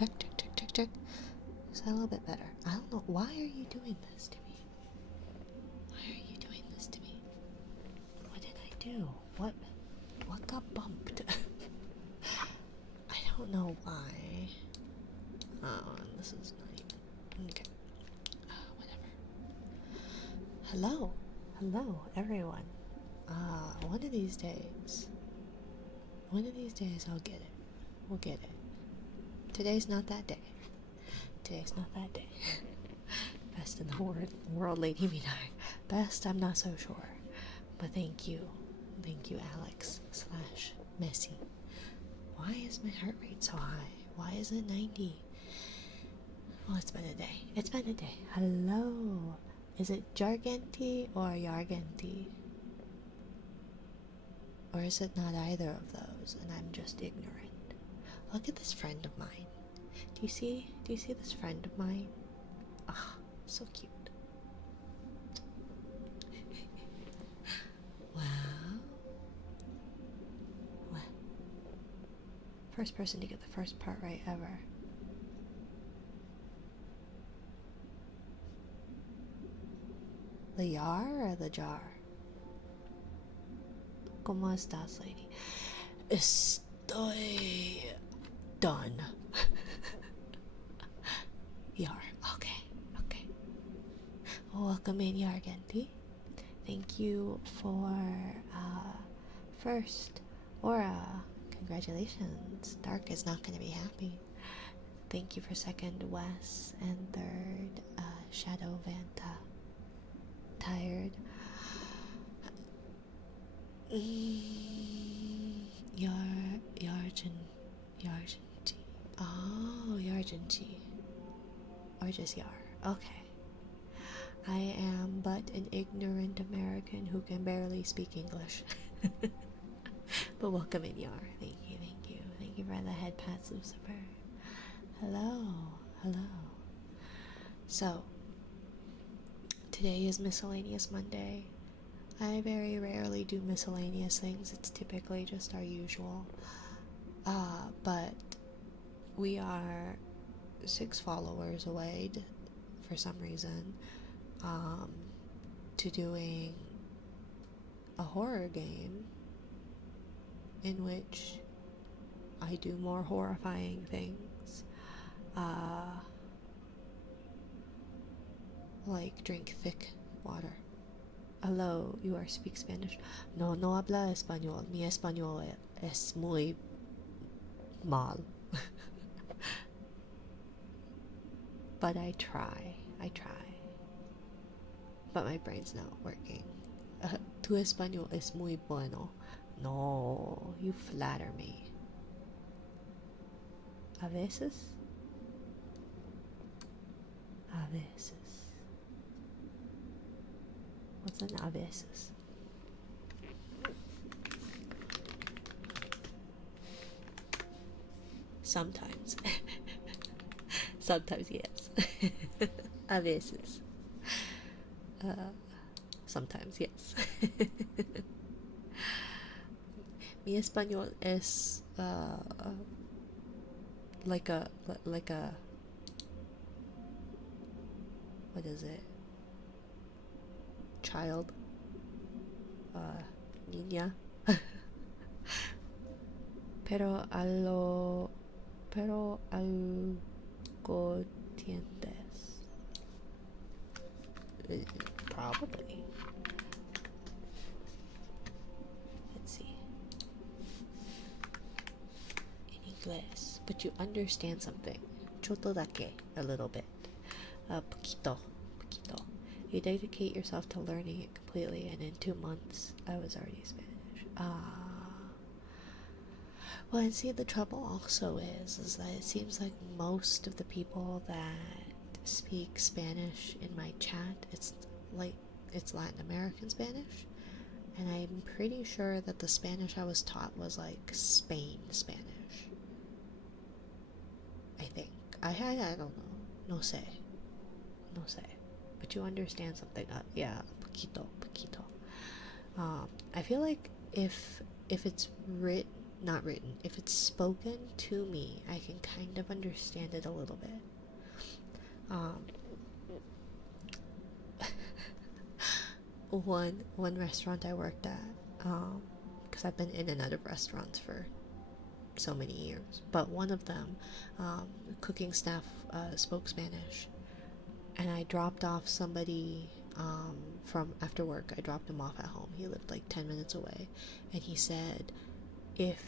Check, check, check, check, check. Is that a little bit better? I don't know. Why are you doing this to me? Why are you doing this to me? What did I do? What got bumped? I don't know why. Oh, this is not even... Okay. Whatever. Hello. Hello, everyone. One of these days... One of these days I'll get it. We'll get it. Today's not that day. Today's not that day. Best in the world, Lady Minar. Best, I'm not so sure. But thank you. Thank you, Alex / Messi. Why is my heart rate so high? Why is it 90? Well, it's been a day. It's been a day. Hello. Is it Jargenti or Yargenti? Or is it not either of those and I'm just ignorant? Look at this friend of mine. Do you see this friend of mine? Ah, so cute. Wow. What? First person to get the first part right ever. The yar or the jar? ¿Cómo estás, lady? Estoy done. Yar. Okay. Okay. Welcome in, Yargenti. Thank you for first Aura. Congratulations. Dark is not going to be happy. Thank you for second, Wes, and third, Shadow Vanta. Tired. Yargenti. Oh, Yargenti. Or just Yar. Okay. I am but an ignorant American who can barely speak English. But welcome in, Yar. Thank you, thank you. Thank you for the head pats, Lucifer. Hello, hello. So, today is Miscellaneous Monday. I very rarely do miscellaneous things. It's typically just our usual. But we are 6 followers away for some reason to doing a horror game in which I do more horrifying things, like drink thick water. Hello, you are speak Spanish? No, no habla español. Mi español es muy mal. But I try. But my brain's not working. Tu español es muy bueno. No, you flatter me. A veces? A veces. What's an a veces? Sometimes. Sometimes, yes. A veces. Sometimes, yes. Mi español es like a what is it? Child, niña. pero algo tiendes. Probably. Let's see. In English, but you understand something. Choto dake, a little bit. Poquito. You dedicate yourself to learning it completely, and in 2 months, I was already Spanish. Well, and see, the trouble also is that it seems like most of the people that speak Spanish in my chat, it's Latin American Spanish, and I'm pretty sure that the Spanish I was taught was like Spain Spanish. I think. I don't know. No sé. But you understand something. Yeah, poquito. I feel like if it's written, not written, if it's spoken to me, I can kind of understand it a little bit. One restaurant I worked at, because I've been in and out of restaurants for so many years, but one of them, cooking staff spoke Spanish, and I dropped off somebody from after work. I dropped him off at home. He lived like 10 minutes away, and he said, if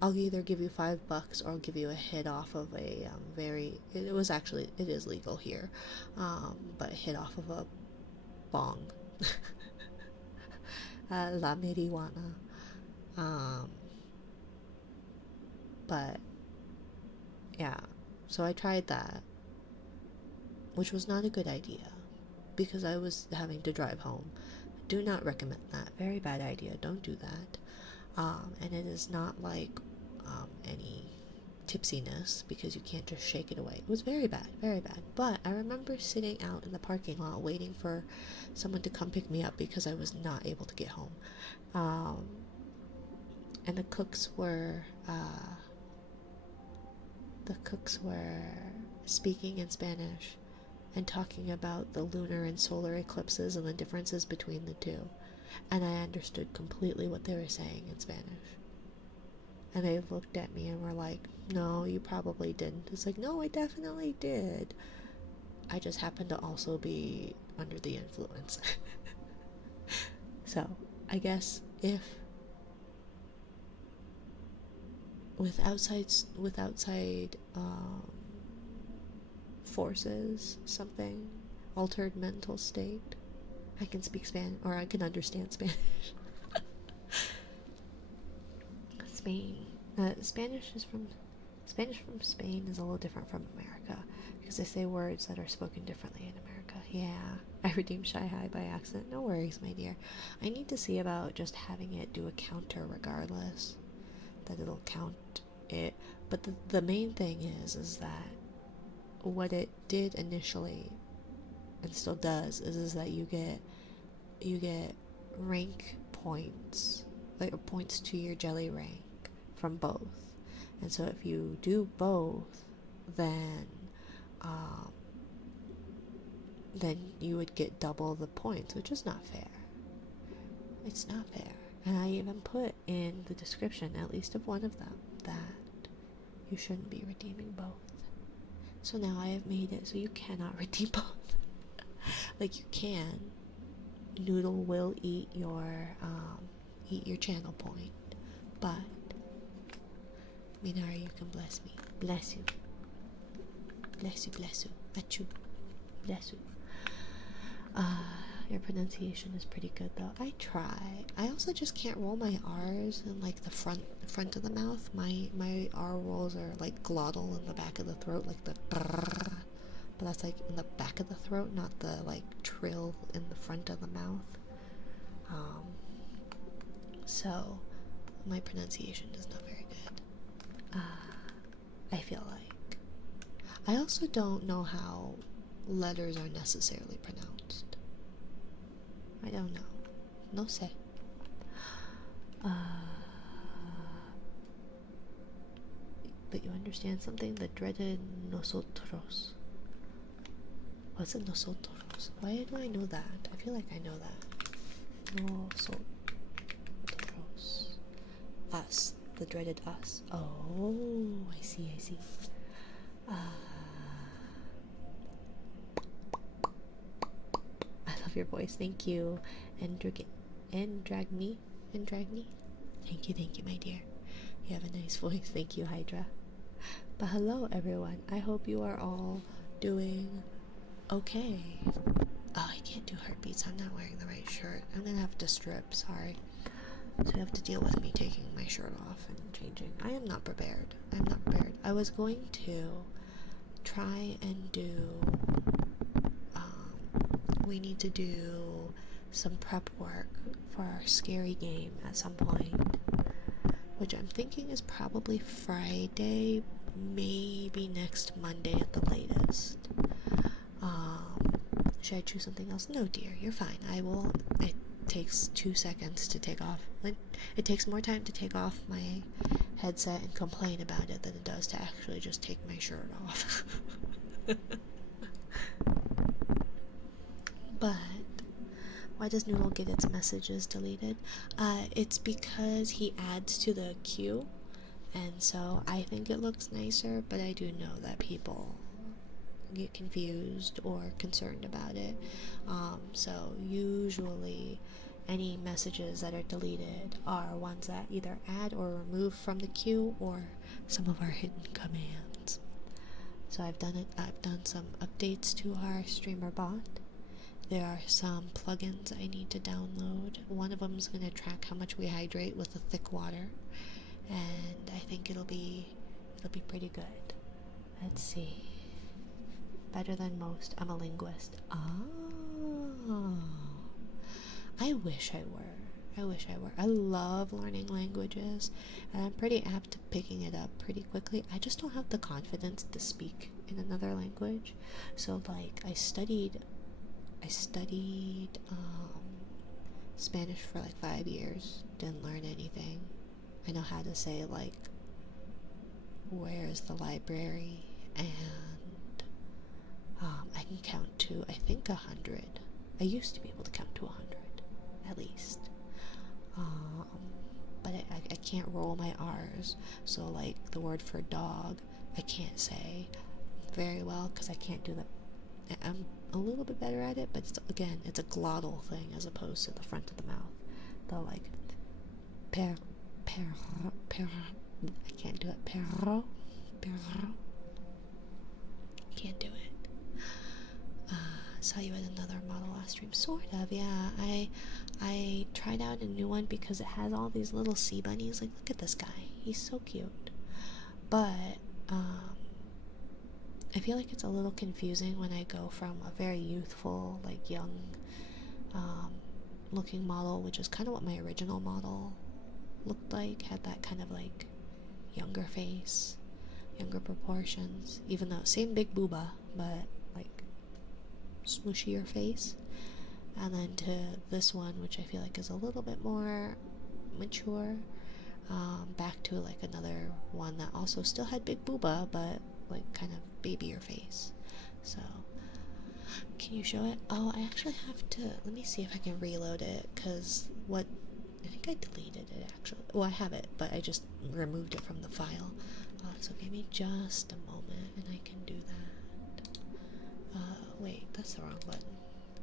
I'll either give you $5 or I'll give you a hit off of a it is legal here, but a hit off of a bong, la marijuana. But yeah, so I tried that, which was not a good idea because I was having to drive home. Do not recommend that. Very bad idea. Don't do that. And it is not like any tipsiness, because you can't just shake it away. It was very bad, very bad. But I remember sitting out in the parking lot waiting for someone to come pick me up because I was not able to get home. And the cooks were speaking in Spanish and talking about the lunar and solar eclipses and the differences between the two. And I understood completely what they were saying in Spanish. And they looked at me and were like, no, you probably didn't. It's like, no, I definitely did. I just happened to also be under the influence. So, I guess if with outside forces, something, altered mental state, I can speak Spanish, or I can understand Spanish. Spanish from Spain is a little different from America, because they say words that are spoken differently in America. Yeah, I redeemed Shy High by accident. No worries, my dear. I need to see about just having it do a counter regardless, that it'll count it. But the main thing is that what it did initially, and still does, is that you get rank points, like points to your jelly rank from both. And so if you do both, then you would get double the points, which is not fair. It's not fair. And I even put in the description, at least of one of them, that you shouldn't be redeeming both. So now I have made it so you cannot redeem both. Like, you can. Noodle will eat your channel point, but Minari, you can bless me. Bless you. Bless you, bless you. Achoo. Bless you. Your pronunciation is pretty good though. I try. I also just can't roll my R's in like the front of the mouth. My R rolls are like glottal in the back of the throat, like the brrr, but that's like in the back of the throat, not the like trill in the front of the mouth. So my pronunciation is not very good. I feel like. I also don't know how letters are necessarily pronounced. I don't know. No sé. But you understand something? The dreaded nosotros. What's a nosotros? Why do I know that? I feel like I know that. Nosotros. Us. The dreaded us. Oh, I see. I love your voice. Thank you. Andragni. Thank you, my dear. You have a nice voice. Thank you, Hydra. But hello, everyone. I hope you are all doing okay. Oh, I can't do heartbeats. I'm not wearing the right shirt. I'm gonna have to strip. Sorry. So you have to deal with me taking my shirt off and changing. I am not prepared. I was going to try and do we need to do some prep work for our scary game at some point, which I'm thinking is probably Friday, maybe next Monday at the latest. Should I choose something else? No, dear, you're fine. takes 2 seconds to take off. Like, it takes more time to take off my headset and complain about it than it does to actually just take my shirt off. But why does Noodle get its messages deleted? It's because he adds to the queue, and so I think it looks nicer, but I do know that people get confused or concerned about it. So usually any messages that are deleted are ones that either add or remove from the queue or some of our hidden commands. So I've done some updates to our streamer bot. There are some plugins I need to download. One of them is going to track how much we hydrate with the thick water, and I think it'll be pretty good. Let's see. Better than most. I'm a linguist. Oh. I wish I were. I love learning languages, and I'm pretty apt to picking it up pretty quickly. I just don't have the confidence to speak in another language. So, like, I studied Spanish for like 5 years. Didn't learn anything. I know how to say, like, where's the library, and I can count to, I think, 100. I used to be able to count to 100, at least. But I can't roll my R's. So, like, the word for dog, I can't say very well because I can't do that. I'm a little bit better at it, but it's a glottal thing as opposed to the front of the mouth. The, like, per, I can't do it. Perro. Can't do it. Saw you at another model last stream. Sort of, yeah. I tried out a new one because it has all these little sea bunnies. Like, look at this guy. He's so cute. But, I feel like it's a little confusing when I go from a very youthful, like, young, looking model, which is kind of what my original model looked like. Had that kind of, like, younger face, younger proportions, even though same big booba, but, like, smooshier face. And then to this one, which I feel like is a little bit more mature, back to, like, another one that also still had big booba, but, like, kind of babyer face. So, can you show it? Oh, I actually have to, let me see if I can reload it, because I think I deleted it, actually. Well, I have it, but I just removed it from the file. So give me just a moment, and I can do that. Wait, that's the wrong button.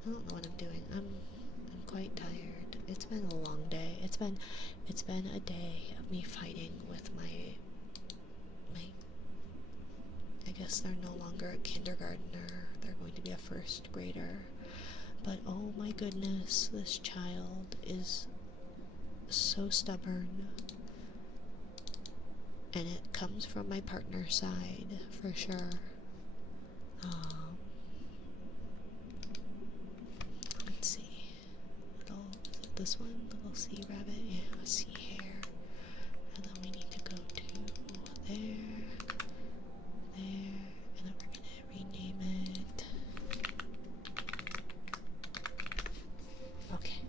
I don't know what I'm doing. I'm quite tired. It's been a long day. It's been a day of me fighting with my I guess they're no longer a kindergartner. They're going to be a first grader. But oh my goodness, this child is so stubborn. And it comes from my partner's side, for sure. Let's see. Is it this one? Little sea rabbit? Yeah, sea hare. And then we need to go to there, and then we're gonna rename it. Okay.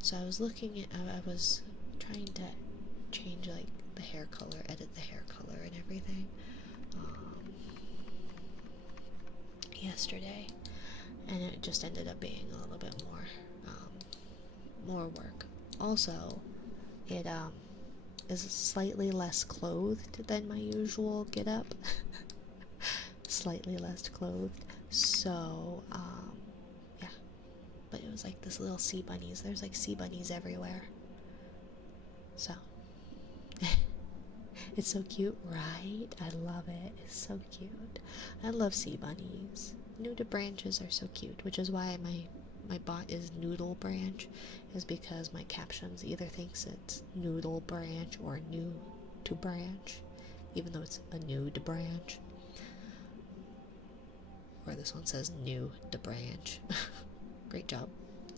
So I was looking at, I was trying to change, like, the hair color, edit the hair color and everything, yesterday, and it just ended up being a little bit more work. Also, it is slightly less clothed than my usual get up. Slightly less clothed. So, yeah. But it was like this little sea bunnies. There's like sea bunnies everywhere. So, it's so cute, right? I love it. It's so cute. I love sea bunnies. Nuda branches are so cute, which is why my bot is Noodle Branch, is because my captions either thinks it's Noodle Branch or New to Branch, even though it's a nude branch. Or this one says New to Branch. Great job.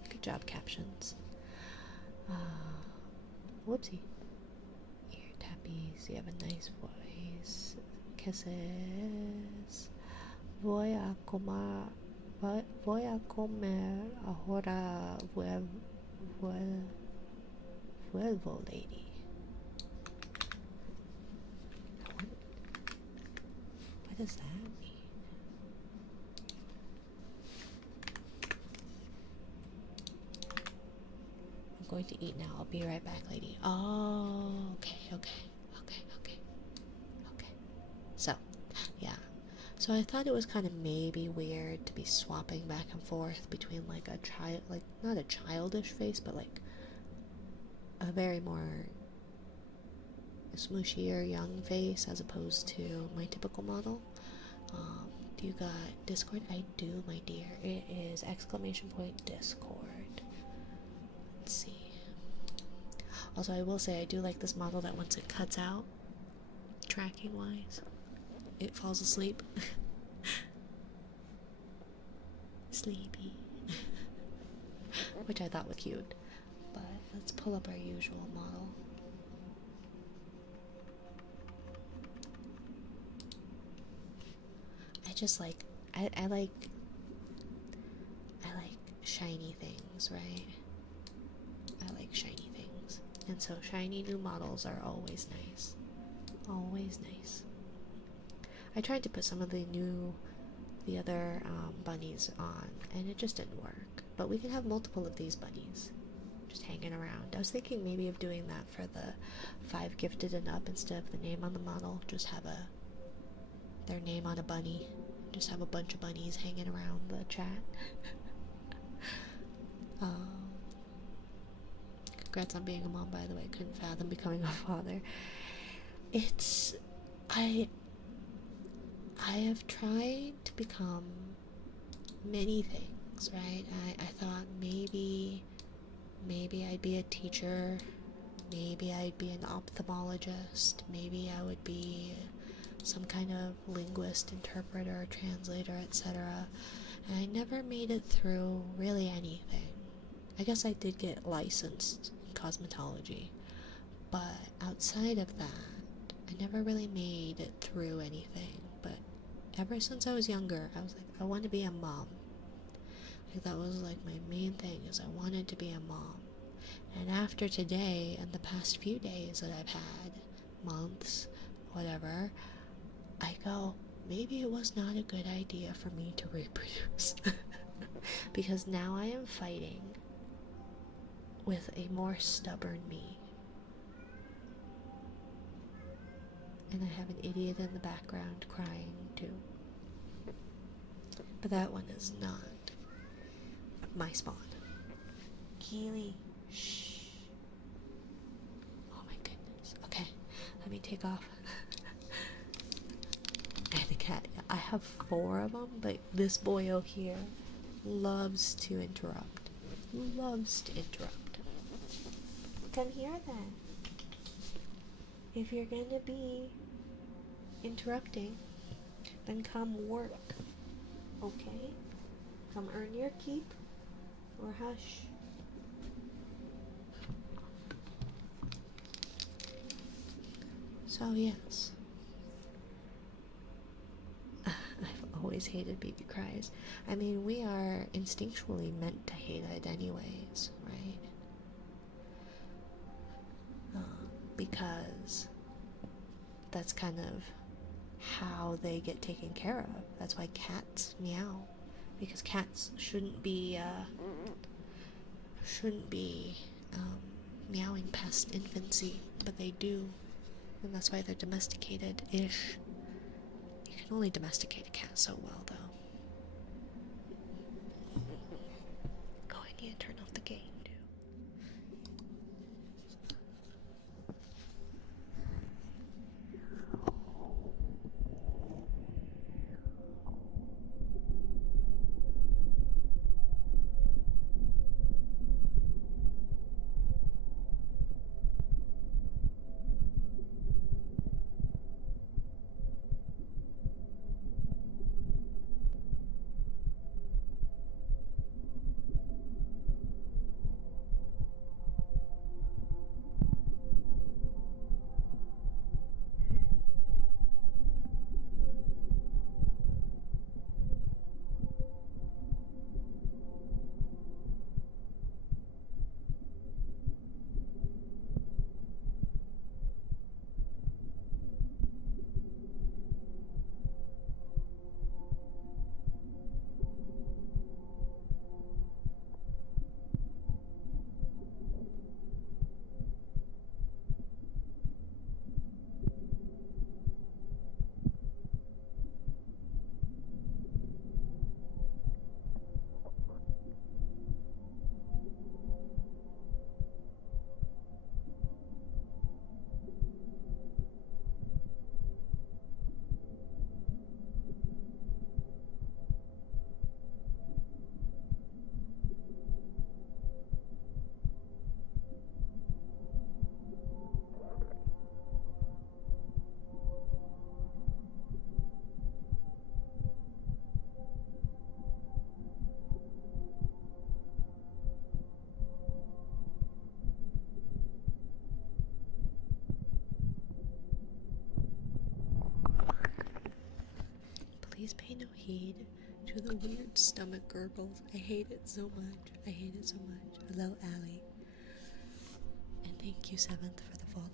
Good job, captions. Whoopsie. Ear tappies. You have a nice voice. Kisses. Voy a Voy a comer ahora. Vuelvo, lady. What does that mean? I'm going to eat now. I'll be right back, lady. Oh, okay. So, yeah. So I thought it was kind of maybe weird to be swapping back and forth between like a child, like not a childish face, but like a very more smooshier young face as opposed to my typical model. Do you got Discord? I do, my dear. It is !Discord. Let's see. Also, I will say I do like this model that once it cuts out, tracking wise, it falls asleep. Sleepy. Which I thought was cute. But let's pull up our usual model. I just like I like shiny things, right? I like shiny things. And so shiny new models are always nice. Always nice. I tried to put some of the other bunnies on, and it just didn't work. But we can have multiple of these bunnies just hanging around. I was thinking maybe of doing that for the 5 gifted and up instead of the name on the model. Just have their name on a bunny. Just have a bunch of bunnies hanging around the chat. Congrats on being a mom, by the way. Couldn't fathom becoming a father. I have tried to become many things, right? I thought maybe I'd be a teacher, maybe I'd be an ophthalmologist, maybe I would be some kind of linguist, interpreter, translator, etc. And I never made it through really anything. I guess I did get licensed in cosmetology, but outside of that, I never really made it through anything. But ever since I was younger, I was like, I want to be a mom. Like, that was like my main thing, is I wanted to be a mom. And after today and the past few days that I've had, months, whatever, I go, maybe it was not a good idea for me to reproduce. Because now I am fighting with a more stubborn me. And I have an idiot in the background crying too. But that one is not my spawn. Keely, shh. Oh my goodness. Okay, let me take off. And the cat, I have 4 of them, but this boyo here loves to interrupt. Loves to interrupt. Come here then. If you're gonna be interrupting, then come work. Okay? Come earn your keep, or hush. So yes. I've always hated baby cries. I mean, we are instinctually meant to hate it anyways, right? Because that's kind of how they get taken care of. That's why cats meow, because cats shouldn't be meowing past infancy, but they do, and that's why they're domesticated-ish. You can only domesticate a cat so well, though. Oh, I need to turn off the game. feed to the weird stomach gurgles. I hate it so much. I hate it so much. Hello, Allie. And thank you, Seventh, for the follow.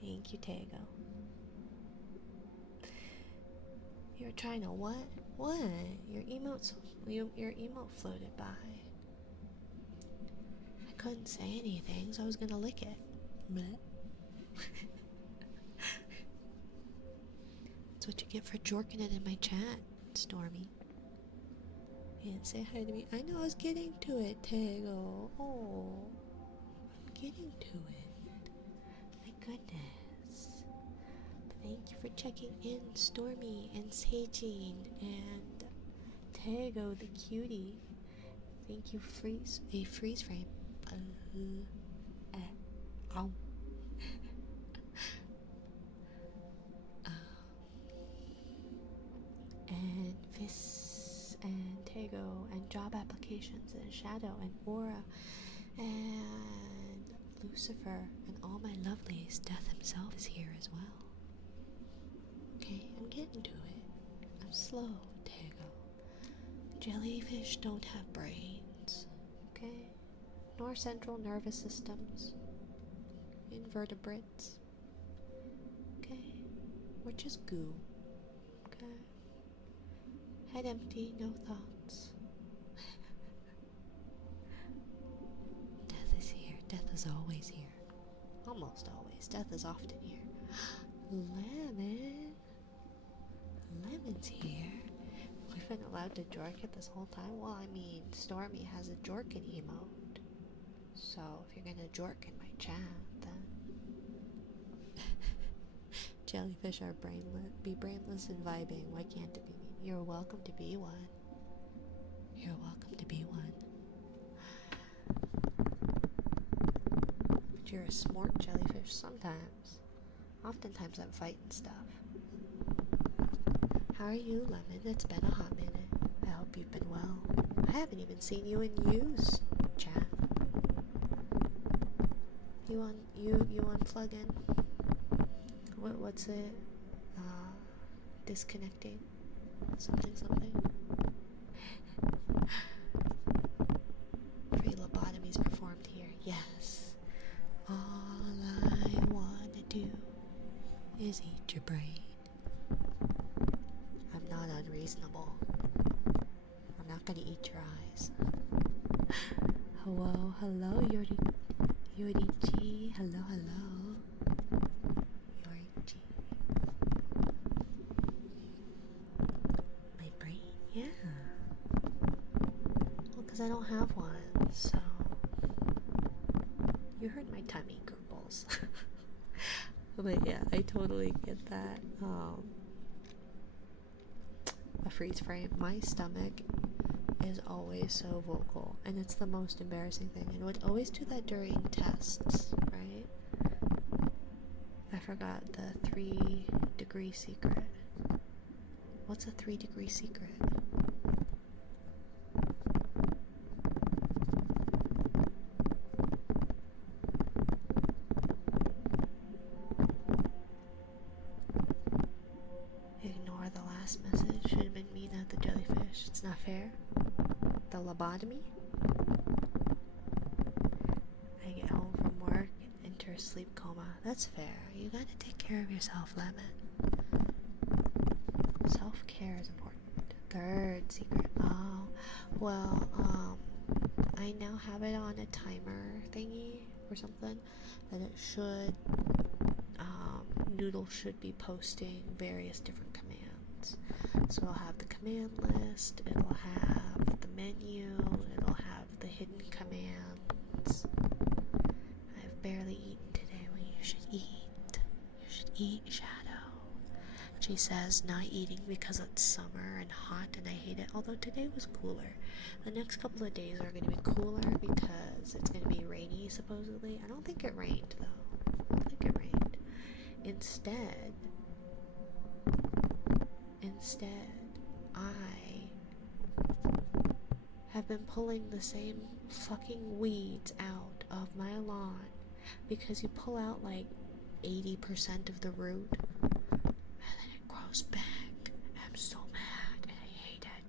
Thank you, Tego. You're trying to what? What? Your emote floated by. I couldn't say anything, so I was gonna lick it. Bleh. That's what you get for jorking it in my chat, Stormy. You didn't say hi to me. I know I was getting to it, Tego. Oh, I'm getting to it. My goodness. Thank you for checking in, Stormy and Sagine and Tego the cutie. Thank you, freeze frame. Ow. And Vis and Tego and job applications and Shadow and Aura and Lucifer and all my lovelies. Death himself is here as well. Okay, I'm getting to it. I'm slow, Tego. Jellyfish don't have brains, okay? Nor central nervous systems. Invertebrates. Okay? We're just goo. Okay? Head empty, no thoughts. Death is here. Death is always here. Almost always. Death is often here. Lemon. Lemon's here. We've been allowed to jork it this whole time? Well, I mean, Stormy has a jorkin emote. So, if you're gonna jork in my chat, then... Jellyfish are brainless and vibing. Why can't it be me? You're welcome to be one. You're welcome to be one. But you're a smart jellyfish sometimes. Oftentimes I'm fighting stuff. How are you, Lemon? It's been a hot minute. I hope you've been well. I haven't even seen you in use, chat. You unplug in? What's it? Disconnecting? Something. Free lobotomies performed here. Yes. All I wanna do is eat your brain. I'm not unreasonable. I'm not gonna eat your eye. Whoa, hello, Yorichi. Hello, hello. Yorichi. My brain? Yeah. Well, because I don't have one, so. You heard my tummy gurgles. But yeah, I totally get that. A freeze frame. My stomach is always so vocal, and it's the most embarrassing thing. And would always do that during tests, right? I forgot the 3-degree secret. What's a 3-degree secret? Ignore the last message. Should have been Mina the jellyfish. It's not fair. The lobotomy? I get home from work and enter sleep coma. That's fair. You gotta take care of yourself, Lemon. Self-care is important. 3rd secret. Oh, well, I now have it on a timer thingy or something that it should, Noodle should be posting various different commands. So it'll have the command list, it'll have the menu, it'll have the hidden commands. I've barely eaten today when you should eat. You should eat, Shadow. She says not eating because it's summer and hot and I hate it, although today was cooler. The next couple of days are going to be cooler because it's going to be rainy supposedly. I don't think it rained though. I don't think it rained. Instead, I have been pulling the same fucking weeds out of my lawn because you pull out like 80% of the root and then it grows back. I'm so mad and I hate it.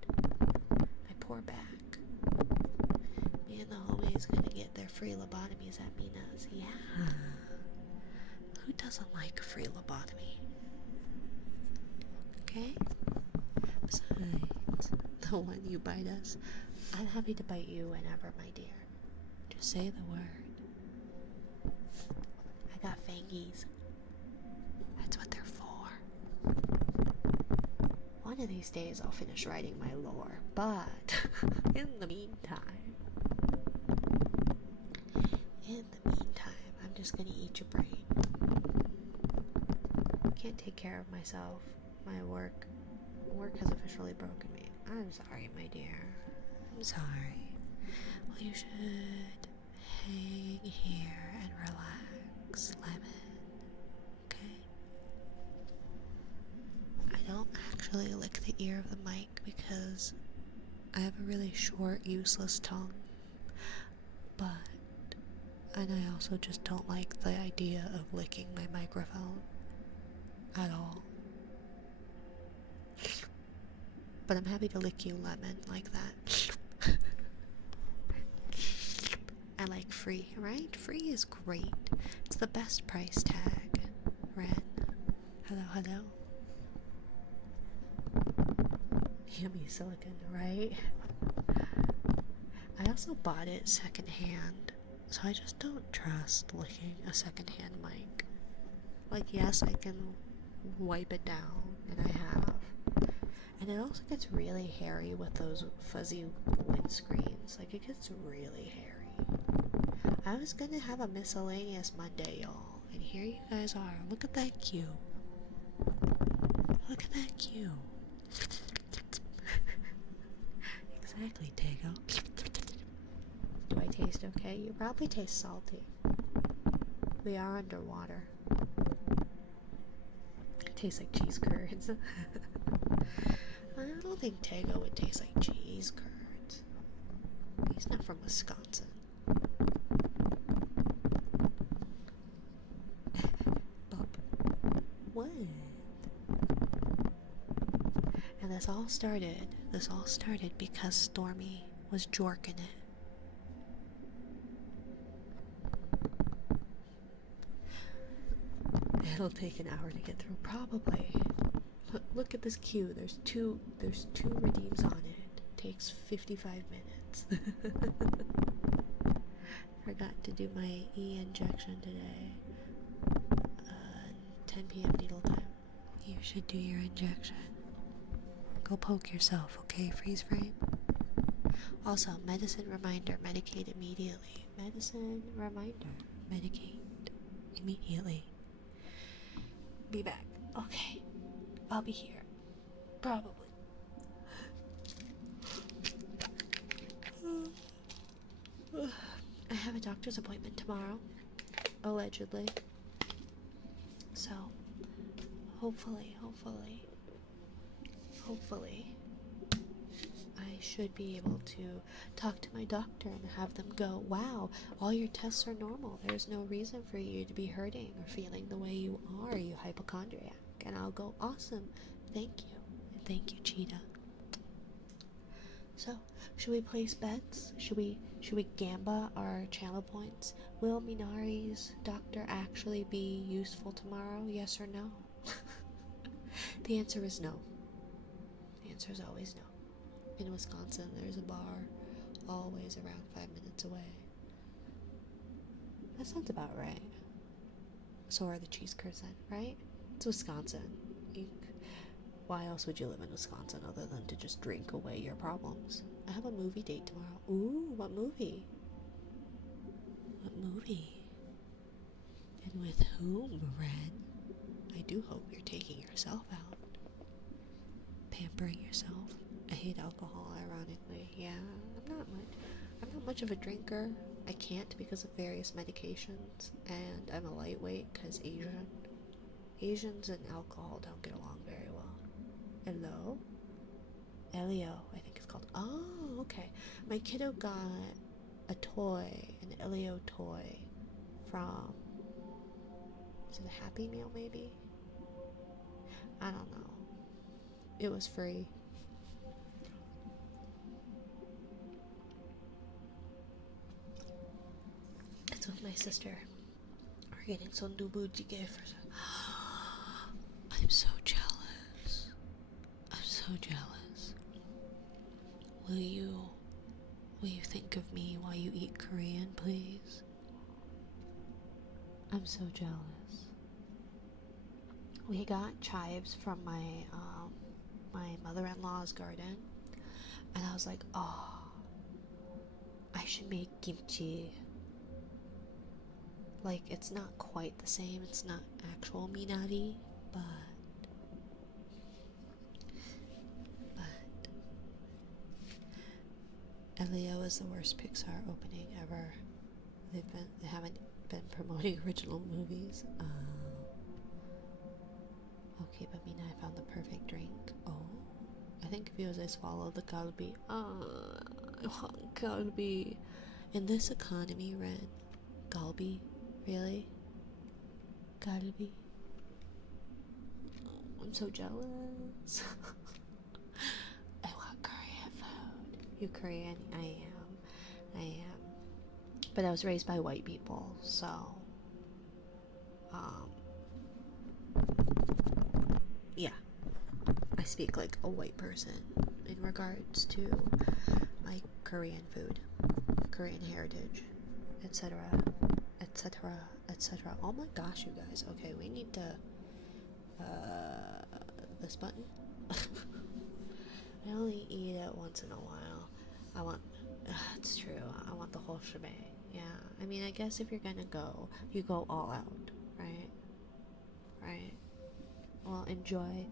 My poor back. Me and the homies gonna get their free lobotomies at Mina's. Yeah. Who doesn't like a free lobotomy? Okay? Besides, the one you bite us, I'm happy to bite you whenever, my dear. Just say the word. I got fangies. That's what they're for. One of these days I'll finish writing my lore, but in the meantime, I'm just gonna eat your brain. Can't take care of myself. My work has officially broken me. I'm sorry, my dear. I'm sorry. Well, you should hang here and relax, Lemon. Okay? I don't actually lick the ear of the mic because I have a really short, useless tongue. And I also just don't like the idea of licking my microphone at all. But I'm happy to lick you, Lemon, like that. I like free, right? Free is great. It's the best price tag. Ren. Hello, hello. Yummy silicone, right? I also bought it secondhand, so I just don't trust licking a secondhand mic. Like, yes, I can wipe it down, and I have. And it also gets really hairy with those fuzzy windscreens. Like, it gets really hairy. I was gonna have a miscellaneous Monday, y'all, and here you guys are. Look at that cue. Look at that cue. Exactly, Tego. Do I taste okay? You probably taste salty. We are underwater. It tastes like cheese curds. I don't think Tego would taste like cheese curds. He's not from Wisconsin. Bub. What? And this all started because Stormy was jorking it. It'll take an hour to get through, probably. Look at this queue. There's two redeems on it. Takes 55 minutes. Forgot to do my injection today. 10 p.m. needle time. You should do your injection. Go poke yourself, okay, freeze frame? Also, medicine reminder, medicate immediately. Medicine reminder, medicate immediately. Be back. Okay. I'll be here. Probably. I have a doctor's appointment tomorrow. Allegedly. So, hopefully, I should be able to talk to my doctor and have them go, wow, all your tests are normal. There's no reason for you to be hurting or feeling the way you are, you hypochondriac. And I'll go, awesome, thank you. And thank you, Cheetah. So, should we place bets? Should we gamba our channel points? Will Minari's doctor actually be useful tomorrow? Yes or no? The answer is no. The answer is always no. In Wisconsin, there's a bar always around 5 minutes away. That sounds about right. So are the cheese curds then, right? It's Wisconsin. Why else would you live in Wisconsin other than to just drink away your problems? I have a movie date tomorrow. Ooh, what movie? What movie? And with whom, Ren? I do hope you're taking yourself out. Pampering yourself. I hate alcohol, ironically. Yeah, I'm not much of a drinker. I can't because of various medications, and I'm a lightweight because Asians and alcohol don't get along very well. Hello? Elio, I think it's called. Oh, okay. My kiddo got a toy, an Elio toy from, is it a Happy Meal maybe? I don't know. It was free. It's with my sister. We're getting sundubu jjigae for I'm so jealous. I'm so jealous. Will you think of me while you eat Korean, please? I'm so jealous. We got chives from my mother-in-law's garden, and I was like, oh, I should make kimchi. Like, it's not quite the same, it's not actual minari, but Elio is the worst Pixar opening ever. They haven't been promoting original movies. Okay, but Mina, I found the perfect drink. Oh, I think because I swallowed the galbi. I want galbi. In this economy, Ren, galbi, really? Galbi. Oh, I'm so jealous. I want Korean food. You Korean? I am. But I was raised by white people, so yeah, I speak like a white person in regards to my Korean food, Korean heritage, etc., etc., etc. Oh my gosh, you guys. Okay, we need to this button. I only eat it once in a while. I want it's true, I want the whole shebang. Yeah, I mean, I guess if you're gonna go, you go all out, right? Well, enjoy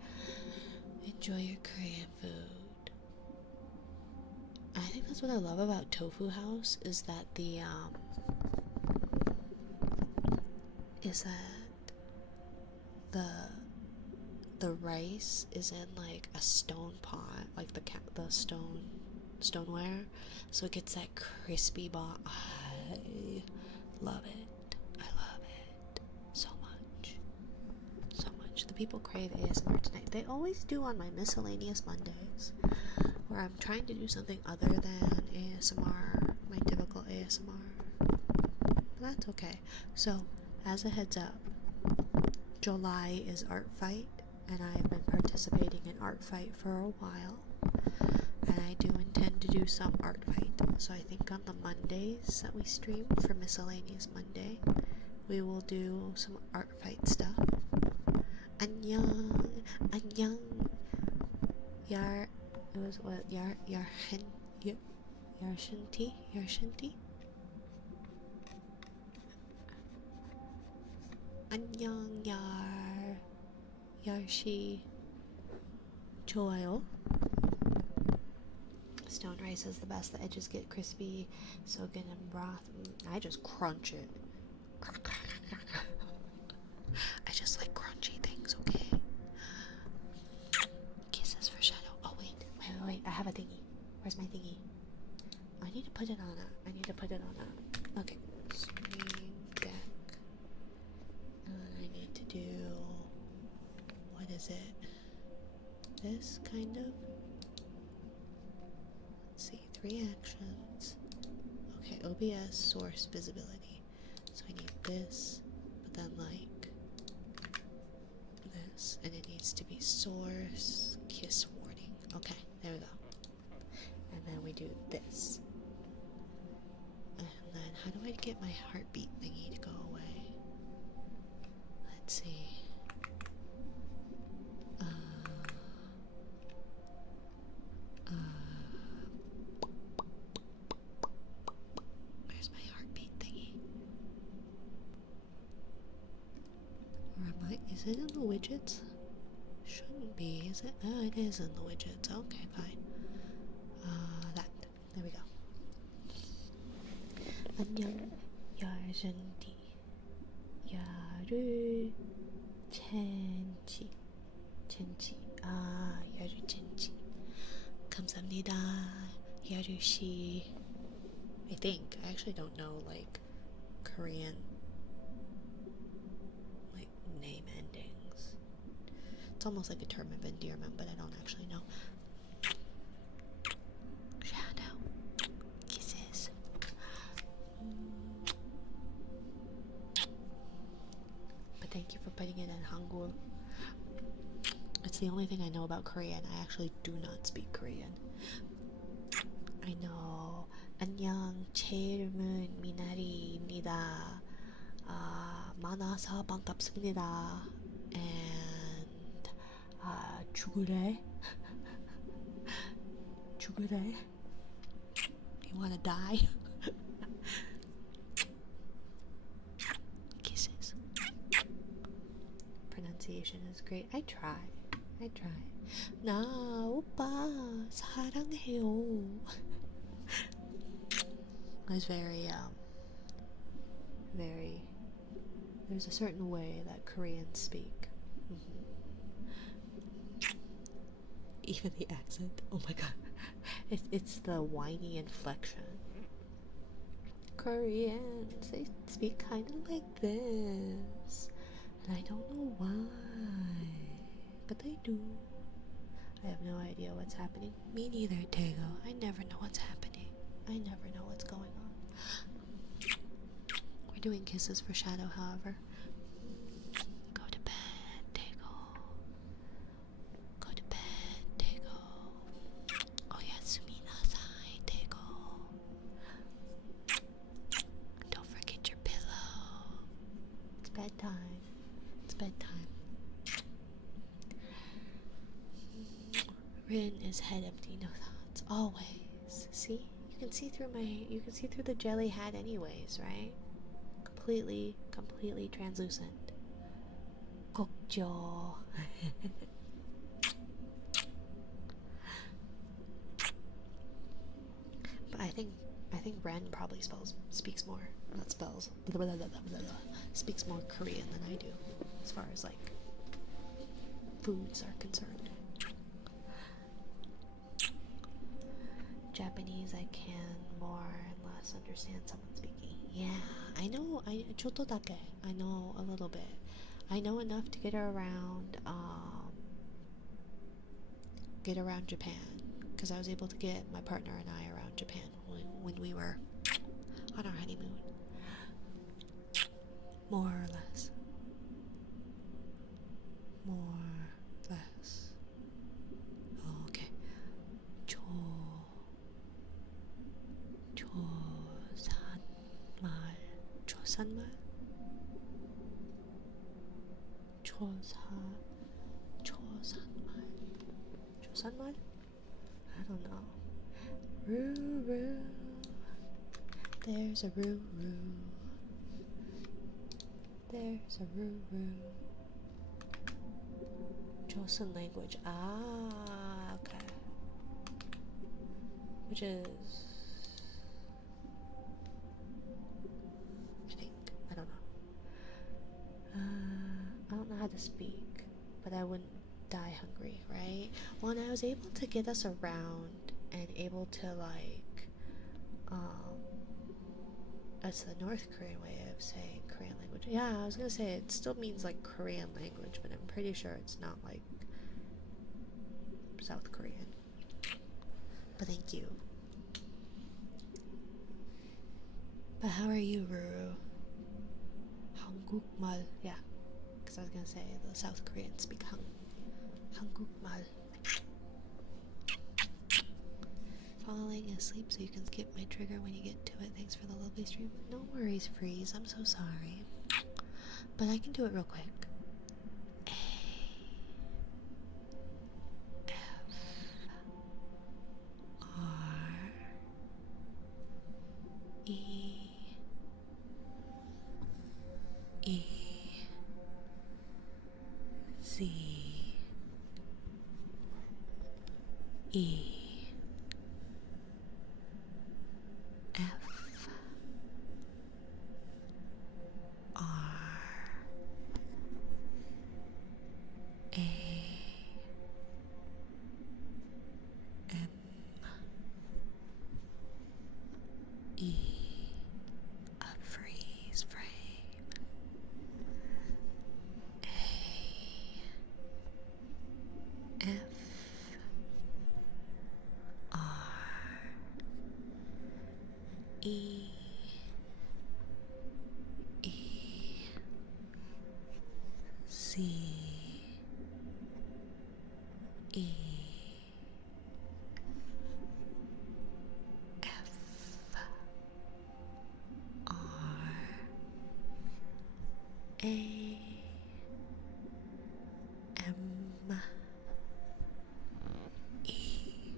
your Korean food. I think that's what I love about Tofu House, is that the rice is in like a stone pot, like the stoneware, so it gets that crispy I love it. I love it so much. So much. The people crave ASMR tonight. They always do on my miscellaneous Mondays, where I'm trying to do something other than ASMR, my typical ASMR. But that's okay. So, as a heads up, July is Art Fight, and I've been participating in Art Fight for a while. and I do intend to do some art fight. So I think on the Mondays that we stream for Miscellaneous Monday, we will do some art fight stuff. Annyeong, annyeong. Yar, it was what? Yarshinti? Annyeong, Yarshi. 좋아요. Stone rice is the best. The edges get crispy, soak it in broth. I just crunch it. I just like crunchy things, okay? Kisses for shadow. Oh, wait. I have a thingy. Where's my thingy? I need to put it on a. Okay. Stream deck. I need to do. What is it? This kind of. Let's see. 3 actions. Okay, OBS source visibility. So I need this, but then like this, and it needs to be source kiss warning. Okay, there we go. And then we do this. And then how do I get my heartbeat thingy to go away? Let's see. Where's my heartbeat thingy? Or am I? Is it in the widgets? Shouldn't be, is it? Oh, it is in the widgets. Okay, fine. That. There we go. 안녕, 야르젠티. 첸치. 야르첸치. 감사합니다. 야르시. I think. I actually don't know, like, Korean, like, name endings. It's almost like a term of endearment, but I don't actually know. Shadow. Kisses. But thank you for putting it in Hangul. It's the only thing I know about Korean. I actually do not speak Korean. I know. 안녕, 제 이름은 미나리입니다. 만나서 반갑습니다. And 죽으래? You wanna die? Kisses. Pronunciation is great. I try. 나 오빠 사랑해요. It was very there's a certain way that Koreans speak. Even the accent. Oh my god. It's the whiny inflection. Koreans, they speak kind of like this. And I don't know why. But they do. I have no idea what's happening. Me neither, Tego. I never know what's happening. I never know what's going on. We're doing kisses for shadow, however. Go to bed, Tego. Go to bed, Tego. Oyasumi-nasai, Tego. Don't forget your pillow. It's bedtime. Rin is head empty, no thoughts. Always. See? You can see through the jelly hat anyways, right? Completely translucent. Gokjo. But I think Ren probably speaks more speaks more Korean than I do, as far as like foods are concerned. Japanese I can more and less understand someone speaking. Yeah, I know. I know a little bit. I know enough to get around Japan, because I was able to get my partner and I around Japan when we were on our honeymoon. More or less. Oh, okay. 조산말? 조산말? 조산말? I don't know. Roo roo. There's a roo roo. There's a roo roo. Joseon language. Ah, okay. Which is, I think, I don't know. I don't know how to speak, but I wouldn't die hungry, right? Well, and I was able to get us around and able to like, that's the North Korean way of saying Korean language. Yeah, I was gonna say it still means like Korean language, but I'm pretty sure it's not like South Korean. But thank you. But how are you, Ruru? 한국말. Yeah, because I was gonna say the South Koreans speak 한국말. Falling asleep so you can skip my trigger when you get to it. Thanks for the lovely stream. No worries, Freeze. I'm so sorry. But I can do it real quick. A F R E E Z E F R A M E. A freeze frame. A F R E E C E F R A M E.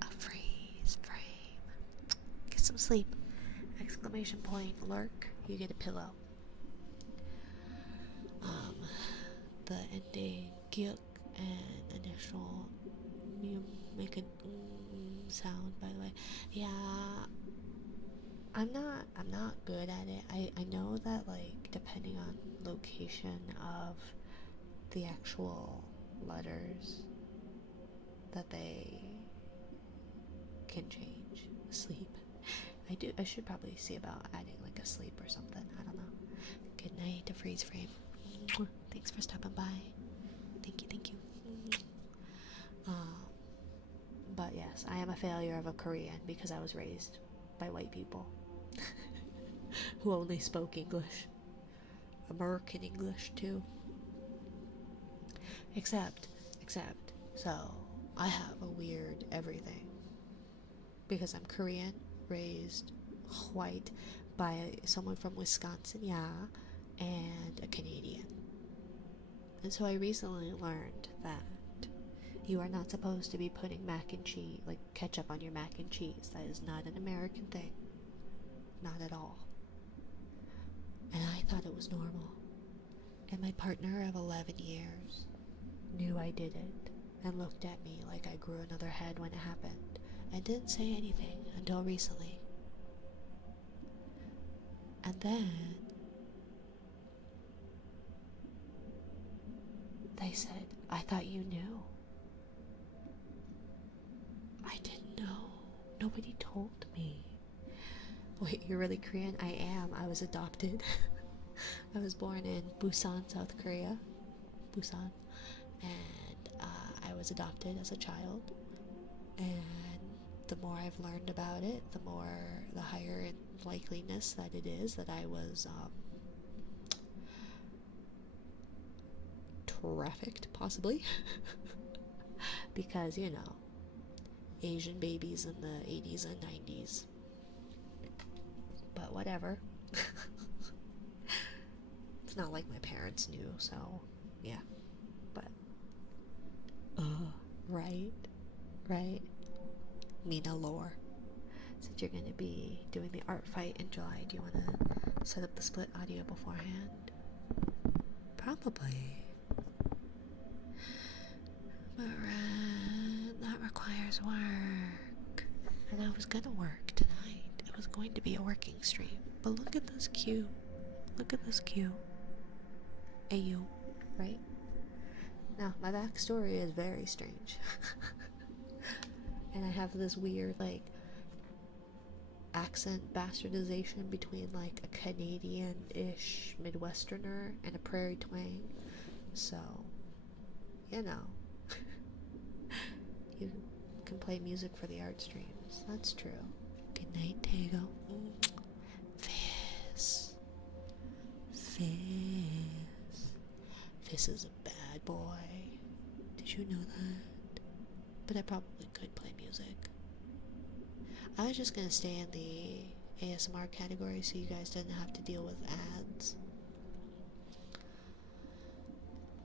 A freeze frame. Get some sleep. Exclamation point lurk. You get a pillow. The ending gyuk and initial you make a sound, by the way. Yeah, I'm not good at it. I know that like depending on location of the actual letters that they can change. Sleep. I should probably see about adding like a sleep or something. I don't know. Good night to freeze frame. Thanks for stopping by. Thank you. But yes, I am a failure of a Korean because I was raised by white people who only spoke English. American English too. Except, so I have a weird everything. Because I'm Korean, raised white by someone from Wisconsin, yeah, and a Canadian. And so I recently learned that you are not supposed to be putting mac and cheese, like ketchup on your mac and cheese. That is not an American thing. Not at all. And I thought it was normal. And my partner of 11 years knew I did it and looked at me like I grew another head when it happened and didn't say anything until recently. And then they said, I thought you knew. I didn't know. Nobody told me. Wait, you're really Korean? I am. I was adopted. I was born in Busan, South Korea. Busan. And I was adopted as a child. And the more I've learned about it, the higher in likeliness that it is that I was trafficked, possibly. Because, you know, Asian babies in the 80s and 90s. But whatever. It's not like my parents knew, so yeah. But right, right. Mina lore. Since you're gonna be doing the art fight in July, do you wanna set up the split audio beforehand? Probably. But that requires work. And I was gonna work tonight. It was going to be a working stream. But look at this queue. Look at this queue. AU, right? Now, my backstory is very strange. And I have this weird, like, accent bastardization between, like, a Canadian-ish Midwesterner and a prairie twang. So, you know. You can play music for the art streams. That's true. Good night, Tego. Fizz. Fizz. Fizz is a bad boy. Did you know that? But I probably could play music. I was just gonna stay in the ASMR category so you guys didn't have to deal with ads.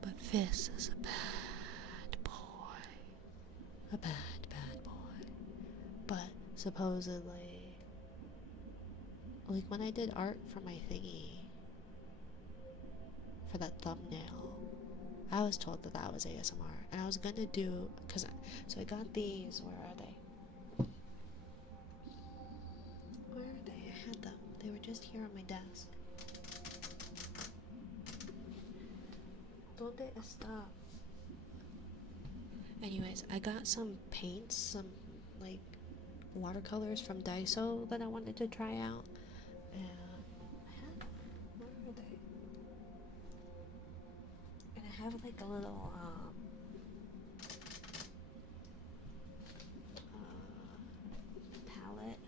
But Fizz is a bad boy. A bad, bad boy. But supposedly, like when I did art for my thingy, for that thumbnail, I was told that that was ASMR. And I was gonna do, so I got these, where are they? Where are they? I had them. They were just here on my desk. Donde está? Anyways, I got some paints, some like watercolors from Daiso that I wanted to try out. And where are they? And I have like a little palette.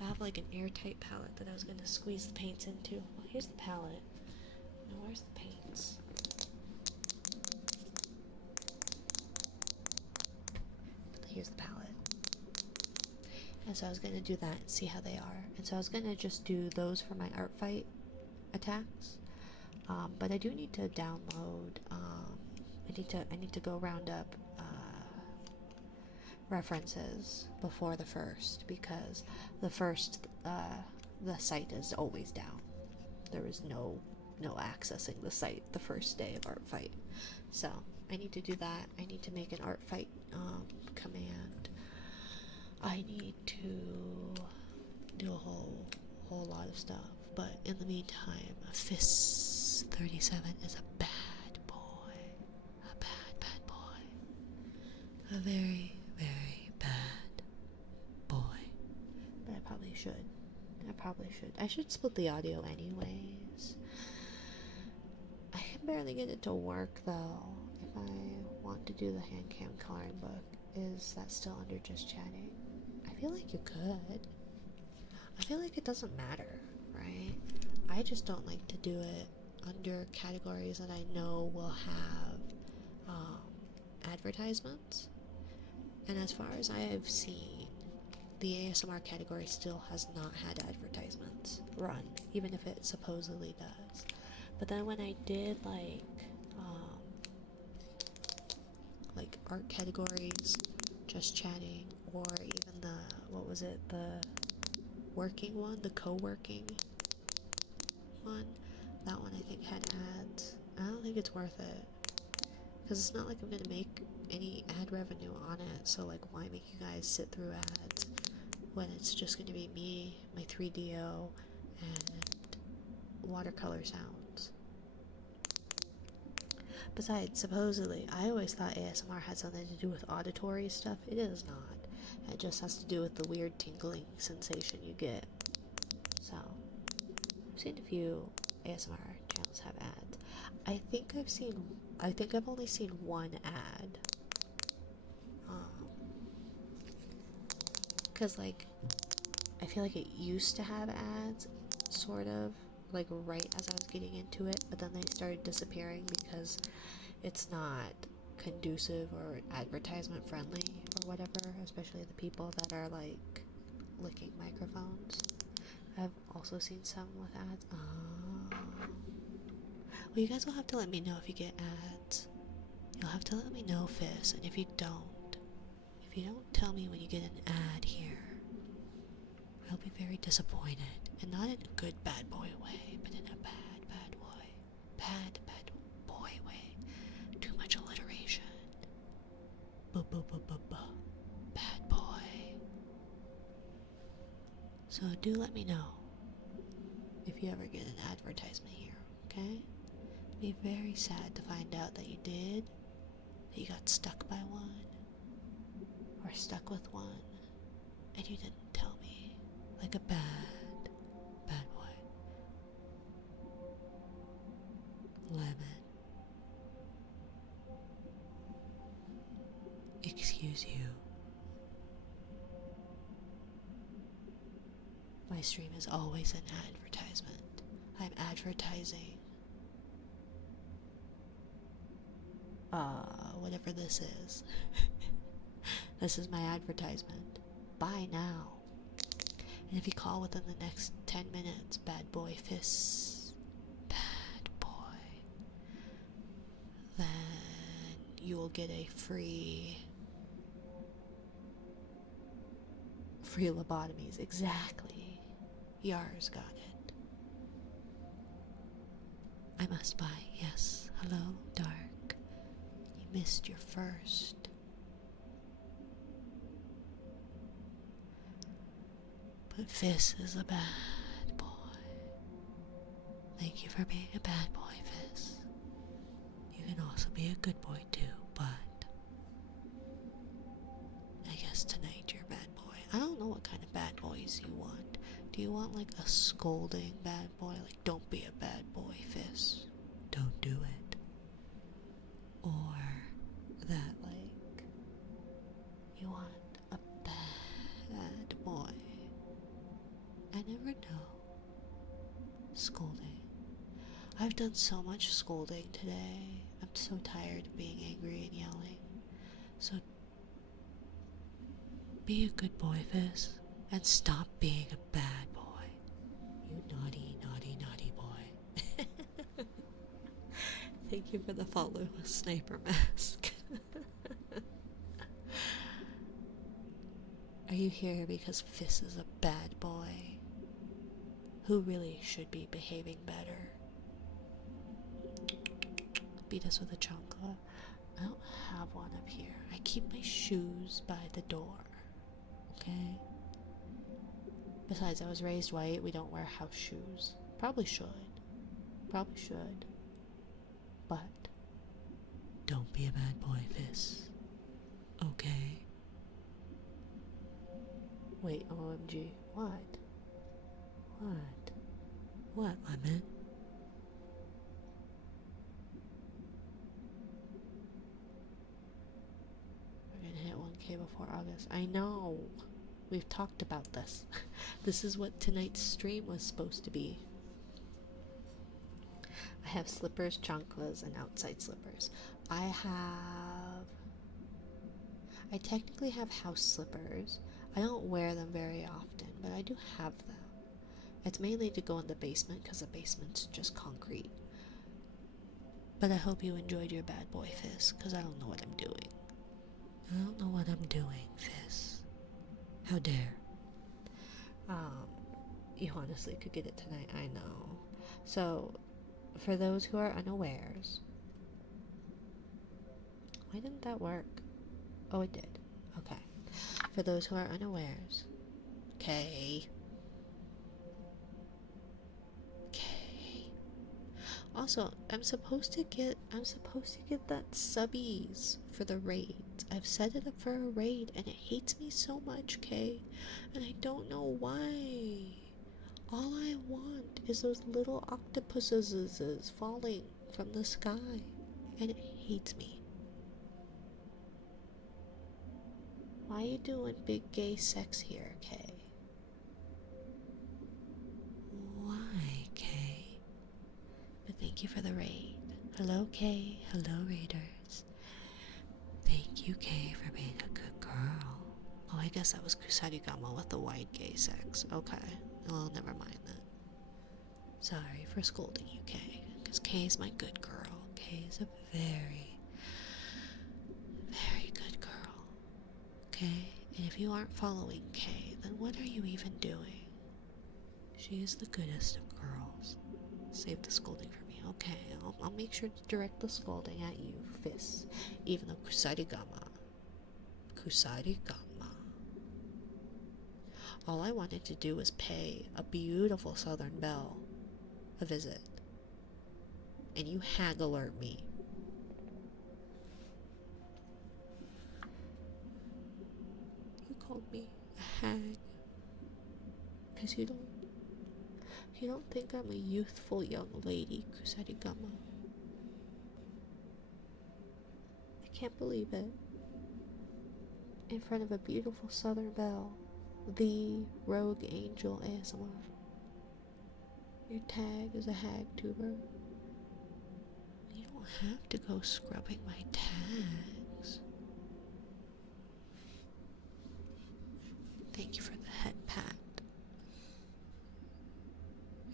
I have like an airtight palette that I was gonna squeeze the paints into. Well, here's the palette. Now where's the paints? Here's the palette. And so I was gonna do that and see how they are. And so I was gonna just do those for my art fight attacks. But I do need to download. I need to go round up references before the first, because the first the site is always down. There is no accessing the site the first day of art fight. So I need to do that. I need to make an art fight command. I need to do a whole lot of stuff. But in the meantime, Fizz 37 is a bad boy. A bad boy. A very, very bad boy. But I probably should. I should split the audio anyways. I can barely get it to work though. If I want to do the hand cam coloring book, is that still under just chatting? I feel like you could. I feel like it doesn't matter, right? I just don't like to do it under categories that I know will have advertisements. And as far as I have seen, the ASMR category still has not had advertisements run, even if it supposedly does. But then when I did like art categories, just chatting, or even the working one, the co-working one, that one I think had ads. I don't think it's worth it, because it's not like I'm gonna make any ad revenue on it, so like why make you guys sit through ads when it's just gonna be me, my 3DO, and watercolor sounds. Besides, supposedly, I always thought ASMR had something to do with auditory stuff. It is not. It just has to do with the weird tingling sensation you get. So, I've seen a few ASMR channels have ads. I think I've only seen one ad. Because, like, I feel like it used to have ads, sort of, like, right as I was getting into it, but then they started disappearing because it's not conducive or advertisement friendly or whatever, especially the people that are, like, licking microphones. I've also seen some with ads. Well, you guys will have to let me know if you get ads. You'll have to let me know, Fizz, and if you don't tell me when you get an ad here, I'll be very disappointed. And not in a good bad boy way, but in a bad boy way. Too much alliteration. Bad boy. So do let me know if you ever get an advertisement here, okay? Be very sad to find out that you did, that you got stuck by one, or stuck with one, and you didn't tell me, like a bad boy. Lemon. Excuse you. My stream is always an advertisement. I'm advertising whatever this is. This is my advertisement. Buy now. And if you call within the next 10 minutes, bad boy Fizz, bad boy, then you will get a free lobotomies. Exactly. Yars got it. I must buy. Yes. Hello, Dark. You missed your first. But Fizz is a bad boy. Thank you for being a bad boy, Fizz. You can also be a good boy too, but I guess tonight you're a bad boy. I don't know what kind of bad boys you want. Do you want like a scolding bad boy? Like, don't be a bad boy, Fizz. Don't do it. Or that, like, you want a bad boy. I never know. Scolding. I've done so much scolding today. I'm so tired of being angry and yelling. So be a good boy, Fizz, and stop being a bad boy. You naughty, naughty, naughty boy. Thank you for the follow, Sniper Mask. Are you here because Fizz is a bad boy who really should be behaving better? Beat us with a chancla. I don't have one up here. I keep my shoes by the door. Okay? Besides, I was raised white. We don't wear house shoes. Probably should. But don't be a bad boy, Fizz. Okay? Wait, OMG. What? What, Lemon? We're gonna hit 1K before August. I know. We've talked about this. This is what tonight's stream was supposed to be. I have slippers, chanclas, and outside slippers. I technically have house slippers. I don't wear them very often, but I do have them. It's mainly to go in the basement because the basement's just concrete. But I hope you enjoyed your bad boy, Fizz, because I don't know what I'm doing. I don't know what I'm doing, Fizz. How dare. You honestly could get it tonight, I know. So, for those who are unawares... Why didn't that work? Oh, it did. Okay. For those who are unawares... Okay. Also, I'm supposed to get that subbies for the raids. I've set it up for a raid and it hates me so much, Kay. And I don't know why. All I want is those little octopuses falling from the sky. And it hates me. Why are you doing big gay sex here, Kay? Why, Kay? But thank you for the raid. Hello, Kay. Hello, raiders. Thank you, Kay, for being a good girl. Oh, I guess that was Kusarigama with the wide gay sex. Okay. Well, never mind then. Sorry for scolding you, Kay. because Kay's my good girl. Kay's a very, very good girl. Okay? And if you aren't following Kay, then what are you even doing? She is the goodest of girls. Save the scolding for me. Okay, I'll make sure to direct the scolding at you, Fizz. Even though Kusarigama. All I wanted to do was pay a beautiful Southern Belle a visit. And you hag alert me. You called me a hag. Because you don't think I'm a youthful young lady, Kusarigama. I can't believe it. In front of a beautiful Southern Belle, the Rogue Angel ASMR. Your tag is a hag tuber. You don't have to go scrubbing my tags. Thank you for the head pat.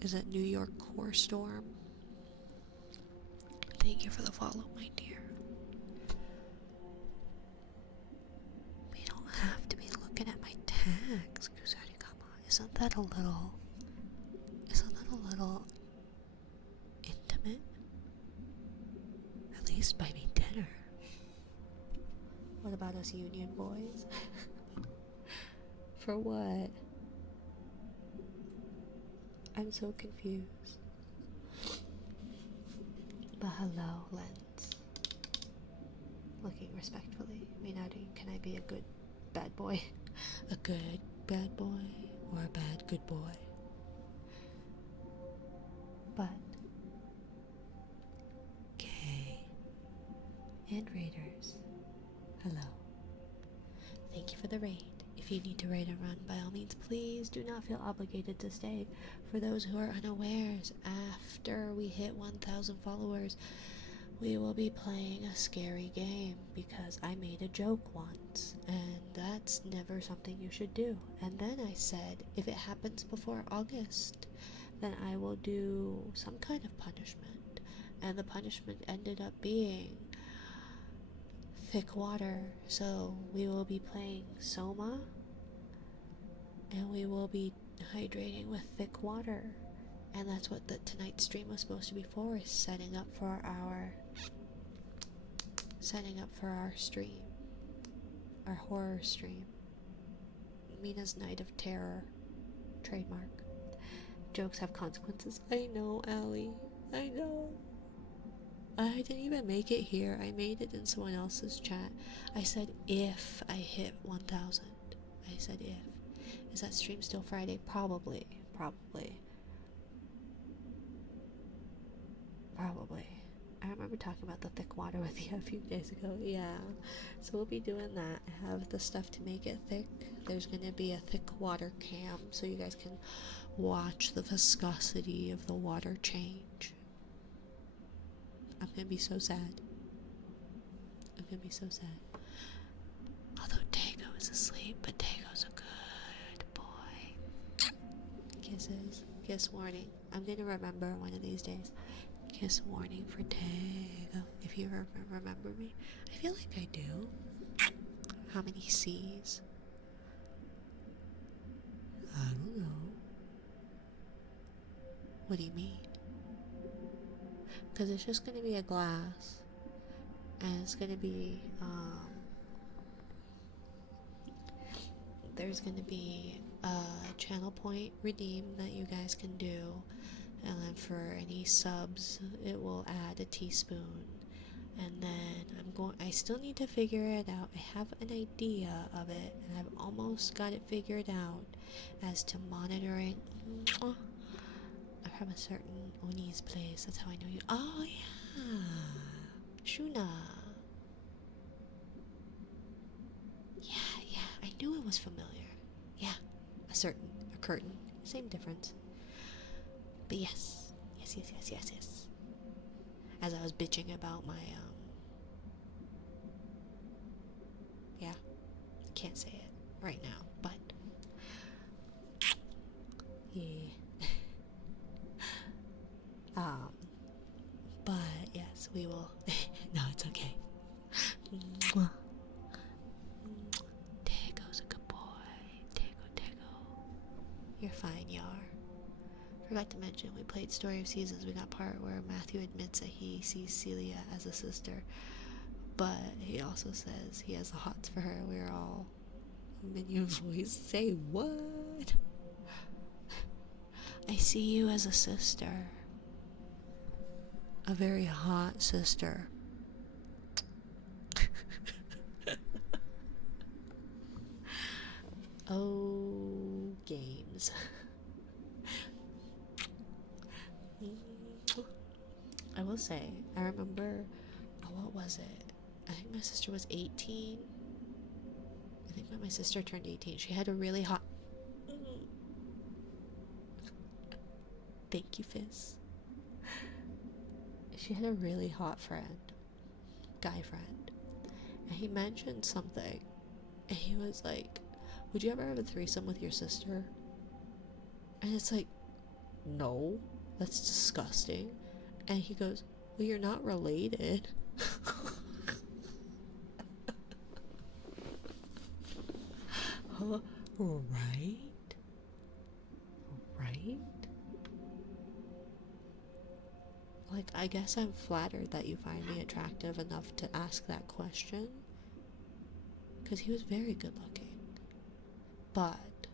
Is it New York Core Storm? Thank you for the follow, my dear. We don't have to be looking at my tags, Kusarigama. Isn't that a little intimate? At least buy me dinner. What about us union boys? For what? I'm so confused. But hello, Lens. Looking respectfully. Minaru, can I be a good bad boy? A good bad boy or a bad good boy? But Kay and Raiders, hello. Thank you for the raid. If you need to raid and run, by all means, please do not feel obligated to stay. For those who are unawares, after we hit 1,000 followers, we will be playing a scary game because I made a joke once, and that's never something you should do. And then I said, if it happens before August, then I will do some kind of punishment. And the punishment ended up being thick water. So we will be playing Soma, and we will be hydrating with thick water. And that's what tonight's stream was supposed to be for, is setting up for our stream, our horror stream, Mina's Night of Terror, trademark. Jokes have consequences. I know, Allie. I know. I didn't even make it here. I made it in someone else's chat. I said if I hit 1,000. I said if. Is that stream still Friday? Probably. I remember talking about the thick water with you a few days ago. Yeah. So we'll be doing that. I have the stuff to make it thick. There's going to be a thick water cam so you guys can watch the viscosity of the water change. I'm going to be so sad. Although Dago is asleep, but Dago's a good boy. Kisses. Kiss warning. I'm going to remember one of these days. Kiss warning for Dago. If you remember me. I feel like I do. How many C's? I don't know. What do you mean? Because it's just going to be a glass. And it's going to be, there's going to be a channel point redeem that you guys can do. And then for any subs, it will add a teaspoon. And then I still need to figure it out. I have an idea of it, and I've almost got it figured out as to monitoring. I'm from a certain Oni's place. That's how I know you. Oh yeah, Shuna. Yeah, I knew it was familiar. Yeah, a curtain, same difference. But yes. As I was bitching about my, yeah, I can't say it right now, but, yeah. We will. No, it's okay. Mwah. Tego's a good boy. Tego. You're fine, Yar. Forgot to mention, we played Story of Seasons. We got part where Matthew admits that he sees Celia as a sister, but he also says he has the hots for her. We're all minion voice. Say what? I see you as a sister. A very hot sister. Oh, games. I will say, I remember, what was it? I think my sister was 18. I think when my sister turned 18, she had a really hot... Thank you, Fizz. She had a really hot friend, guy friend, and he mentioned something, and he was like, would you ever have a threesome with your sister? And it's like, no, that's disgusting. And he goes, well, you're not related. Huh? Right? Right? Like, I guess I'm flattered that you find me attractive enough to ask that question. Because he was very good looking. But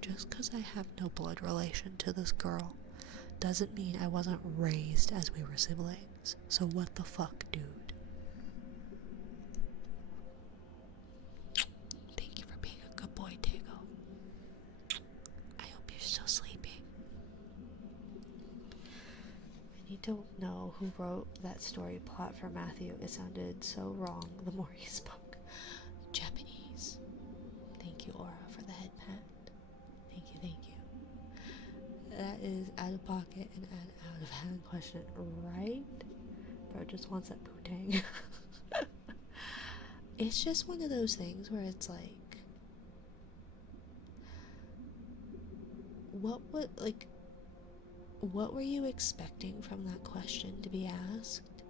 just because I have no blood relation to this girl doesn't mean I wasn't raised as we were siblings. So what the fuck, dude? Thank you for being a good boy, Tego. I hope you're still sleeping. I need to know who wrote that story plot for Matthew. It sounded so wrong the more he spoke. Japanese. Thank you, Aura, for the head pat. Thank you. That is out of pocket and an out of hand question, right? Bro just wants that poo-tang. It's just one of those things where it's like, what were you expecting from that question to be asked?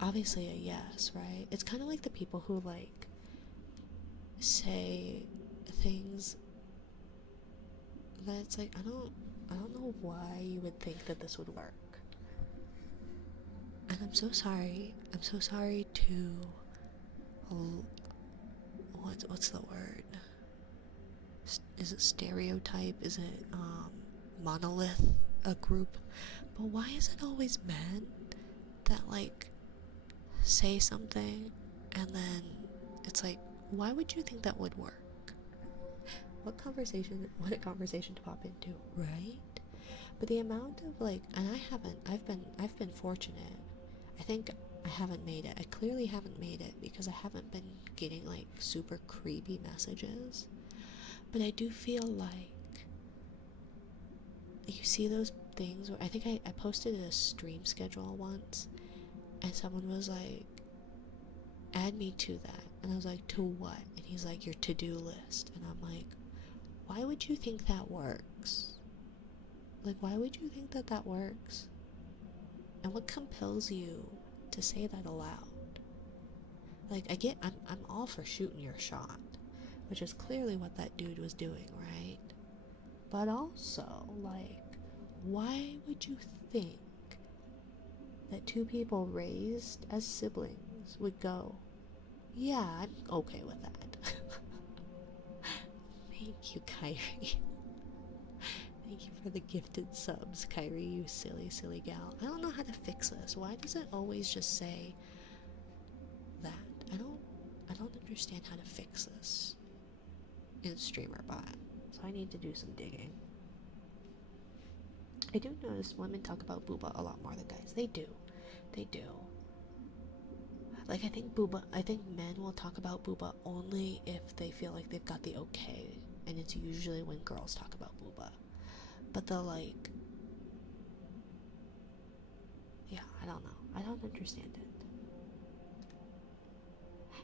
Obviously a yes, right? It's kind of like the people who like say things that it's like, I don't know why you would think that this would work. And I'm so sorry to what's the word? Is it stereotype? Is it monolith a group? But why is it always men that like say something and then it's like, why would you think that would work? What a conversation to pop into, right? But the amount of like, and I've been fortunate. I think I haven't made it. I clearly haven't made it because I haven't been getting like super creepy messages. But I do feel like you see those things where I think I posted a stream schedule once and someone was like, add me to that. And I was like, to what? And he's like, your to-do list. And I'm like, why would you think that works? Like, why would you think that that works? And what compels you to say that aloud? Like, I'm all for shooting your shot, which is clearly what that dude was doing, right? But also, like, why would you think that two people raised as siblings would go, yeah, I'm okay with that? Thank you, Kyrie. Thank you for the gifted subs, Kyrie, you silly gal. I don't know how to fix this. Why does it always just say that? I don't understand how to fix this in StreamerBot. So I need to do some digging. I do notice women talk about booba a lot more than guys. They do. Like, I think men will talk about booba only if they feel like they've got the okay. And it's usually when girls talk about booba. But the like, yeah, I don't know. I don't understand it.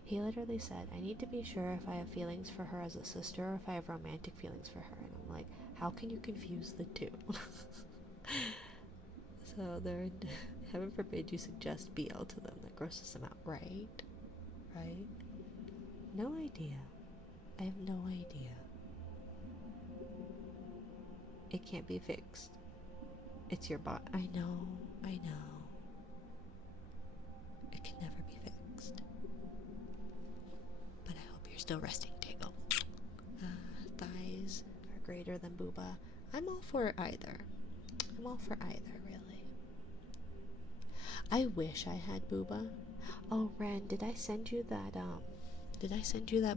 He literally said, I need to be sure if I have feelings for her as a sister or if I have romantic feelings for her. And I'm like, how can you confuse the two? So they're, heaven forbid you suggest BL to them, that grosses them out, right? Right? No idea. I have no idea. It can't be fixed. It's your body. I know. It can never be fixed. But I hope you're still resting, Dago. Thighs are greater than booba. I'm all for either. Really. I wish I had booba. Oh, Ren, did I send you that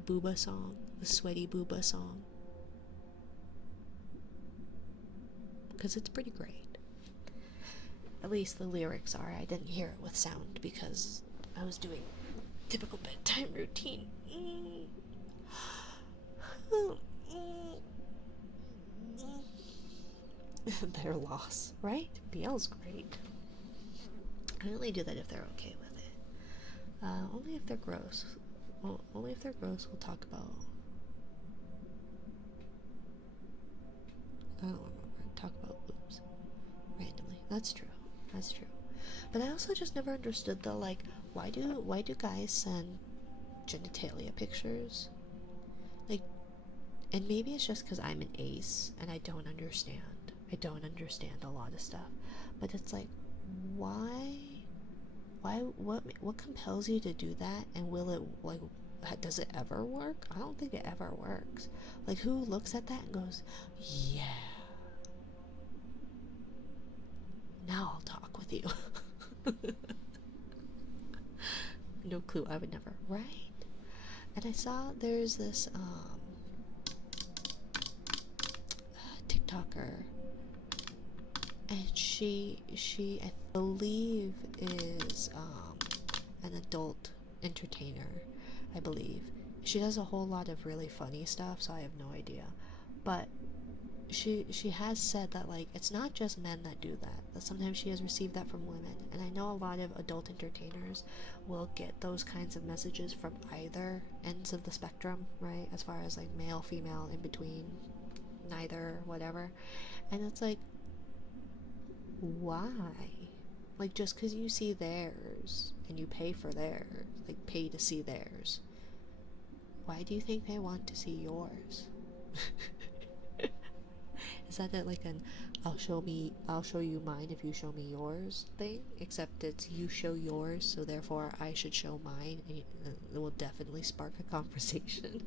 booba song? The sweaty booba song? Because it's pretty great. At least the lyrics are. I didn't hear it with sound because I was doing typical bedtime routine. Their loss, right? BL's great. I only do that if they're okay with it. Only if they're gross. Well, only if they're gross, we'll talk about. I don't remember. Talk about boobs randomly. That's true. But I also just never understood the like. Why do guys send genitalia pictures? Like, and maybe it's just because I'm an ace and I don't understand. A lot of stuff. But it's like, why? What compels you to do that? And will it, like, does it ever work? I don't think it ever works. Like, who looks at that and goes, yeah, now I'll talk with you. No clue. I would never. Right? And I saw there's this TikToker, and she I believe is an adult entertainer. I believe she does a whole lot of really funny stuff, so I have no idea, but she has said that, like, it's not just men that do that sometimes she has received that from women. And I know a lot of adult entertainers will get those kinds of messages from either ends of the spectrum, right? As far as like male, female, in between, neither, whatever. And it's like, why? Like, just because you see theirs and you pay for theirs, like pay to see theirs, why do you think they want to see yours? Is that like an I'll show you mine if you show me yours thing? Except it's you show yours, so therefore I should show mine, and it will definitely spark a conversation.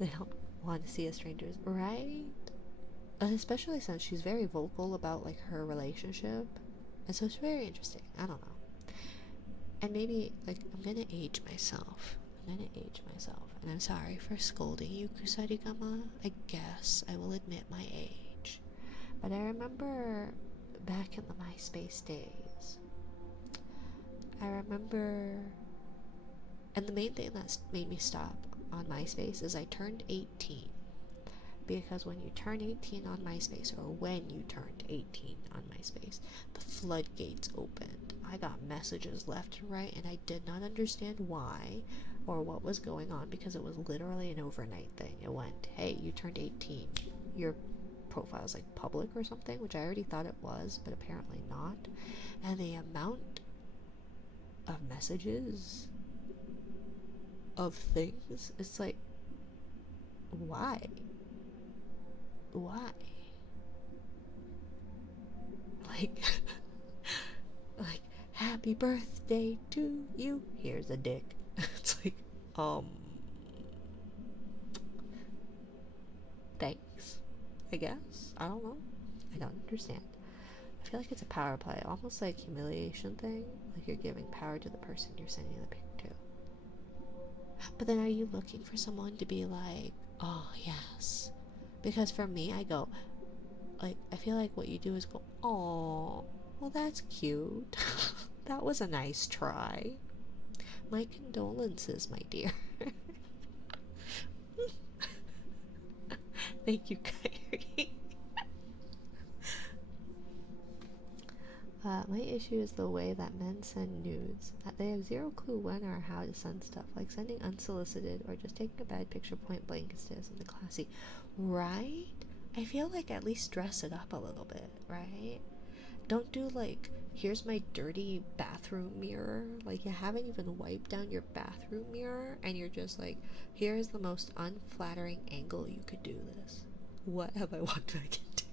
They don't want to see a stranger's, right? Especially since she's very vocal about like her relationship, and so it's very interesting. I don't know. And maybe, like, I'm gonna age myself, and I'm sorry for scolding you, Kusarigama. I guess I will admit my age. But I remember back in the MySpace days, and the main thing that made me stop on MySpace is I turned 18. Because when you turn 18 on MySpace, or when you turned 18 on MySpace, the floodgates opened. I got messages left and right, and I did not understand why or what was going on, because it was literally an overnight thing. It went, hey, you turned 18. Your profile's like public or something, which I already thought it was, but apparently not. And the amount of messages, of things, it's like, why? Like, like, happy birthday to you, here's a dick. It's like, thanks, I guess. I don't know. I don't understand. I feel like it's a power play, almost like humiliation thing. Like you're giving power to the person you're sending the pic to. But then are you looking for someone to be like, oh yes? Because for me, I go, like, I feel like what you do is go, oh, well, that's cute. That was a nice try. My condolences, my dear. Thank you, Kyrie. My issue is the way that men send nudes. They have zero clue when or how to send stuff, like sending unsolicited or just taking a bad picture point blank instead of something classy. Right? I feel like at least dress it up a little bit, right? Don't do like, here's my dirty bathroom mirror. Like, you haven't even wiped down your bathroom mirror, and you're just like, here's the most unflattering angle you could do this. What have I walked back into?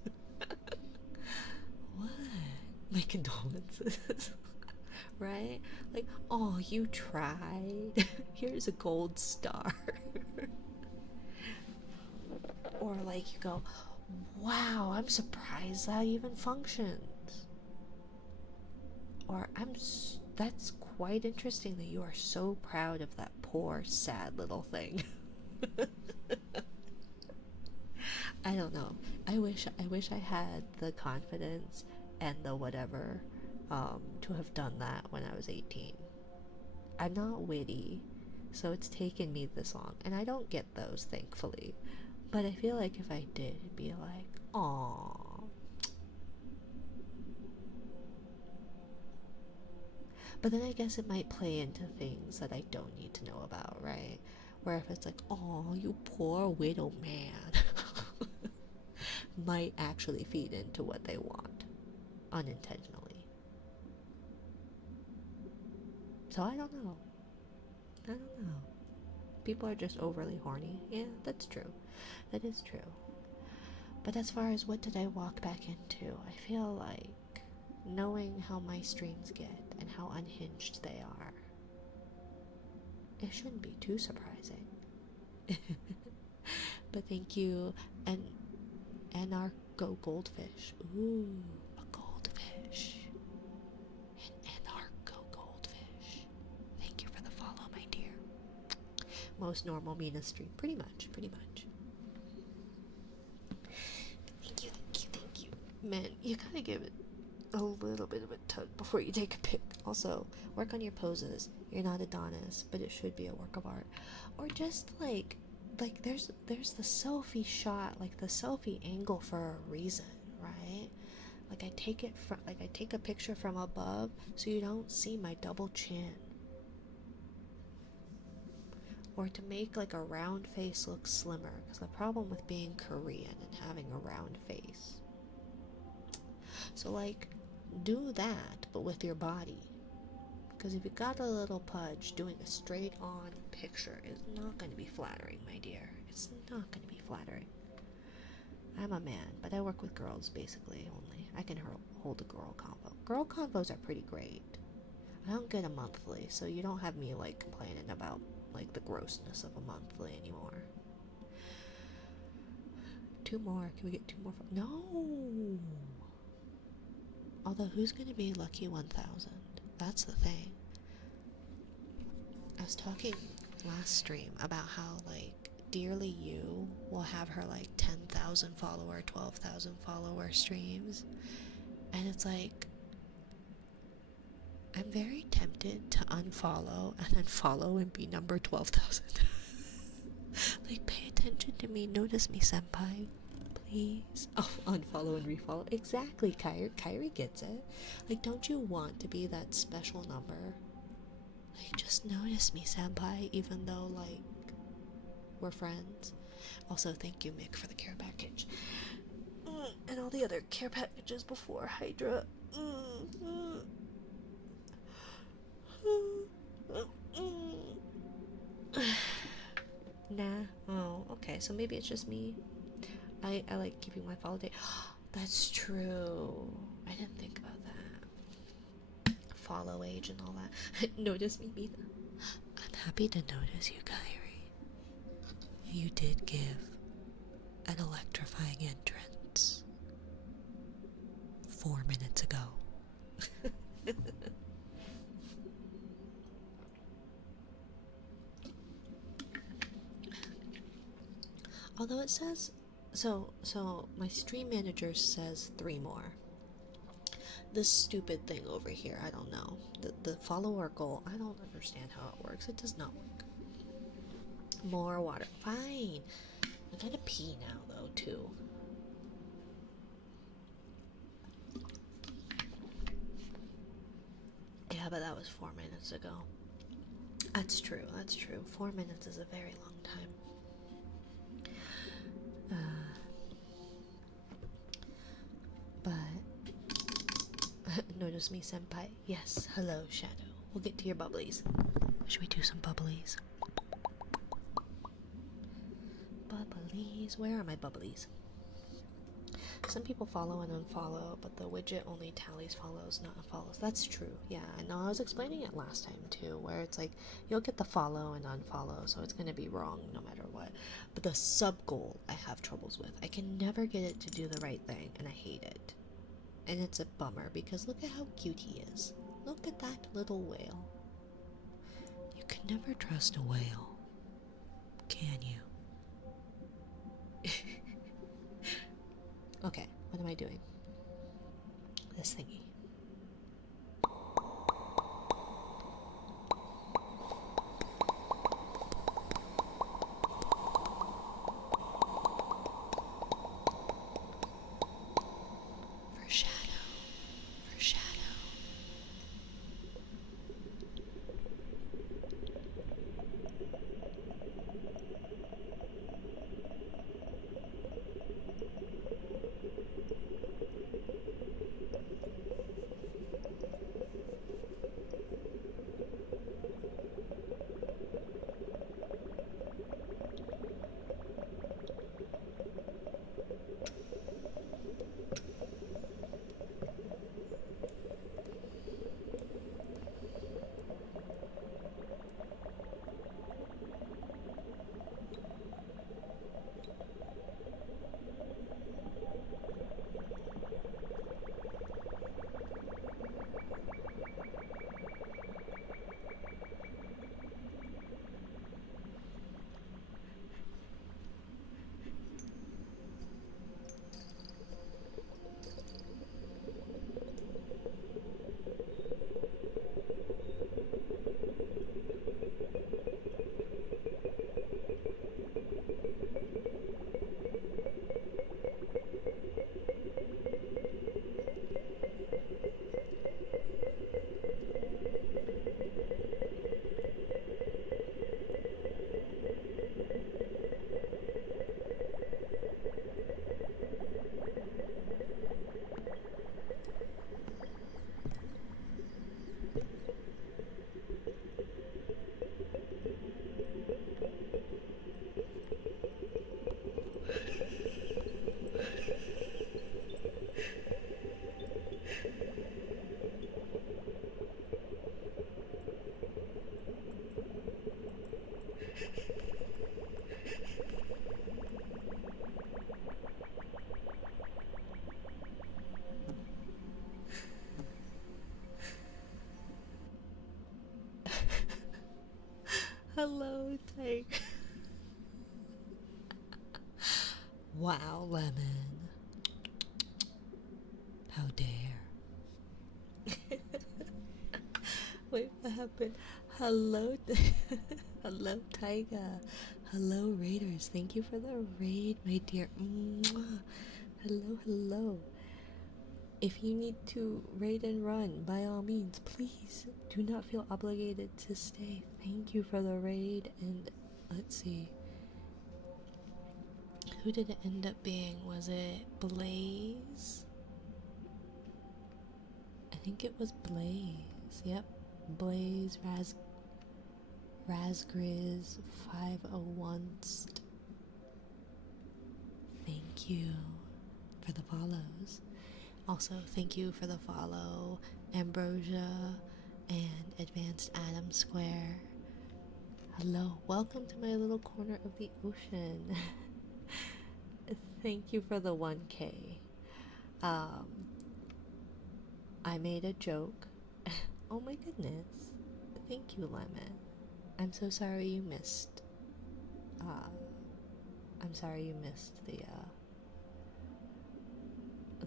What? My condolences. Right? Like, oh, you tried. Here's a gold star. Or like you go, wow, I'm surprised that even functions. Or that's quite interesting that you are so proud of that poor sad little thing. I don't know. I wish I had the confidence and the whatever to have done that when I was 18. I'm not witty, so it's taken me this long, and I don't get those, thankfully. But I feel like if I did, it'd be like, aww. But then I guess it might play into things that I don't need to know about, right? Where if it's like, oh, you poor widow man, might actually feed into what they want unintentionally. So I don't know. I don't know. People are just overly horny. Yeah, that's true. That is true. But as far as what did I walk back into, I feel like knowing how my streams get and how unhinged they are, it shouldn't be too surprising. But thank you, and Anarcho Goldfish. Ooh, a goldfish. An Anarcho Goldfish. Thank you for the follow, my dear. Most normal Mina stream. Pretty much. Thank you. Man, you gotta give it a little bit of a tug before you take a pic. Also, work on your poses. You're not Adonis, but it should be a work of art. Or just like there's the selfie shot, like the selfie angle for a reason, right? Like I take a picture from above so you don't see my double chin. Or to make like a round face look slimmer, because the problem with being Korean and having a round face. So like do that but with your body. Because if you got a little pudge, doing a straight on picture is not going to be flattering, my dear. It's not going to be flattering. I'm a man, but I work with girls basically only. I can hold a girl convo. Girl convos are pretty great. I don't get a monthly, so you don't have me like complaining about like the grossness of a monthly anymore. 2 more. Can we get 2 more? No! Although, who's going to be lucky 1,000? That's the thing. I was talking last stream about how, like, Dearly You will have her, like, 10,000 follower, 12,000 follower streams. And it's like, I'm very tempted to unfollow and then follow and be number 12,000. Like, pay attention to me, notice me, senpai. Please. Oh, unfollow and refollow. Exactly, Kyrie gets it. Like, don't you want to be that special number? Like, just notice me, senpai, even though, like, we're friends. Also, thank you, Mick, for the care package. And all the other care packages before Hydra. Nah. Oh, okay, so maybe it's just me. I like keeping my follow date. That's true. I didn't think about that. Follow age and all that. Notice me, Mina. I'm happy to notice you, Kyrie. You did give an electrifying entrance 4 minutes ago. Although it says, so my stream manager says 3 more. This stupid thing over here, I don't know. The follower goal, I don't understand how it works. It does not work. More water. Fine. I gotta pee now, though, too. Yeah, but that was 4 minutes ago. That's true. 4 minutes is a very long time. Excuse me, senpai. Yes, hello, Shadow. We'll get to your bubblies. Should we do some bubblies? Bubblies. Where are my bubblies? Some people follow and unfollow, but the widget only tallies follows, not unfollows. That's true. Yeah, I know. I was explaining it last time too, where it's like you'll get the follow and unfollow, so it's gonna be wrong no matter what. But the sub goal I have troubles with. I can never get it to do the right thing, and I hate it. And it's a bummer because look at how cute he is. Look at that little whale. You can never trust a whale, can you? Okay, what am I doing? This thingy. For shadow. For shadow. Hello, Tiger. Wow, Lemon. How dare. Wait, what happened? Hello, hello, Taiga. Hello, Raiders. Thank you for the raid, my dear. Mwah. Hello, hello. If you need to raid and run, by all means, please do not feel obligated to stay. Thank you for the raid. And let's see. Who did it end up being? Was it Blaze? I think it was Blaze. Yep. Blaze, Razgriz 501. Thank you for the follows. Also, thank you for the follow, Ambrosia and Advanced Adam Square. Hello, welcome to my little corner of the ocean. Thank you for the 1K. I made a joke. Oh my goodness. Thank you, Lemon. I'm so sorry you missed. I'm sorry you missed the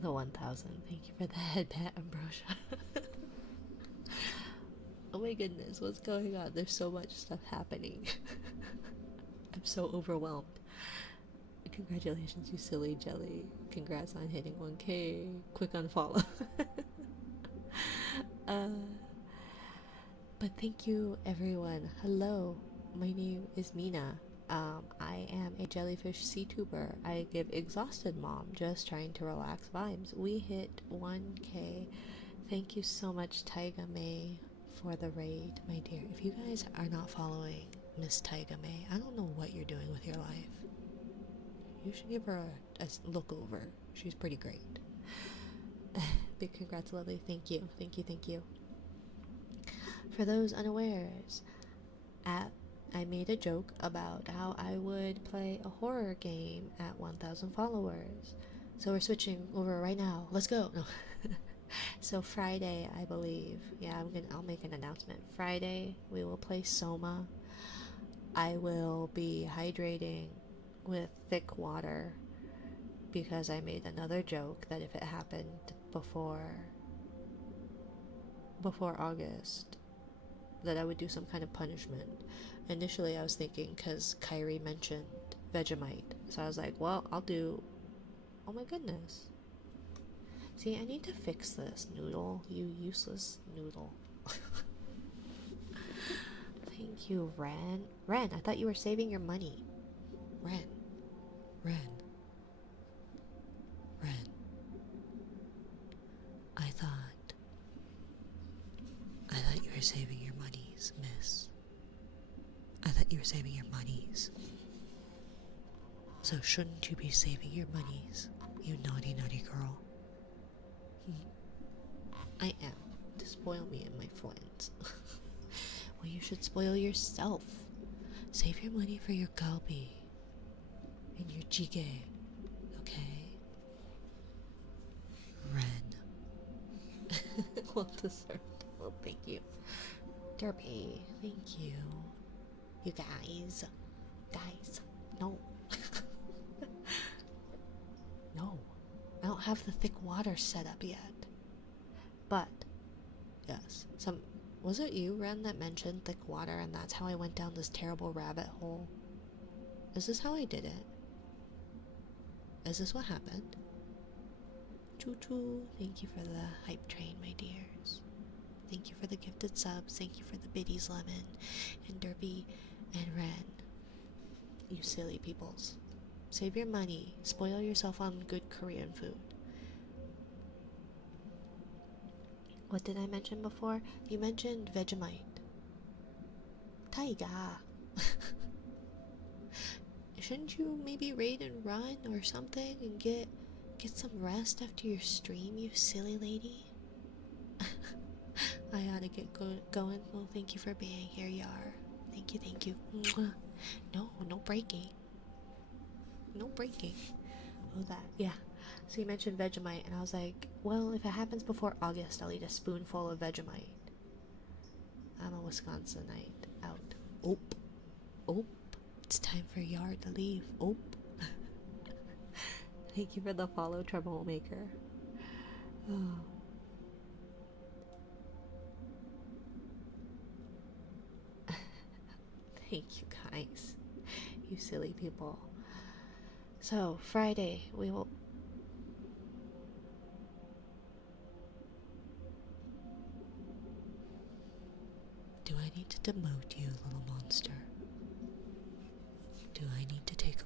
1000. Thank you for the headband, Ambrosia. Oh my goodness, what's going on? There's so much stuff happening. I'm so overwhelmed. Congratulations, you silly jelly. Congrats on hitting 1K. Quick unfollow. But thank you, everyone. Hello, my name is Mina. I am a jellyfish CTuber. I give exhausted mom just trying to relax vibes. We hit 1K Thank you so much, Taiga May, for the raid, my dear. If you guys are not following Miss Taiga May, I don't know what you're doing with your life. You should give her a look over. She's pretty great. Big congrats, Lovely. Thank you, thank you, thank you. For those unawares, I made a joke about how I would play a horror game at 1,000 followers. So we're switching over right now. Let's go. No. So Friday, I believe. Yeah, I'll make an announcement. Friday, we will play Soma. I will be hydrating with thick water because I made another joke that if it happened before August, that I would do some kind of punishment. Initially, I was thinking because Kyrie mentioned Vegemite, so I was like, well, I'll do. Oh my goodness. See, I need to fix this, Noodle. You useless noodle. Thank you, Ren. Ren, I thought you were saving your money. Ren. Ren. Ren. I thought you were saving your monies, miss. I thought you were saving your monies. So shouldn't you be saving your monies, you naughty, naughty girl? I am. To spoil me and my friends. Well, you should spoil yourself. Save your money for your galbi and your jjigae, okay? Ren. Well deserved. Well, thank you. Derpy, thank you. You guys. Guys, no. No. I don't have the thick water set up yet. But, yes, was it you, Ren, that mentioned thick water and that's how I went down this terrible rabbit hole? Is this how I did it? Is this what happened? Choo choo, thank you for the hype train, my dears. Thank you for the gifted subs, thank you for the biddies, Lemon, and Derby, and Ren. You silly peoples. Save your money, spoil yourself on good Korean food. What did I mention before? You mentioned Vegemite. Taiga. Shouldn't you maybe raid and run or something and get some rest after your stream, you silly lady? I ought to get going. Well, thank you for being here, Yar. Thank you, thank you. No breaking. No breaking. Oh, that, yeah. So you mentioned Vegemite, and I was like, well, if it happens before August, I'll eat a spoonful of Vegemite. I'm a Wisconsinite out. Oh, it's time for Yard to leave. Oh. Thank you for the follow, Troublemaker. Oh. Thank you guys. You silly people. So, Friday, we will... Do I need to demote you, little monster? Do I need to take...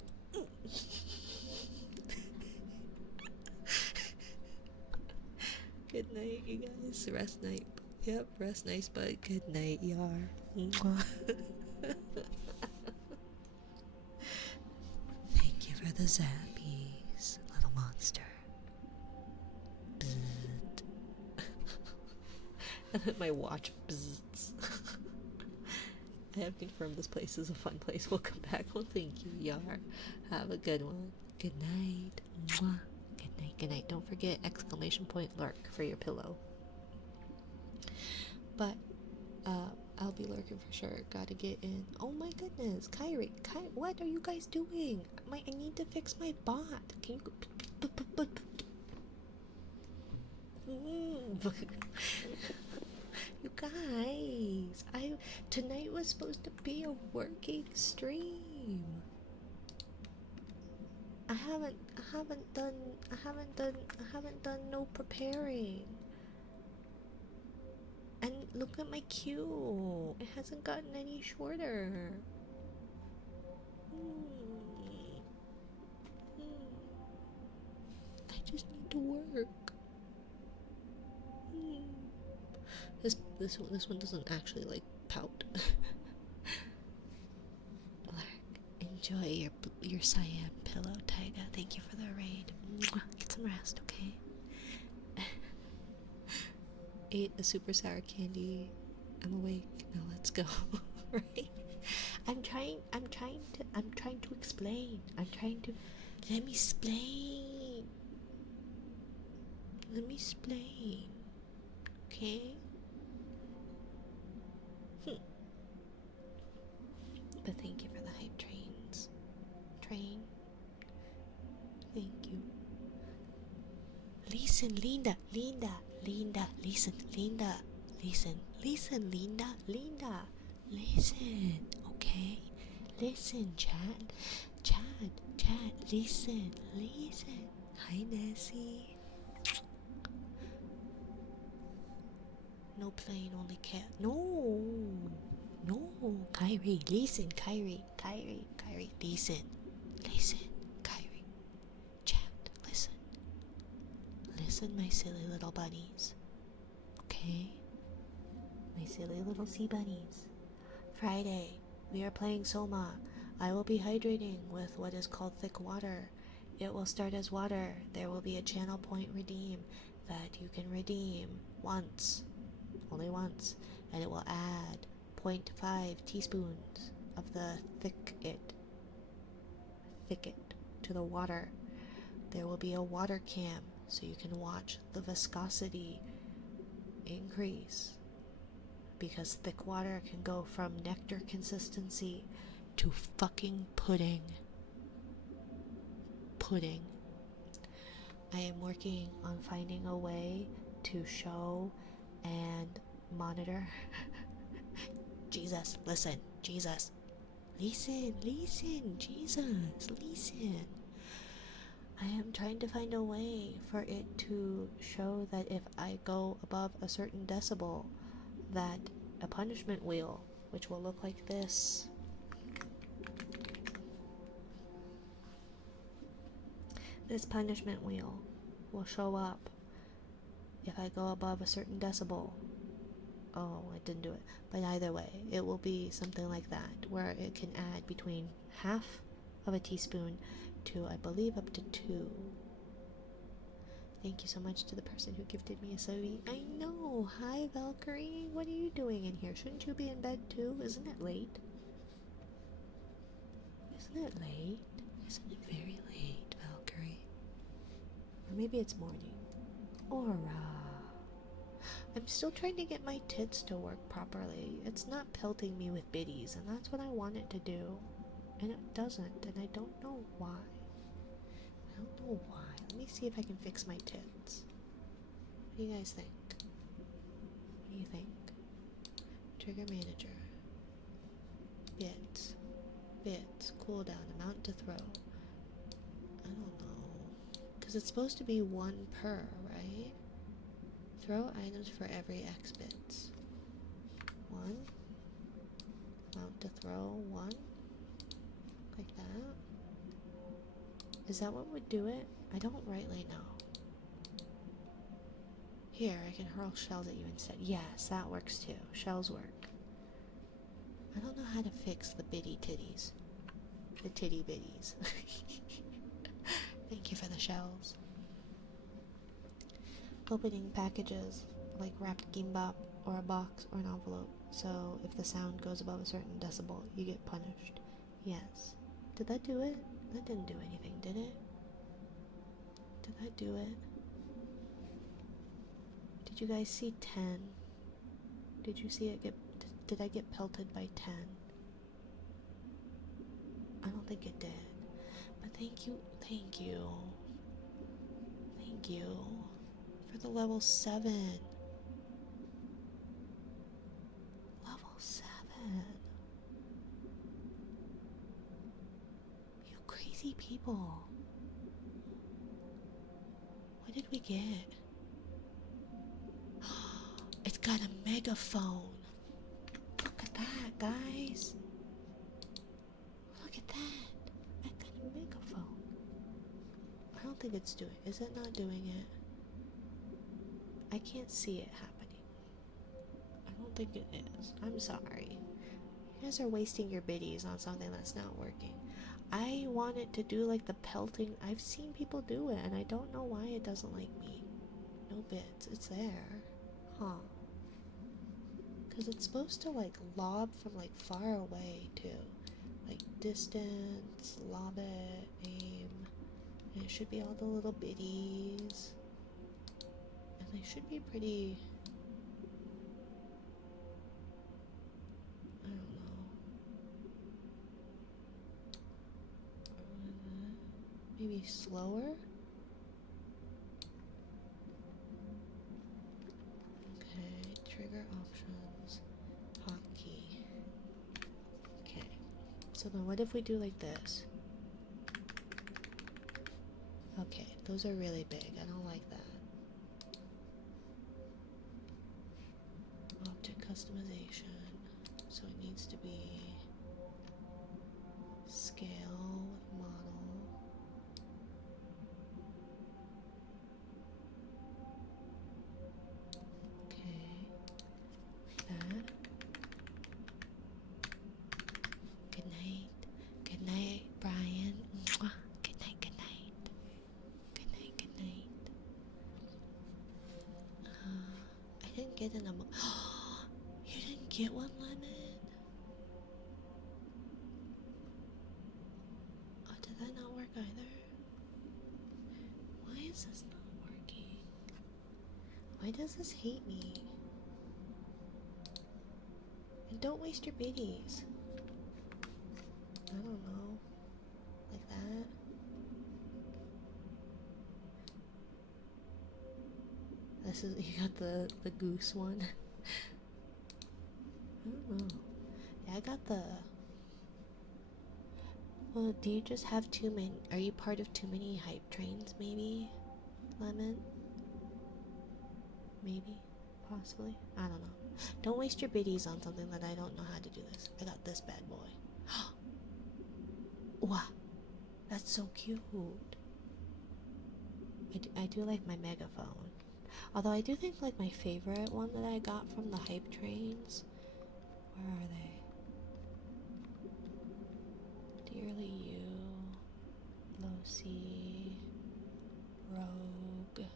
Good night, you guys. Rest night. Yep, rest nice, but good night, Yar. Thank you for the zappies, little monster. Bzzzt. And then my watch bzzzt. I have confirmed this place is a fun place. We'll come back. Well, thank you, Yar. Have a good one. Good night. Mwah. Good night, good night. Don't forget exclamation point lurk for your pillow. But, I'll be lurking for sure. Gotta get in. Oh my goodness. Kyrie, what are you guys doing? I need to fix my bot. Can you go... You guys, tonight was supposed to be a working stream. I haven't done no preparing. And look at my queue. It hasn't gotten any shorter. I just need to work. This one doesn't actually like pout. Lark, enjoy your cyan pillow, Taiga. Thank you for the raid. Mwah. Get some rest, okay? Ate a super sour candy. I'm awake. Now let's go. Right? I'm trying to explain. Let me explain. Let me explain. Okay? But thank you for the hype trains. Train. Thank you. Listen, Linda, listen, Linda, listen, Linda, listen, okay? Listen, Chad, listen. Hi, Nessie. No plane, only cat. No, Kyrie, listen, Kyrie, listen, Kyrie, Chad, listen, my silly little bunnies, okay? My silly little sea bunnies. Friday, we are playing Soma. I will be hydrating with what is called thick water. It will start as water. There will be a channel point redeem that you can redeem once, only once, and it will add 0.5 teaspoons of the thicket to the water. There will be a water cam so you can watch the viscosity increase, because thick water can go from nectar consistency to fucking pudding. I am working on finding a way to show and monitor. Jesus, listen, Jesus. Listen, Jesus, listen. I am trying to find a way for it to show that if I go above a certain decibel, that a punishment wheel, which will look like this, this punishment wheel will show up if I go above a certain decibel. Oh, I didn't do it. But either way, it will be something like that, where it can add between half of a teaspoon to, I believe, up to 2. Thank you so much to the person who gifted me a soda. I know! Hi, Valkyrie! What are you doing in here? Shouldn't you be in bed too? Isn't it late? Isn't it late? Isn't it very late, Valkyrie? Or maybe it's morning. Aura! I'm still trying to get my tits to work properly. It's not pelting me with biddies, and that's what I want it to do. And it doesn't, and I don't know why. Let me see if I can fix my tits. What do you guys think? What do you think? Trigger manager. Bits. Cooldown. Amount to throw. I don't know. Because it's supposed to be 1 per, right? Throw items for every X bits. 1. Amount to throw 1. Like that. Is that what would do it? I don't rightly know. Here, I can hurl shells at you instead. Yes, that works too. Shells work. I don't know how to fix the bitty titties. The titty bitties. Thank you for the shells. Opening packages, like wrapped gimbap or a box or an envelope. So if the sound goes above a certain decibel, you get punished. Yes. Did that do it? That didn't do anything, did it? Did that do it? Did you guys see 10? Did you see it get... Did I get pelted by 10? I don't think it did. But thank you for the level 7. Level 7. You crazy people. What did we get? It's got a megaphone. Look at that, guys. Look at that. I got a megaphone. I don't think it's doing... Is it not doing it? I can't see it happening. think it is. I'm sorry. You guys are wasting your biddies on something that's not working. I want it to do like the pelting. I've seen people do it, and I don't know why it doesn't like me. No bits. It's there. Huh. Because it's supposed to like lob from like far away too. Like distance, lob it, aim. And it should be all the little biddies. And they should be pretty... I don't know. Maybe slower? Okay, trigger options, hotkey. Okay, so then what if we do like this? Okay, those are really big. I don't like that. Object customization. So it needs to be scale with model. Okay, like that. Good night. Good night, Brian. Mwah. Good night, good night. Good night, good night. I didn't get an You didn't get one, Lemon? Oh, did that not work either? Why is this not working? Why does this hate me? And don't waste your biddies. I don't know. Like that. This is, you got the goose one. I don't know. Yeah, I got the... Well, do you just have too many... Are you part of too many hype trains, maybe? Lemon? Maybe? Possibly? I don't know. Don't waste your biddies on something that I don't know how to do this. I got this bad boy. Wow! That's so cute. I do like my megaphone. Although I do think like my favorite one that I got from the hype trains... Where are they? Dearly You, Losi, Rogue,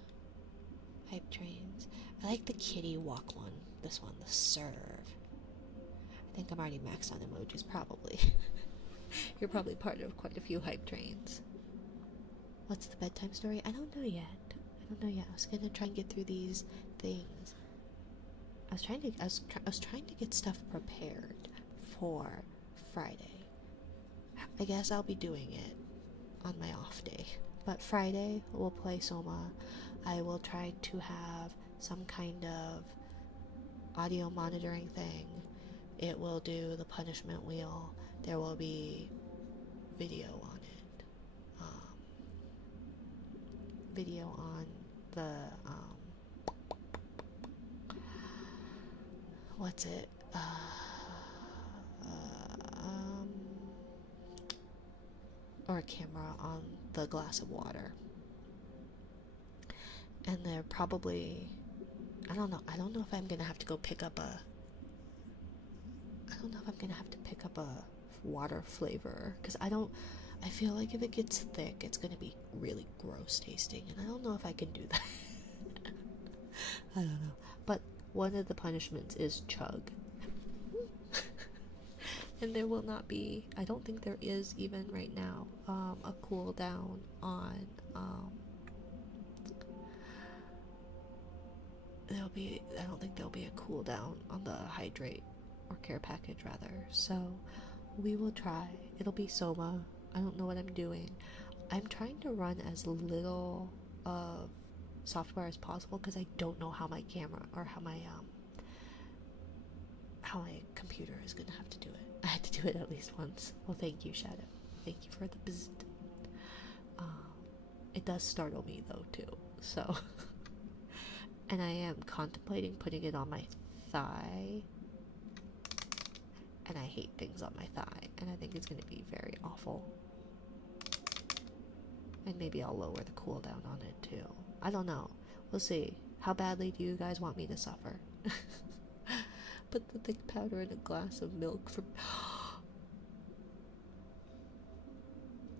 hype trains. I like the kitty walk one. This one, the serve. I think I'm already maxed on emojis, probably. You're probably part of quite a few hype trains. What's the bedtime story? I don't know yet. I don't know yet. I was gonna try and get through these things. I was trying to get stuff prepared for Friday. I guess I'll be doing it on my off day. But Friday we'll play Soma. I will try to have some kind of audio monitoring thing. It will do the punishment wheel. There will be video on it. Video on the what's it? Or a camera on the glass of water. And they're probably, I don't know if I'm gonna have to go pick up a, I don't know if I'm gonna have to pick up a water flavor, because I feel like if it gets thick, it's gonna be really gross tasting, and I don't know if I can do that. I don't know. But one of the punishments is chug. And there will not be, I don't think there is even right now, a cooldown on, I don't think there'll be a cooldown on the hydrate, or care package rather, so we will try. It'll be Soma. I don't know what I'm doing. I'm trying to run as little of software as possible, because I don't know how my camera, or how my computer is gonna have to do it. I had to do it at least once. Well, thank you, Shadow. Thank you for the bzzzt. It does startle me though too, so and I am contemplating putting it on my thigh, and I hate things on my thigh, and I think it's gonna be very awful. And maybe I'll lower the cooldown on it too. I don't know. We'll see. How badly do you guys want me to suffer? put the thick powder in a glass of milk for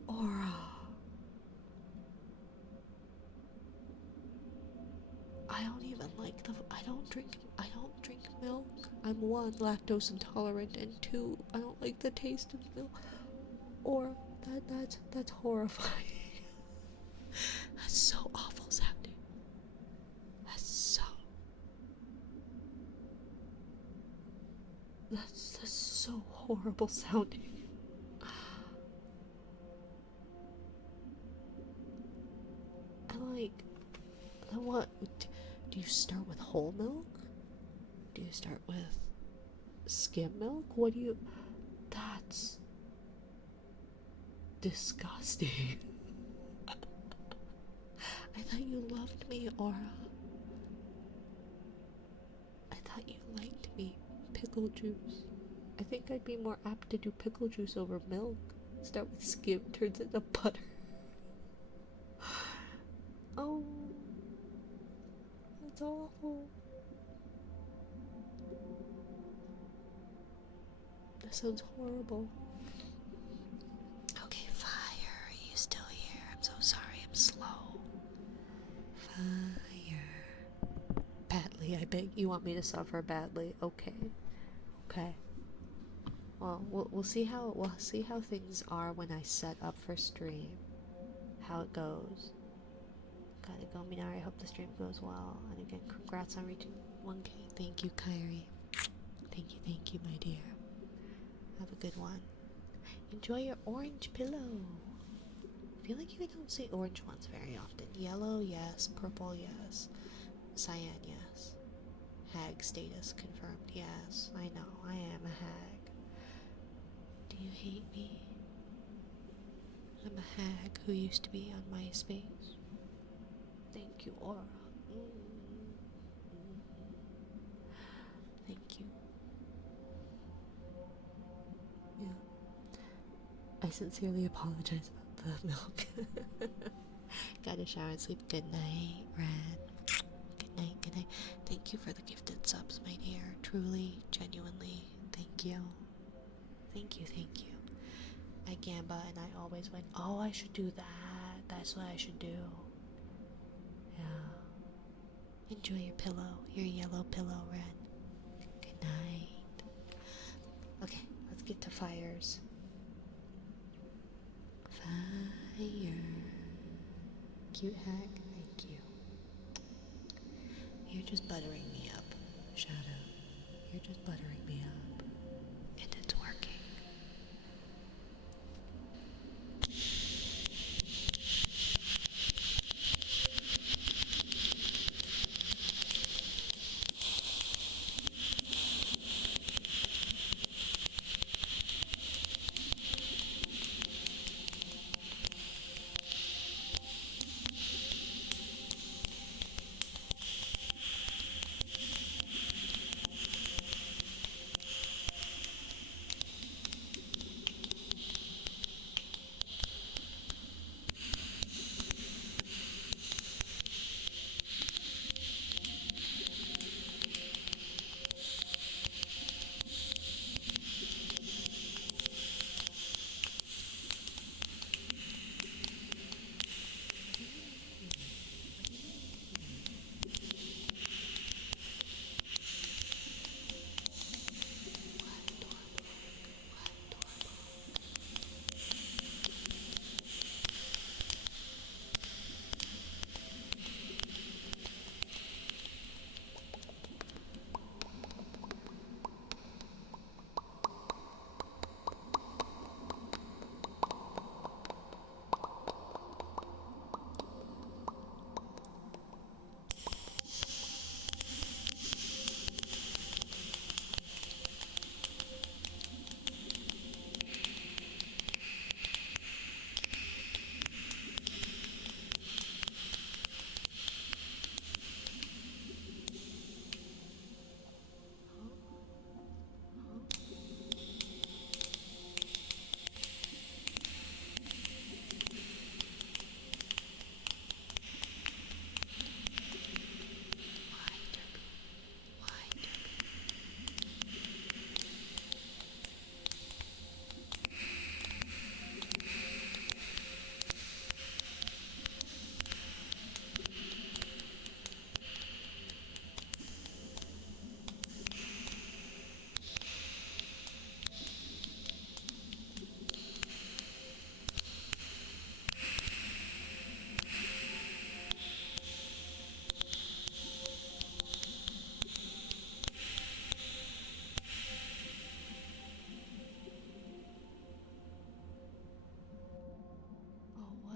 Aura. I don't even like the. I don't drink milk. I'm one, lactose intolerant, and two, I don't like the taste of milk. Or that's horrifying. That's so awful sounding. That's so horrible sounding. And like, then what? Do you start with whole milk? Do you start with skim milk? What do you. That's disgusting. I thought you loved me, Aura. I thought you liked me. Pickle juice. I think I'd be more apt to do pickle juice over milk. Start with skim, turns into butter. Oh, that's awful. That sounds horrible. Okay, Fire, are you still here? I'm so sorry, I'm slow. Fire. Badly, I beg. You want me to suffer badly? Okay. Okay. Well, we'll see how things are when I set up for stream. How it goes. Gotta go, Minari. I hope the stream goes well. And again, congrats on reaching 1K. Thank you, Kyrie. Thank you, my dear. Have a good one. Enjoy your orange pillow. I feel like you don't see orange ones very often. Yellow, yes. Purple, yes. Cyan, yes. Hag status confirmed, yes. I know, I am a hag. Do you hate me? I'm a hag who used to be on MySpace. Thank you, Aura. Thank you. Yeah. I sincerely apologize about the milk. Gotta shower and sleep. Good night, Red. Good night. Thank you for the gifted subs, my dear. Truly, genuinely, thank you. Thank you. I Gamba and I always went, oh, I should do that. That's what I should do. Yeah. Enjoy your pillow, your yellow pillow, Red. Good night. Okay, let's get to fires. Fire. Cute hack, thank you. You're just buttering me up, Shadow. You're just buttering me up. And it's working.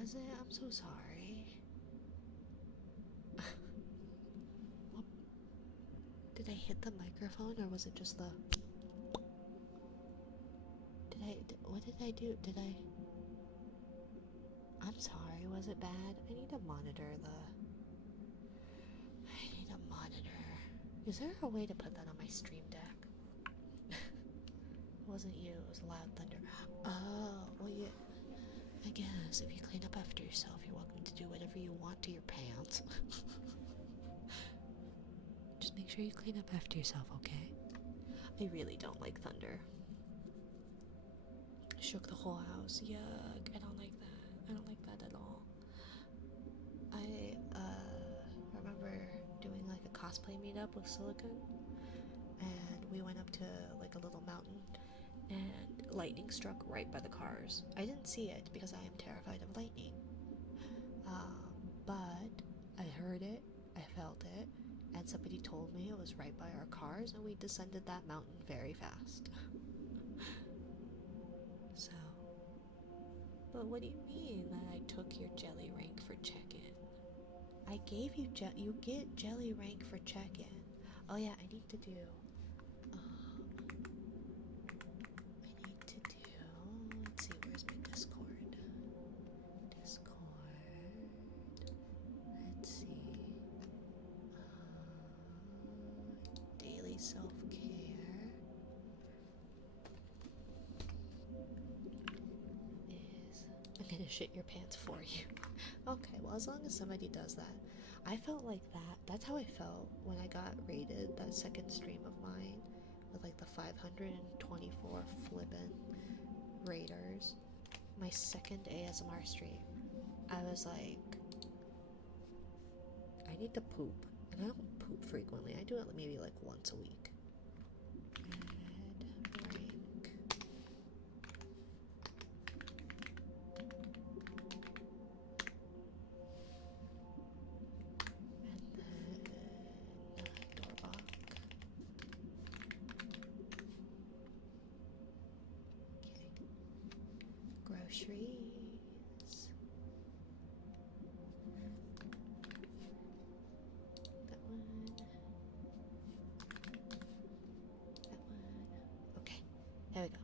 Was it? I'm so sorry. What? Did I hit the microphone or was it just the... What did I do? I'm sorry, was it bad? I need to monitor I need a monitor. Is there a way to put that on my stream deck? It wasn't you, it was loud thunder. Oh, well, yeah. I guess if you clean up after yourself, you're welcome to do whatever you want to your pants. Just make sure you clean up after yourself, okay? I really don't like thunder. Shook the whole house. Yuck. I don't like that. I don't like that at all. I remember doing like a cosplay meetup with Silicon, and we went up to like a little mountain, and lightning struck right by the cars. I didn't see it because I am terrified of lightning. But I heard it, I felt it, and somebody told me it was right by our cars, and we descended that mountain very fast. So, but what do you mean that I took your jelly rank for check-in? I gave you you get jelly rank for check-in. Oh yeah, I need to do. Let's see, where's my Discord? Let's see. Daily self-care is... I'm gonna shit your pants for you. Okay, well, as long as somebody does that. I felt like that. That's how I felt when I got rated that second stream of mine with like the 524 flippin' raiders. My second ASMR stream. I was like, I need to poop. And I don't poop frequently. I do it maybe like once a week. Red rank. And then Dorbach. Okay. Groceries. That one. That one. Okay. There we go.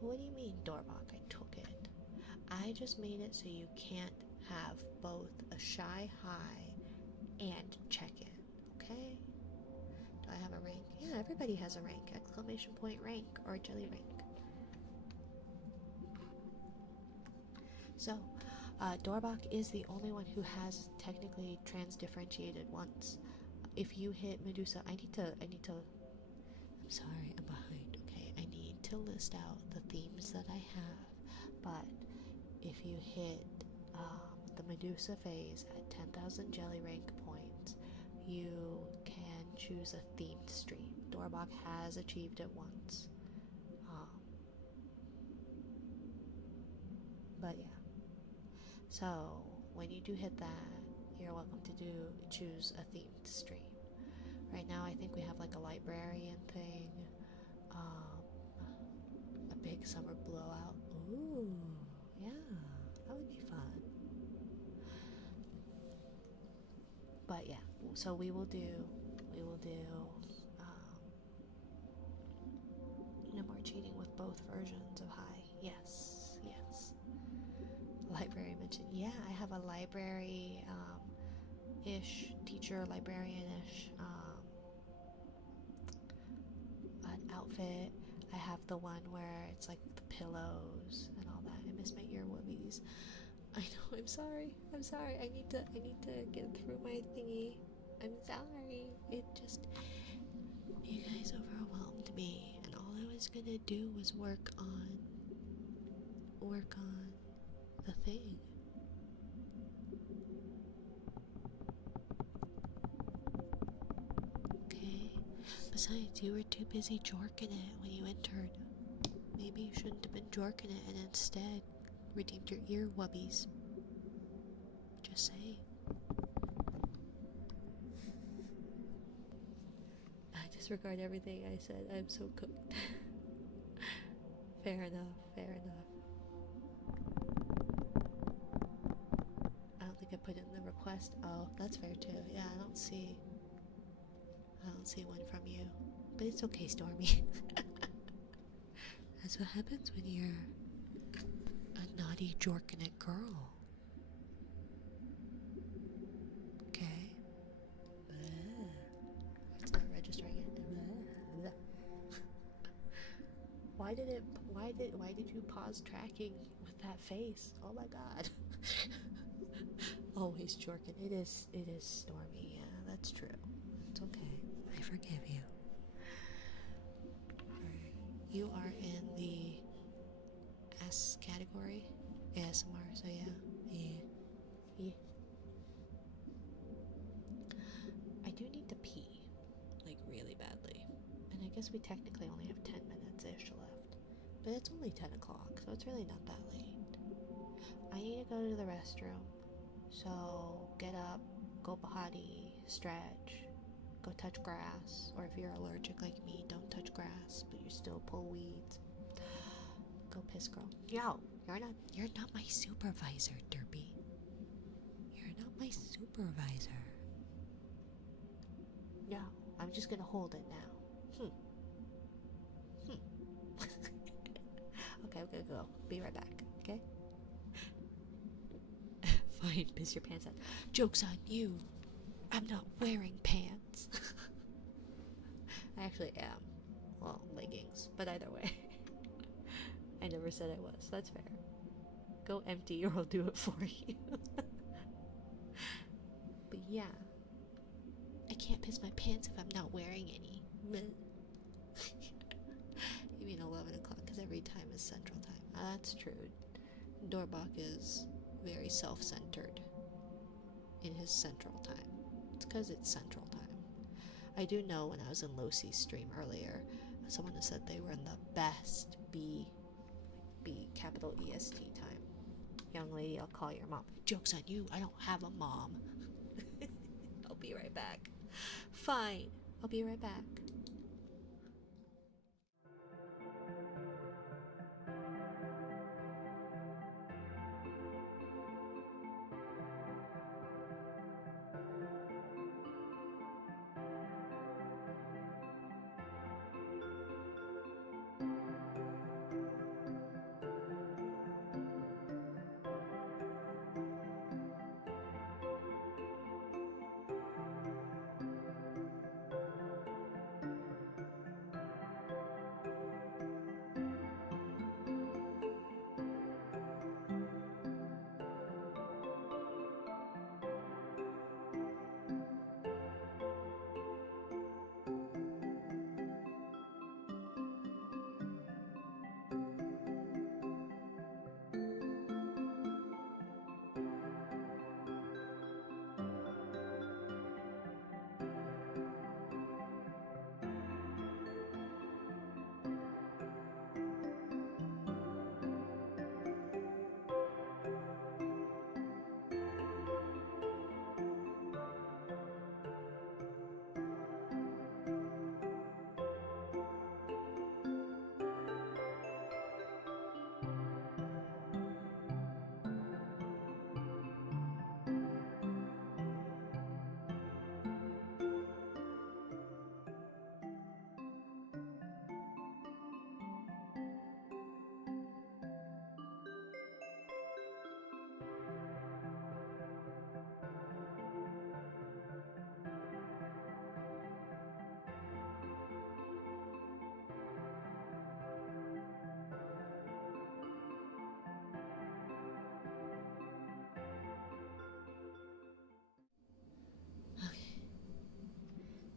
What do you mean, Dorbach? I took it. I just made it so you can't have both a shy high and check-in, okay? Do I have a rank? Yeah, everybody has a rank. Exclamation point rank or jelly rank. So, Dorbach is the only one who has technically trans-differentiated once. If you hit Medusa, I need to, I'm sorry, I'm behind, okay? I need to list out the themes that I have, but if you hit the Medusa phase at 10,000 jelly rank points, you can choose a themed stream. Dorbach has achieved it once. But yeah. So when you do hit that, you're welcome to choose a themed stream. Right now I think we have like a librarian thing, a big summer blowout. Ooh, yeah, that would be fun. But yeah, so we will do no more cheating with both versions of high. Yes, yes. Library mentioned. Yeah, I have a library ish teacher, librarian-ish an outfit. I have the one where it's like the pillows and all that. I miss my earwubbies. I know, I'm sorry. I need to get through my thingy. I'm sorry. It just, you guys overwhelmed me, and all I was gonna do was work on the thing. Okay? Besides, you were too busy jorking it when you entered. Maybe you shouldn't have been jorking it and instead redeemed your ear wubbies. Just saying. I disregard everything I said. I'm so cooked. Fair enough, fair enough. request. Oh, that's fair too. Yeah, I don't see one from you. But it's okay, Stormy. That's what happens when you're a naughty jorkinet girl. Okay. It's not registering it. Why did you pause tracking with that face? Oh my god. Always jorkin. It is Stormy, yeah, that's true. It's okay. I forgive you. Alright. You are in the S category? ASMR, so yeah. I do need to pee. Like really badly. And I guess we technically only have 10 minutes-ish left. But it's only 10 o'clock, so it's really not that late. I need to go to the restroom. So get up, go potty, stretch, go touch grass. Or if you're allergic like me, don't touch grass, but you still pull weeds. Go piss, girl. Yo, you're not my supervisor, Derpy. You're not my supervisor. No, I'm just gonna hold it now. Okay, I'm gonna go. Be right back, okay? Fine, piss your pants out. Joke's on you. I'm not wearing pants. I actually am. Well, leggings, but either way. I never said I was. That's fair. Go empty or I'll do it for you. But yeah. I can't piss my pants if I'm not wearing any. You mean 11 o'clock, because every time is Central Time. That's true. Dorbach is very self-centered in his Central Time. It's because it's Central Time. I do know when I was in Losi's stream earlier, someone has said they were in the best B capital EST time. Young lady, I'll call your mom. Joke's on you, I don't have a mom. I'll be right back. Fine, I'll be right back.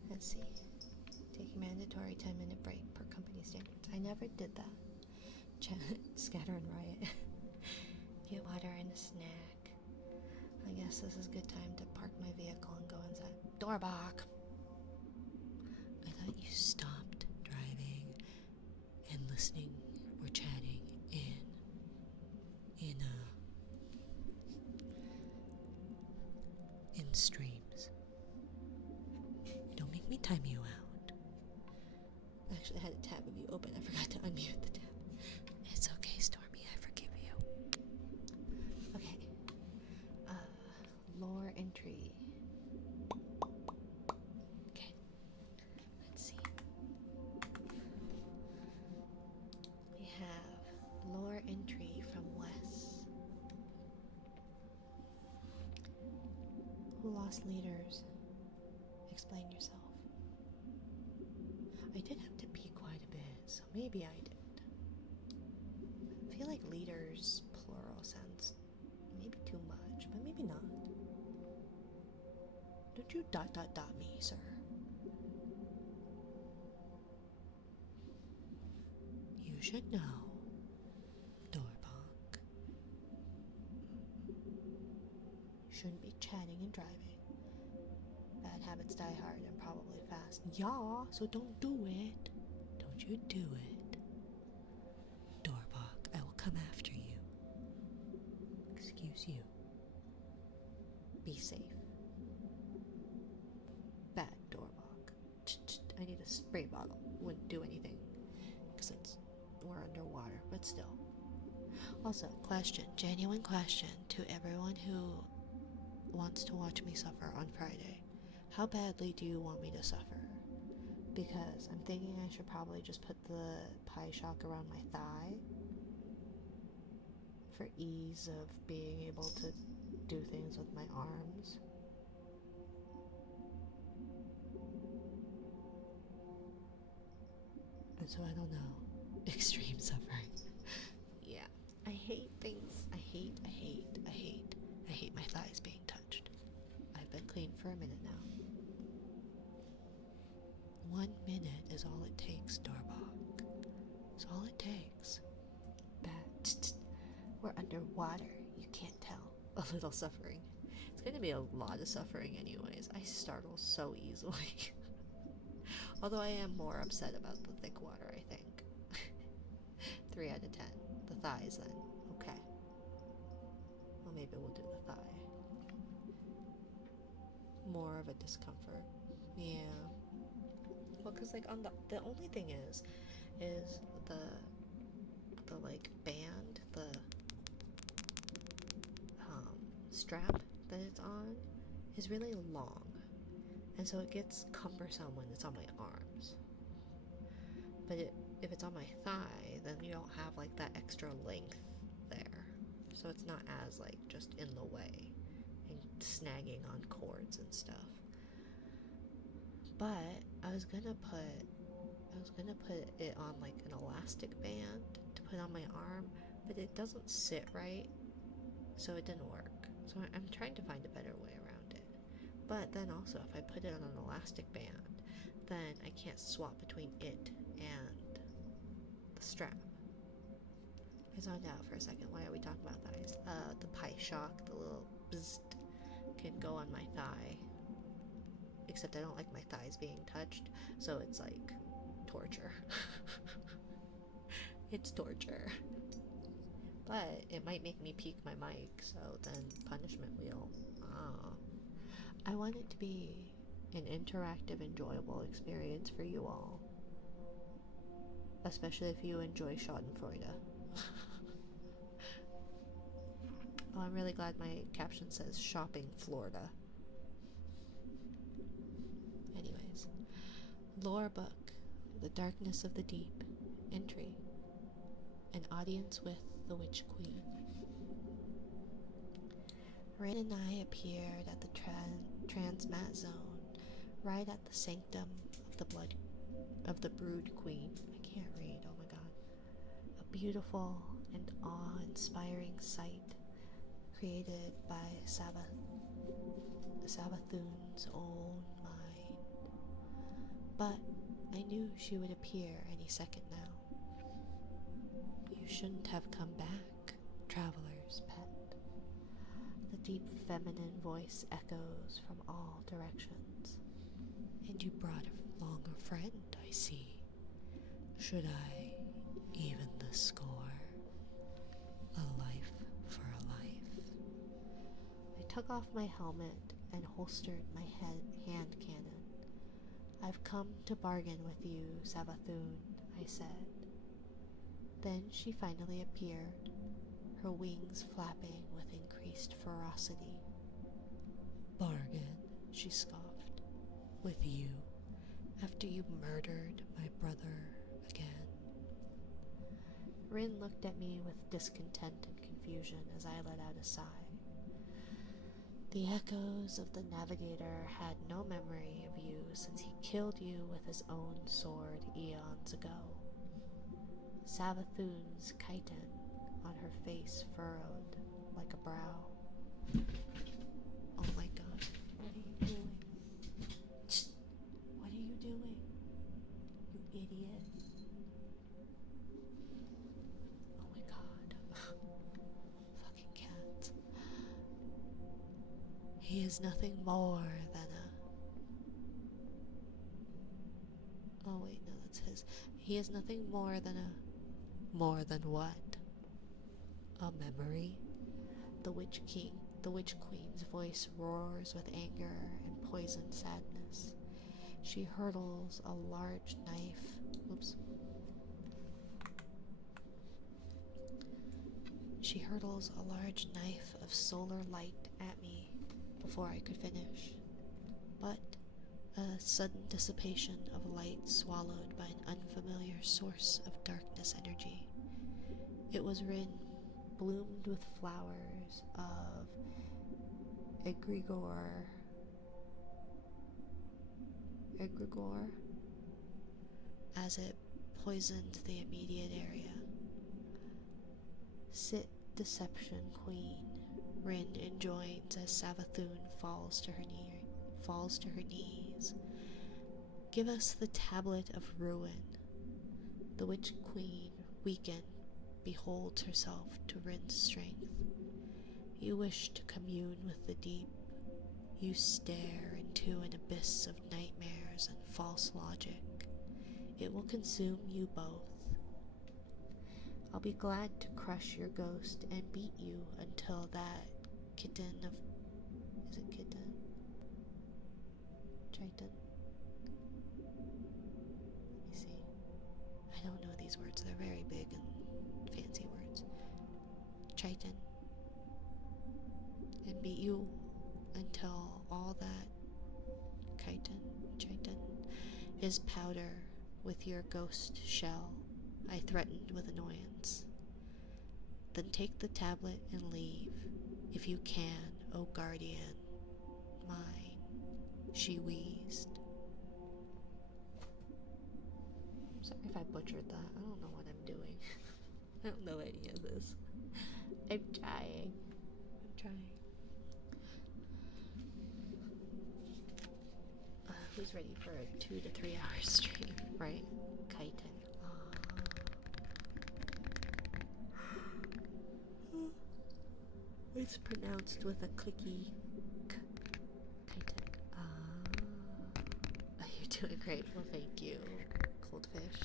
Let's see. Take a mandatory 10-minute break per company standards. I never did that. Scatter and riot. Get water and a snack. I guess this is a good time to park my vehicle and go inside. Dorbach! I thought you stopped driving and listening or chatting in streams. Don't make me time you out. Actually, I had a tab of you open. I forgot to unmute the tab. It's okay, Stormy. I forgive you. Okay. Lore entry. who lost leaders. Explain yourself. I did have to pee quite a bit, so maybe I did. I feel like leaders, plural, sounds maybe too much, but maybe not. Don't you ... me, sir. You should know, Dorbok. Shouldn't be chatting and driving. Bad habits die hard and probably fast. Yeah, so don't do it. Don't you do it. Dorbok, I will come after you. Excuse you. Be safe. Bad Dorbok. I need a spray bottle. Wouldn't do anything because we're underwater, but still. Also, question, genuine question to everyone who wants to watch me suffer on Friday. How badly do you want me to suffer? Because I'm thinking I should probably just put the pie shock around my thigh for ease of being able to do things with my arms. And so I don't know. Extreme suffering. Yeah. I hate things. I hate my thighs being touched. I've been clean for a minute now. 1 minute is all it takes, Dorbok. It's all it takes. Bad. We're underwater. You can't tell. A little suffering. It's going to be a lot of suffering anyways. I startle so easily. Although I am more upset about the thick water, I think. 3 out of 10. The thighs then. Okay. Well, maybe we'll do the thigh. More of a discomfort. Yeah. Well, cause like on the only thing is the like band, the strap that it's on is really long, and so it gets cumbersome when it's on my arms. But if it's on my thigh, then you don't have like that extra length there, so it's not as like just in the way and snagging on cords and stuff. But I was gonna put it on like an elastic band to put on my arm, but it doesn't sit right, so it didn't work. So I'm trying to find a better way around it. But then also, if I put it on an elastic band, then I can't swap between it and the strap. I zoned out for a second. Why are we talking about thighs? The pie shock, the little bzzzt, can go on my thigh. Except I don't like my thighs being touched, so it's like torture. It's torture. But it might make me peak my mic, so then punishment wheel. I want it to be an interactive, enjoyable experience for you all. Especially if you enjoy Schadenfreude. Oh, I'm really glad my caption says Shopping Florida. Anyways. Lore book, The Darkness of the Deep, entry. An audience with the Witch Queen. Rin and I appeared at the transmat zone, right at the sanctum of the Brood Queen. I can't read, oh my god. A beautiful and awe-inspiring sight created by Savathun's own mind. But I knew she would appear any second now. You shouldn't have come back, traveler's pet. The deep feminine voice echoes from all directions. And you brought along a friend, I see. Should I even the score? A life for a life. I took off my helmet and holstered my hand cannon. I've come to bargain with you, Savathun, I said. Then she finally appeared, her wings flapping with increased ferocity. Bargain, she scoffed. With you, after you murdered my brother again. Rin looked at me with discontent and confusion as I let out a sigh. The echoes of the navigator had no memory of you since he killed you with his own sword eons ago. Savathun's chitin on her face furrowed like a brow. Oh my god, what are you doing? What are you doing? You idiot. Oh my god. Fucking cat. He is nothing more than a... Oh wait, no, that's his. He is nothing more than a... More than what? A memory? The Witch Queen's voice roars with anger and poisoned sadness. She hurls a large knife. Oops. She hurtles a large knife of solar light at me before I could finish. But a sudden dissipation of light swallowed by an unfamiliar source of darkness energy. It was Rin, bloomed with flowers of egregore, as it poisoned the immediate area. Sit, deception queen, Rin enjoins as Savathun falls to her knees. Give us the tablet of ruin. The Witch Queen, weakened, beholds herself to Rin's strength. You wish to commune with the deep. You stare into an abyss of nightmares and false logic. It will consume you both. I'll be glad to crush your ghost and beat you until that kitten of... Is it kitten? Triton? Let me see. I don't know these words. They're very big and fancy words. Triton. And beat you until all that chitin is powder with your ghost shell, I threatened with annoyance. Then take the tablet and leave, if you can, O guardian, mine, she wheezed. Sorry if I butchered that. I don't know what I'm doing. I don't know any of this. I'm trying. Who's ready for a 2 to 3 hour stream, right? Chitin. It's pronounced with a clicky k. Chitin. You're doing great. Well, thank you, Goldfish.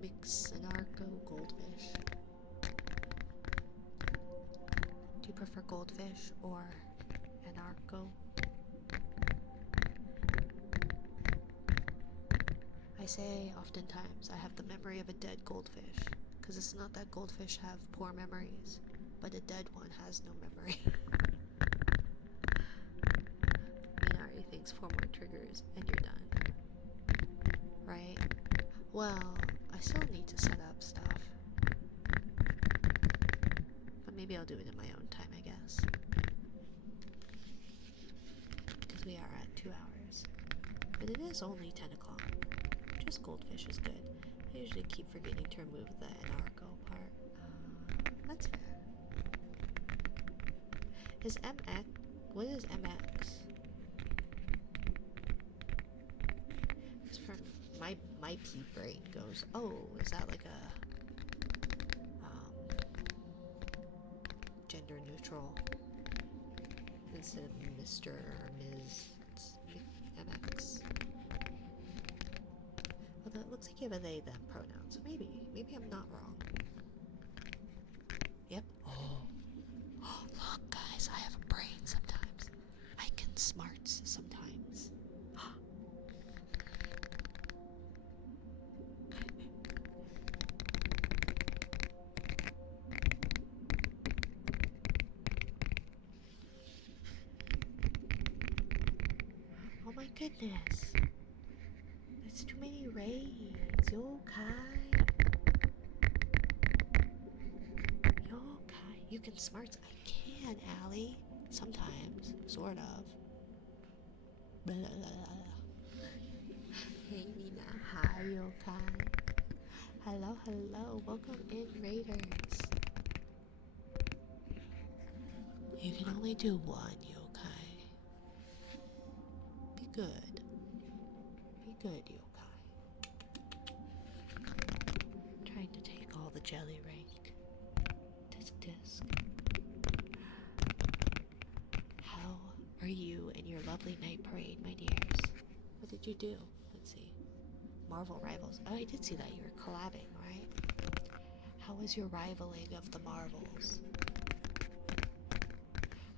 Mix Anarcho Goldfish. Do you prefer Goldfish or Anarcho? I say oftentimes I have the memory of a dead goldfish, because it's not that goldfish have poor memories, but a dead one has no memory. Minari thinks 4 more triggers and you're done. Right? Well, I still need to set up stuff. But maybe I'll do it in my own time, I guess. Because we are at 2 hours. But it is only 10 o'clock. Just goldfish is good. I usually keep forgetting to remove the anarcho part. That's fair. Is MX... What is MX? Because from my pea brain goes, oh, is that like a... gender neutral? Instead of Mr. or Ms. It's MX. Although it looks like you have a they them pronoun, so maybe I'm not wrong. Yep. Oh, look guys, I have a brain sometimes. I can smarts sometimes. Oh my goodness. That's too many raids. Yokai. You can smarts. I can, Allie. Sometimes, sort of. Blah, blah, blah. Hey Nina, hi Yokai. Hello, hello, welcome in Raiders. You can only do one, Yokai. Be good. Be good, Yokai. Trying to take all the jelly rank. Disc disc. How are you and your lovely night parade, my dears? What did you do? Let's see. Marvel Rivals. Oh, I did see that you were collabing, right? How was your rivaling of the Marvels?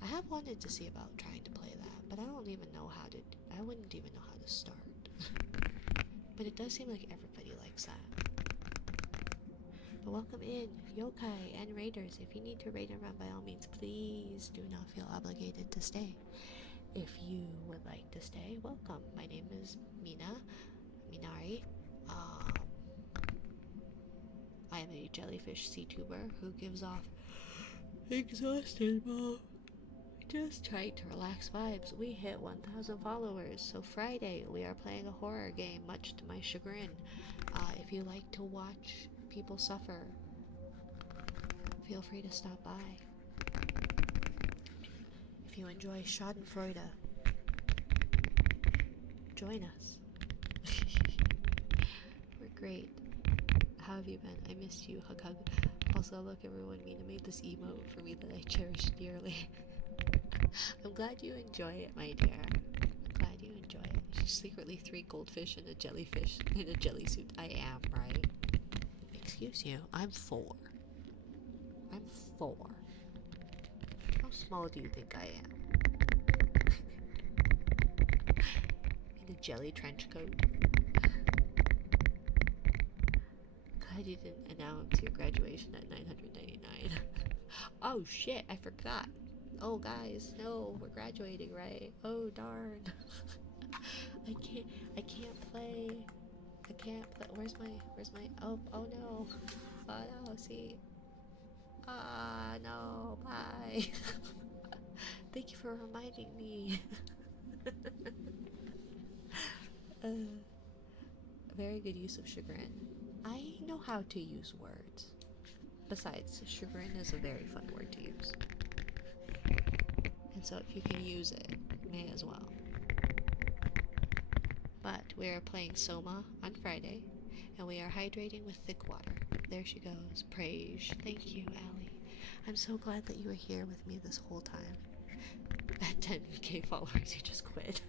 I have wanted to see about trying to play that, but I don't even know how to. I wouldn't even know how to start. But it does seem like everybody likes that. But welcome in, Yokai and Raiders. If you need to raid and run, by all means, please do not feel obligated to stay. If you would like to stay, welcome. My name is Minari. I am a jellyfish CTuber who gives off exhausted mom. Just trying to relax vibes. We hit 1,000 followers, so Friday we are playing a horror game, much to my chagrin. If you like to watch people suffer, feel free to stop by. If you enjoy Schadenfreude, join us. We're great. How have you been? I missed you. Hug hug. Also, look, everyone, Mina made this emote for me that I cherish dearly. I'm glad you enjoy it, my dear. I'm glad you enjoy it. She's secretly 3 goldfish and a jellyfish in a jelly suit. I am, right? Excuse you. I'm 4. I'm 4. How small do you think I am? In a jelly trench coat. Glad you didn't announce your graduation at 999. Oh shit, I forgot. Oh guys, no, we're graduating, right? Oh darn. I can't play. I can't play. Where's my, oh no. Oh no, see. Ah, no, bye. Thank you for reminding me. Very good use of chagrin. I know how to use words. Besides, chagrin is a very fun word to use. And so if you can use it, may as well. But we are playing Soma on Friday, and we are hydrating with thick water. There she goes. Praise. Thank you, Allie. I'm so glad that you were here with me this whole time. At 10k followers, you just quit.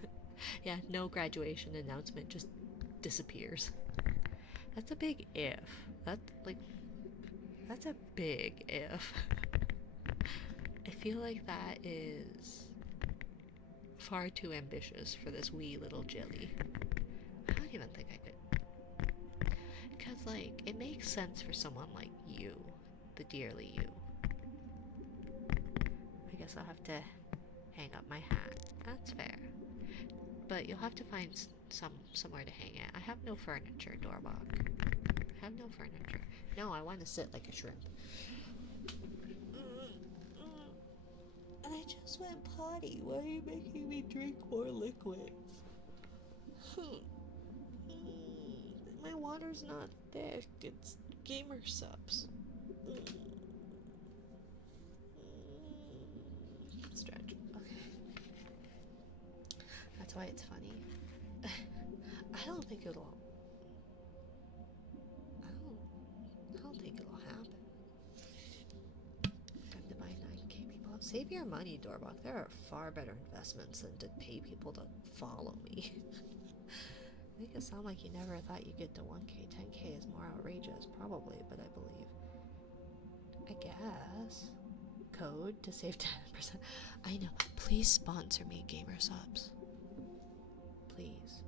Yeah, no graduation announcement, just disappears. That's a big if. That's a big if. I feel like that is far too ambitious for this wee little jelly. I don't even think I could. Because, like, it makes sense for someone like you, the dearly you. I guess I'll have to hang up my hat. That's fair. But you'll have to find somewhere to hang it. I have no furniture, Dorbach. I have no furniture. No, I want to sit like a shrimp. And I just went potty. Why are you making me drink more liquids? My water's not thick. It's gamer subs. Stretch. Okay. That's why it's funny. I don't think it'll happen. Time to buy 9k people. Save your money, Dorbach. There are far better investments than to pay people to follow me. Make it sound like you never thought you'd get to 1k. 10k is more outrageous, probably, but I believe. I guess. Code to save 10%. I know. Please sponsor me, gamer subs. Please.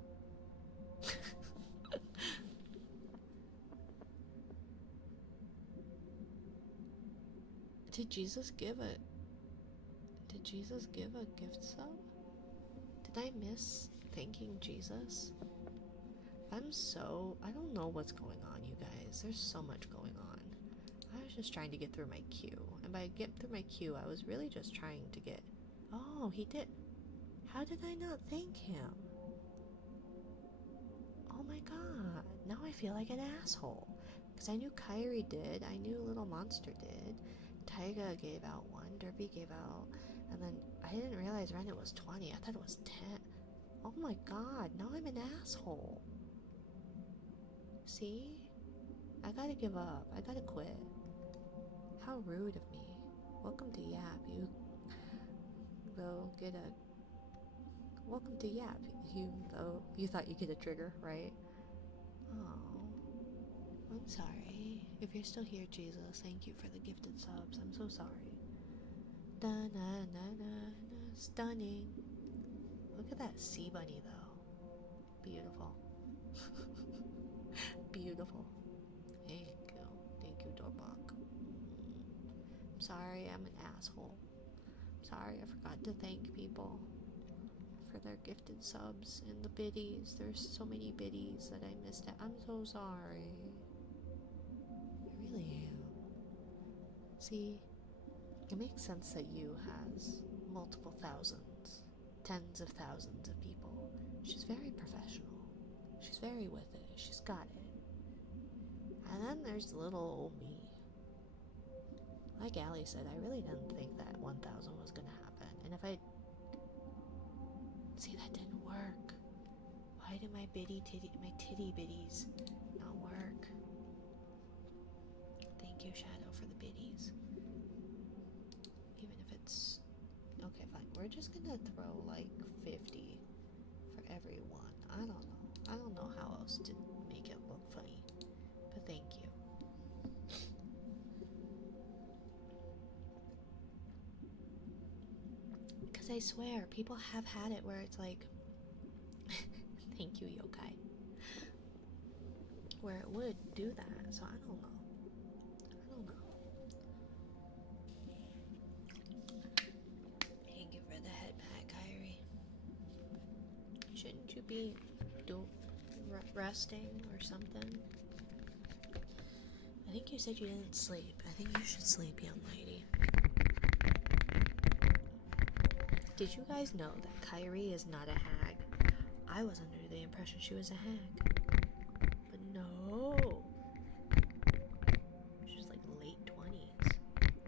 Did Jesus give a gift sub? Did I miss thanking Jesus? I don't know what's going on, you guys. There's so much going on. I was just trying to get through my queue. And by get through my queue, I was really just trying to get Oh, he did. How did I not thank him? Oh my god. Now I feel like an asshole. Because I knew Kyrie did. I knew Little Monster did. Tyga gave out one. Derpy gave out. And then I didn't realize Reddit was 20. I thought it was 10. Oh my god. Now I'm an asshole. See? I gotta give up. I gotta quit. How rude of me. Welcome to Yap. You go get a... Welcome to Yap. You thought you get a trigger, right? Oh. I'm sorry. If you're still here, Jesus, thank you for the gifted subs. I'm so sorry. Da-na-na-na-na. Stunning. Look at that sea bunny, though. Beautiful. Beautiful. Thank you. Thank you, Dorbach. I'm sorry, I'm an asshole. I'm sorry, I forgot to thank people for their gifted subs and the biddies. There's so many biddies that I missed. I'm so sorry. I really am. See, it makes sense that you has multiple thousands, tens of thousands of people. She's very professional. She's very with it. She's got it. And then there's little old me. Like Allie said, I really didn't think that 1,000 was gonna happen. And if I... See, that didn't work. Why do my titty bitties not work? Thank you, Shadow, for the biddies. Even if it's... Okay, fine. We're just gonna throw like 50 for every one. I don't know. I don't know how else to make it look funny. But thank you. Because I swear, people have had it where it's like... Thank you, Yokai. Where it would do that, so I don't know. I don't know. Thank you for the head pat, Kyrie. Shouldn't you be resting or something? I think you said you didn't sleep. I think you should sleep, young lady. Did you guys know that Kyrie is not a hag? I was under the impression she was a hag. But no. She's like late 20s.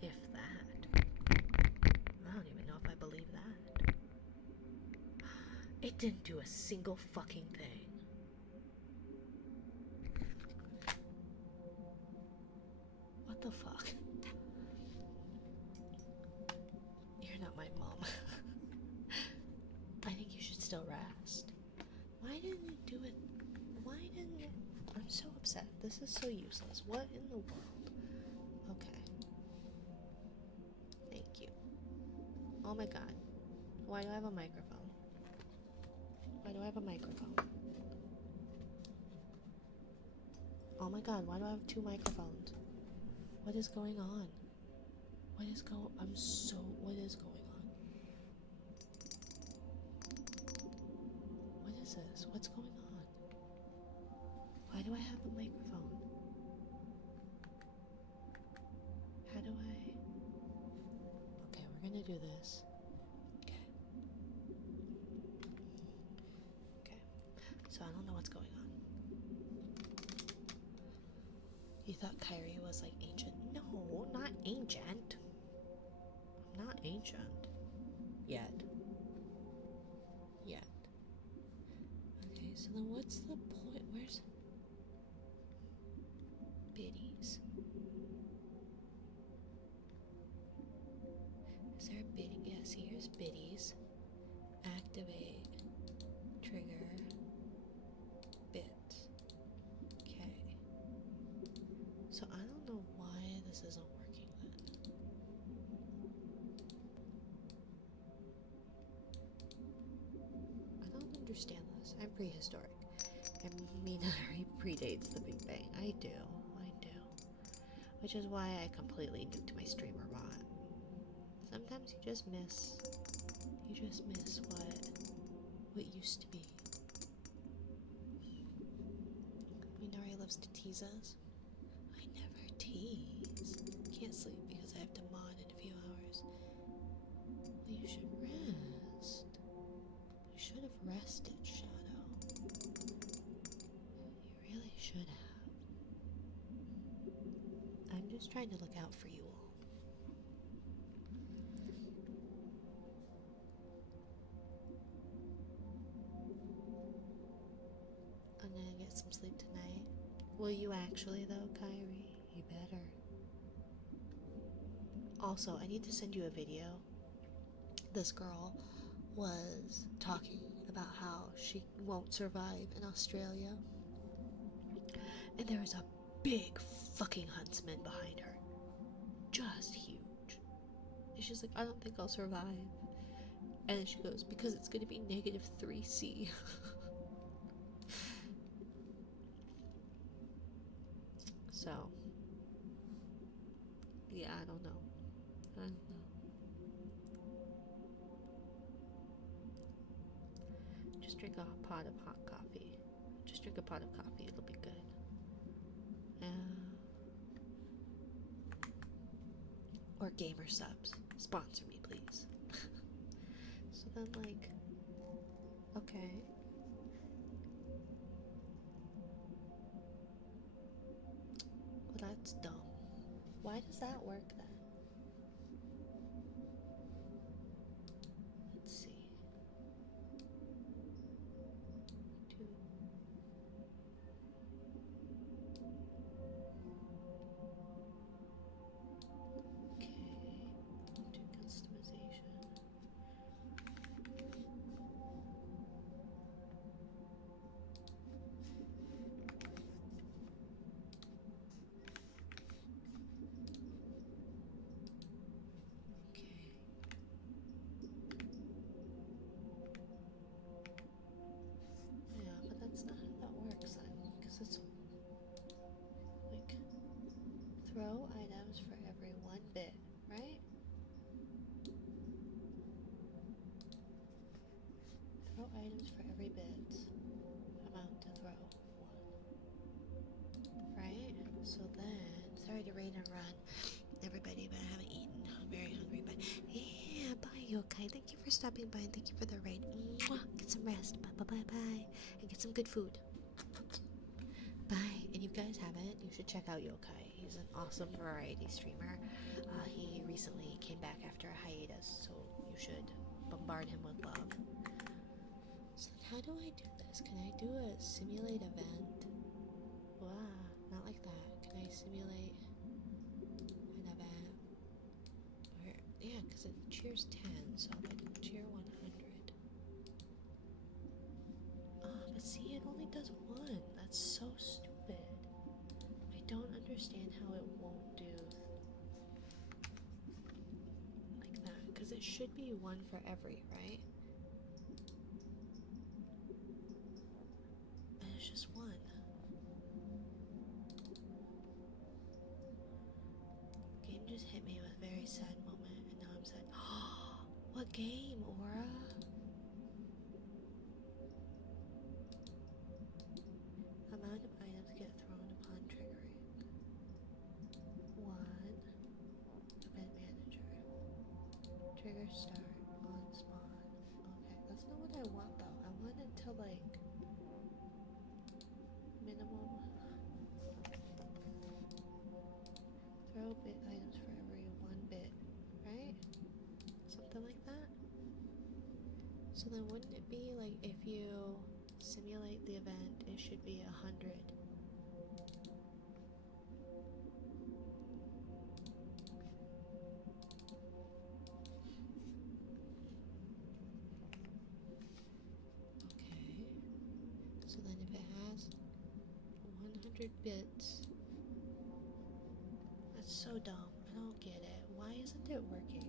If that. I don't even know if I believe that. It didn't do a single fucking thing. What the fuck? You're not my mom. I think you should still rest. Why didn't you do it? Why didn't it? I'm so upset. This is so useless. What in the world? Okay. Thank you. Oh my god. Why do I have a microphone? Why do I have a microphone? Oh my god, why do I have 2 microphones? What is going on? What is going on? What is going on? What is this? What's going on? Why do I have a microphone? How do I... Okay, we're gonna do this. Okay. Okay. So I don't know what's going on. You thought Kyrie was like ancient? No, not ancient. I'm not ancient. Yet. Okay, so then what's the point? Where's... biddies? Is there a biddy? Yeah, see, here's biddies. Activate. Trigger. Bit. Okay. So I don't know why this isn't working then. I don't understand this. I'm prehistoric. I mean, it predates the Big Bang. I do. Which is why I completely nuked my streamer bot. Sometimes you just miss what used to be. Minari loves to tease us. I never tease. Can't sleep because I have to mod in a few hours. Well, you should trying to look out for you all. I'm gonna get some sleep tonight. Will you actually, though, Kyrie? You better. Also, I need to send you a video. This girl was talking about how she won't survive in Australia. And there was a big fucking huntsman behind her. Just huge. And she's like, I don't think I'll survive. And then she goes, because it's going to be -3C. So, yeah, I don't know. I don't know. Just drink a pot of hot coffee. Just drink a pot of coffee, it'll be good. Or Gamer Subs. Sponsor me, please. So then, like, okay. Well, that's dumb. Why does that work then? Let's see. 2. Okay. Do customization. Okay. Yeah, but that's not how that works then, because it's like throw items for every 1 bit, right? Throw items for every bit amount to throw. 1. Right? So then, sorry to rain and run, everybody, but I haven't eaten. I'm very hungry, but yeah, bye, Yokai. Thank you for stopping by and thank you for the raid. Mwah! Get some rest. Bye, bye, bye, bye. And get some good food. Bye. And if you guys haven't, you should check out Yokai. He's an awesome variety streamer. He recently came back after a hiatus, so you should bombard him with love. So how do I do this? Can I do a simulate event? Wow, not like that. Can I simulate an event? Or, yeah, because it cheers 10, so like cheer 100. But see, it only does 1. That's so stupid. I don't understand how it won't do like that, because it should be 1 for every, right? And it's just 1. Game just hit me with a very sad moment, and now I'm sad. What game, Aura? Amount of items get thrown upon triggering. 1. Event manager. Trigger start on spawn. Okay, that's not what I want though. I want it to like minimum. Throw bit items for every 1 bit, right? Something like that. So then wouldn't it be like if you simulate the event, it should be 100. Okay. So then if it has 100 bits, that's so dumb. I don't get it. Why isn't it working?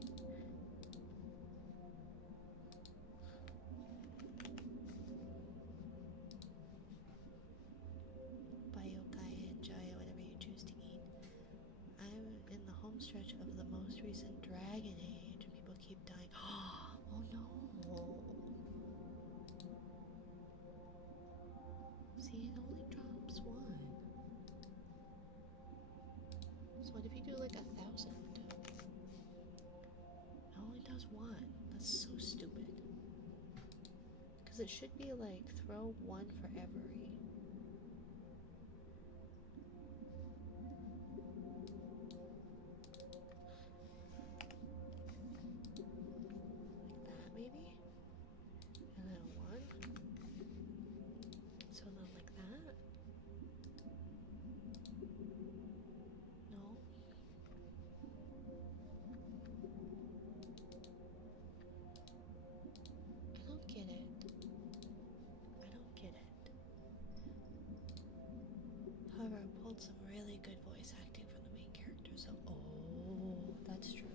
Yokai, enjoy whatever you choose to eat. I'm in the home stretch of the most recent Dragon Age. People keep dying. Oh no. See, it only drops 1. So what if you do like 1,000? It only does 1. That's so stupid. Because it should be like throw 1 for every. want some really good voice acting from the main character. So, oh, that's true.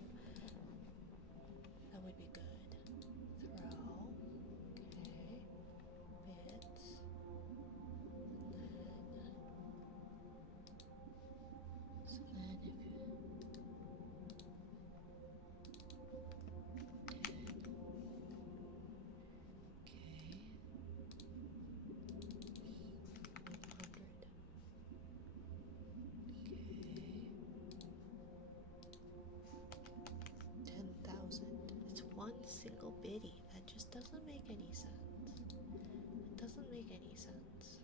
That would be good. Throw. Okay. Bits. And then if single biddy. That just doesn't make any sense. It doesn't make any sense.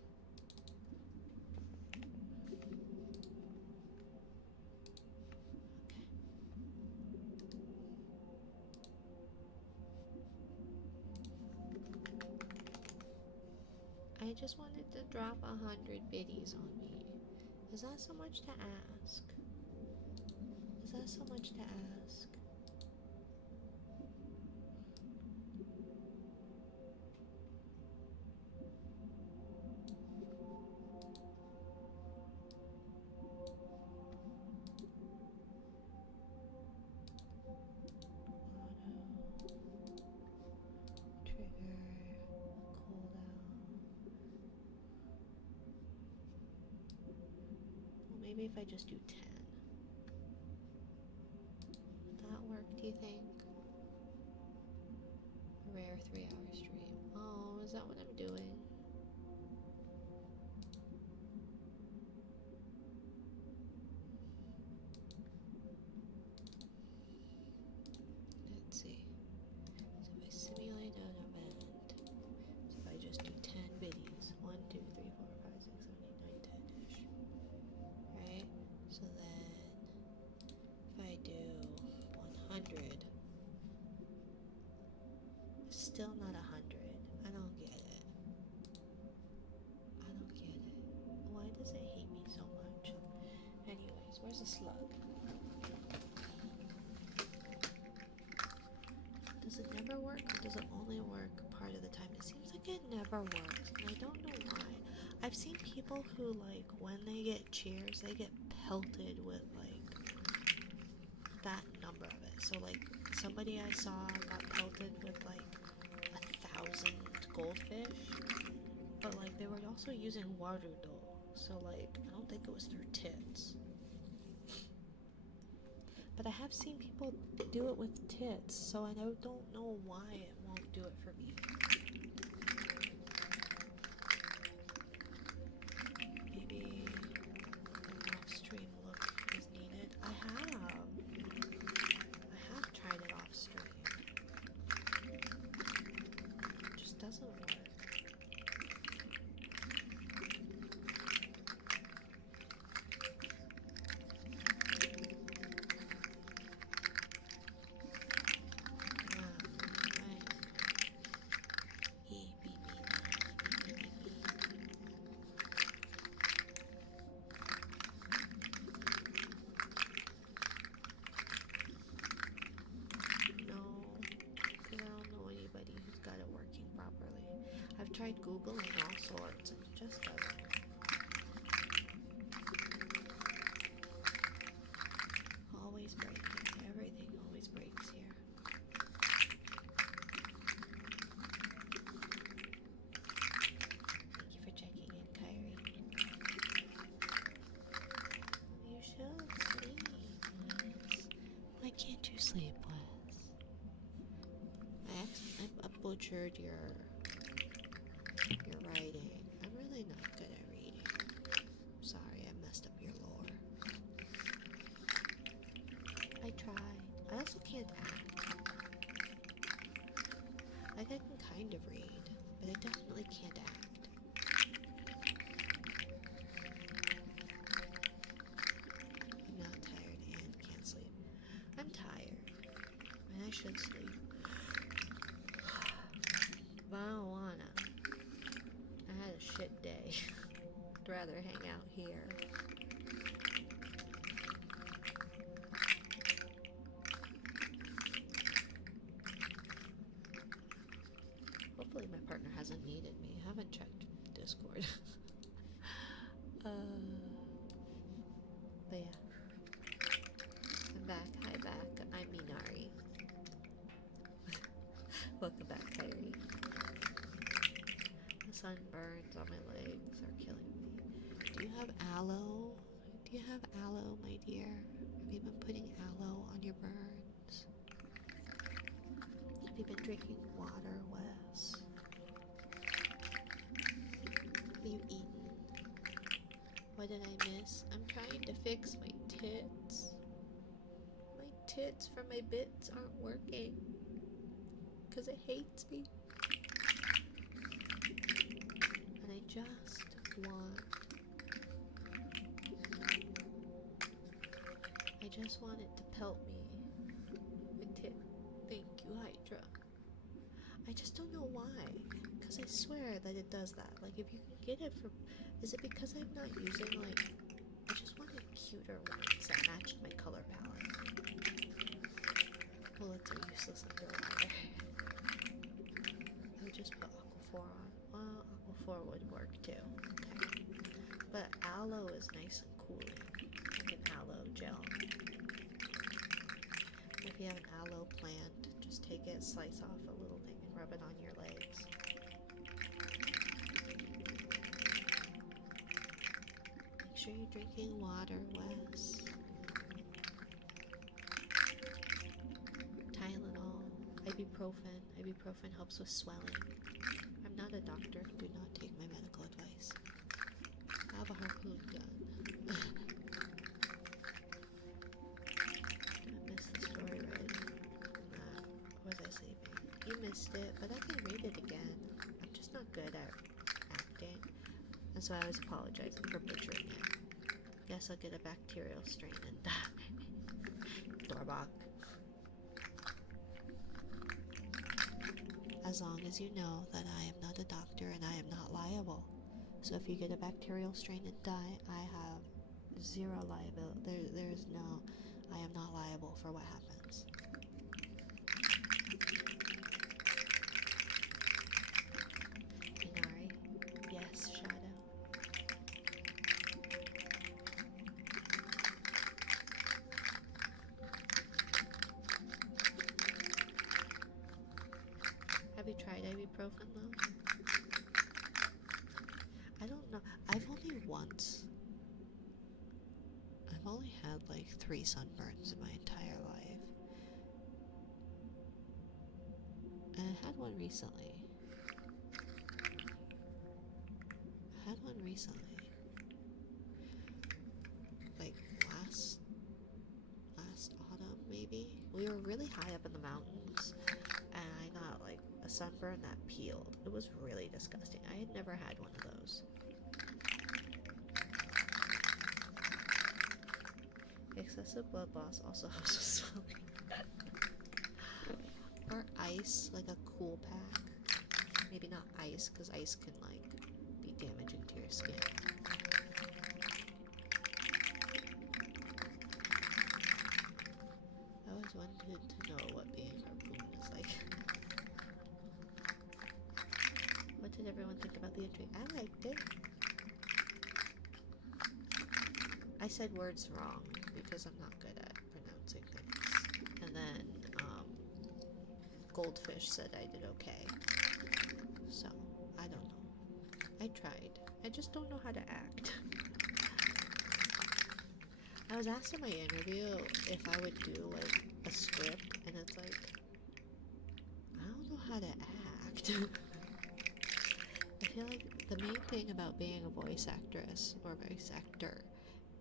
Okay. I just wanted to drop 100 biddies on me. Is that so much to ask? Is that so much to ask? Maybe if I just do 10. Would that work, do you think? A rare 3-hour stream. Oh, is that what I'm doing? Let's see. So if I simulate an event, so if I just do 10 biddies, 1, 2, 3, 4, 5, 6, 7, 8, 9, 10-ish. Right? So then, if I do 100, it's still not 100. I don't get it. I don't get it. Why does it hate me so much? Anyways, where's the slug? Does it never work, or does it only work part of the time? It seems like it never works, and I don't know why. I've seen people who, like, when they get cheers, they get pelted with, like, that number of it. So, like, somebody I saw got pelted with, like, 1,000 goldfish, but, like, they were also using warudo, so, like, I don't think it was through tits. But I have seen people do it with tits, so I don't know why it won't do it for me. Maybe an off-stream look is needed. I have tried it off-stream. It just doesn't work. I've tried Googling all sorts and it just doesn't. Always breaking. Everything always breaks here. Thank you for checking in, Kyrie. You should sleep, Wes. Why can't you sleep, Wes? I butchered your writing. I'm really not good at reading. I'm sorry, I messed up your lore. I tried. I also can't act. Like, I can kind of read, but I definitely can't act. I'm not tired and can't sleep. I'm tired, and I should sleep. But I don't wanna. I had a shit day. I'd rather hang out here. Hopefully my partner hasn't needed me. I haven't checked Discord. Welcome back, Kyrie. The sunburns on my legs are killing me. Do you have aloe? Do you have aloe, my dear? Have you been putting aloe on your burns? Have you been drinking water, Wes? Have you eaten? What did I miss? I'm trying to fix my tits. My tits for my bits aren't working. Because it hates me. And I just want it to pelt me with tit. Thank you, Hydra. I just don't know why. Because I swear that it does that. Like, if you can get it from... Is it because I'm not using, like... I just wanted cuter ones that matched my color palette. Bullets are useless underwater. I would just put Aquaphor on. Well, Aquaphor would work too. Okay. But aloe is nice and cooling. Like an aloe gel. If you have an aloe plant, just take it, slice off a little thing, and rub it on your legs. Make sure you're drinking water, Wes. Tylenol, ibuprofen. Ibuprofen helps with swelling. I'm not a doctor. Do not take my medical advice. I have a harpoon gun. I missed the story right. Was I sleeping? You missed it, but I can read it again. I'm just not good at acting. And so I was apologizing for butchering it. Guess I'll get a bacterial strain and Dorbach. As long as you know that I am not a doctor and I am not liable. So if you get a bacterial strain and die, I have zero liability. There's no... I am not liable for what happens. Inari? Yes, Shadow. Have you tried ibuprofen though? I don't know. I've only had like 3 sunburns in my entire life. And I had one recently. Like last autumn maybe. We were really high up in the mountains and I got like a sunburn that peeled. It was really disgusting. I had never had one of those. Excessive blood loss also helps with swelling. Or ice, like a cool pack. Maybe not ice, because ice can like be damaging to your skin. I always wanted to know what being harpooned is like. What did everyone think about the entry? I liked it. I said words wrong because I'm not good at pronouncing things. And then Goldfish said I did okay. So, I don't know. I tried. I just don't know how to act. I was asked in my interview if I would do like a script, and it's like, I don't know how to act. I feel like the main thing about being a voice actress or voice actor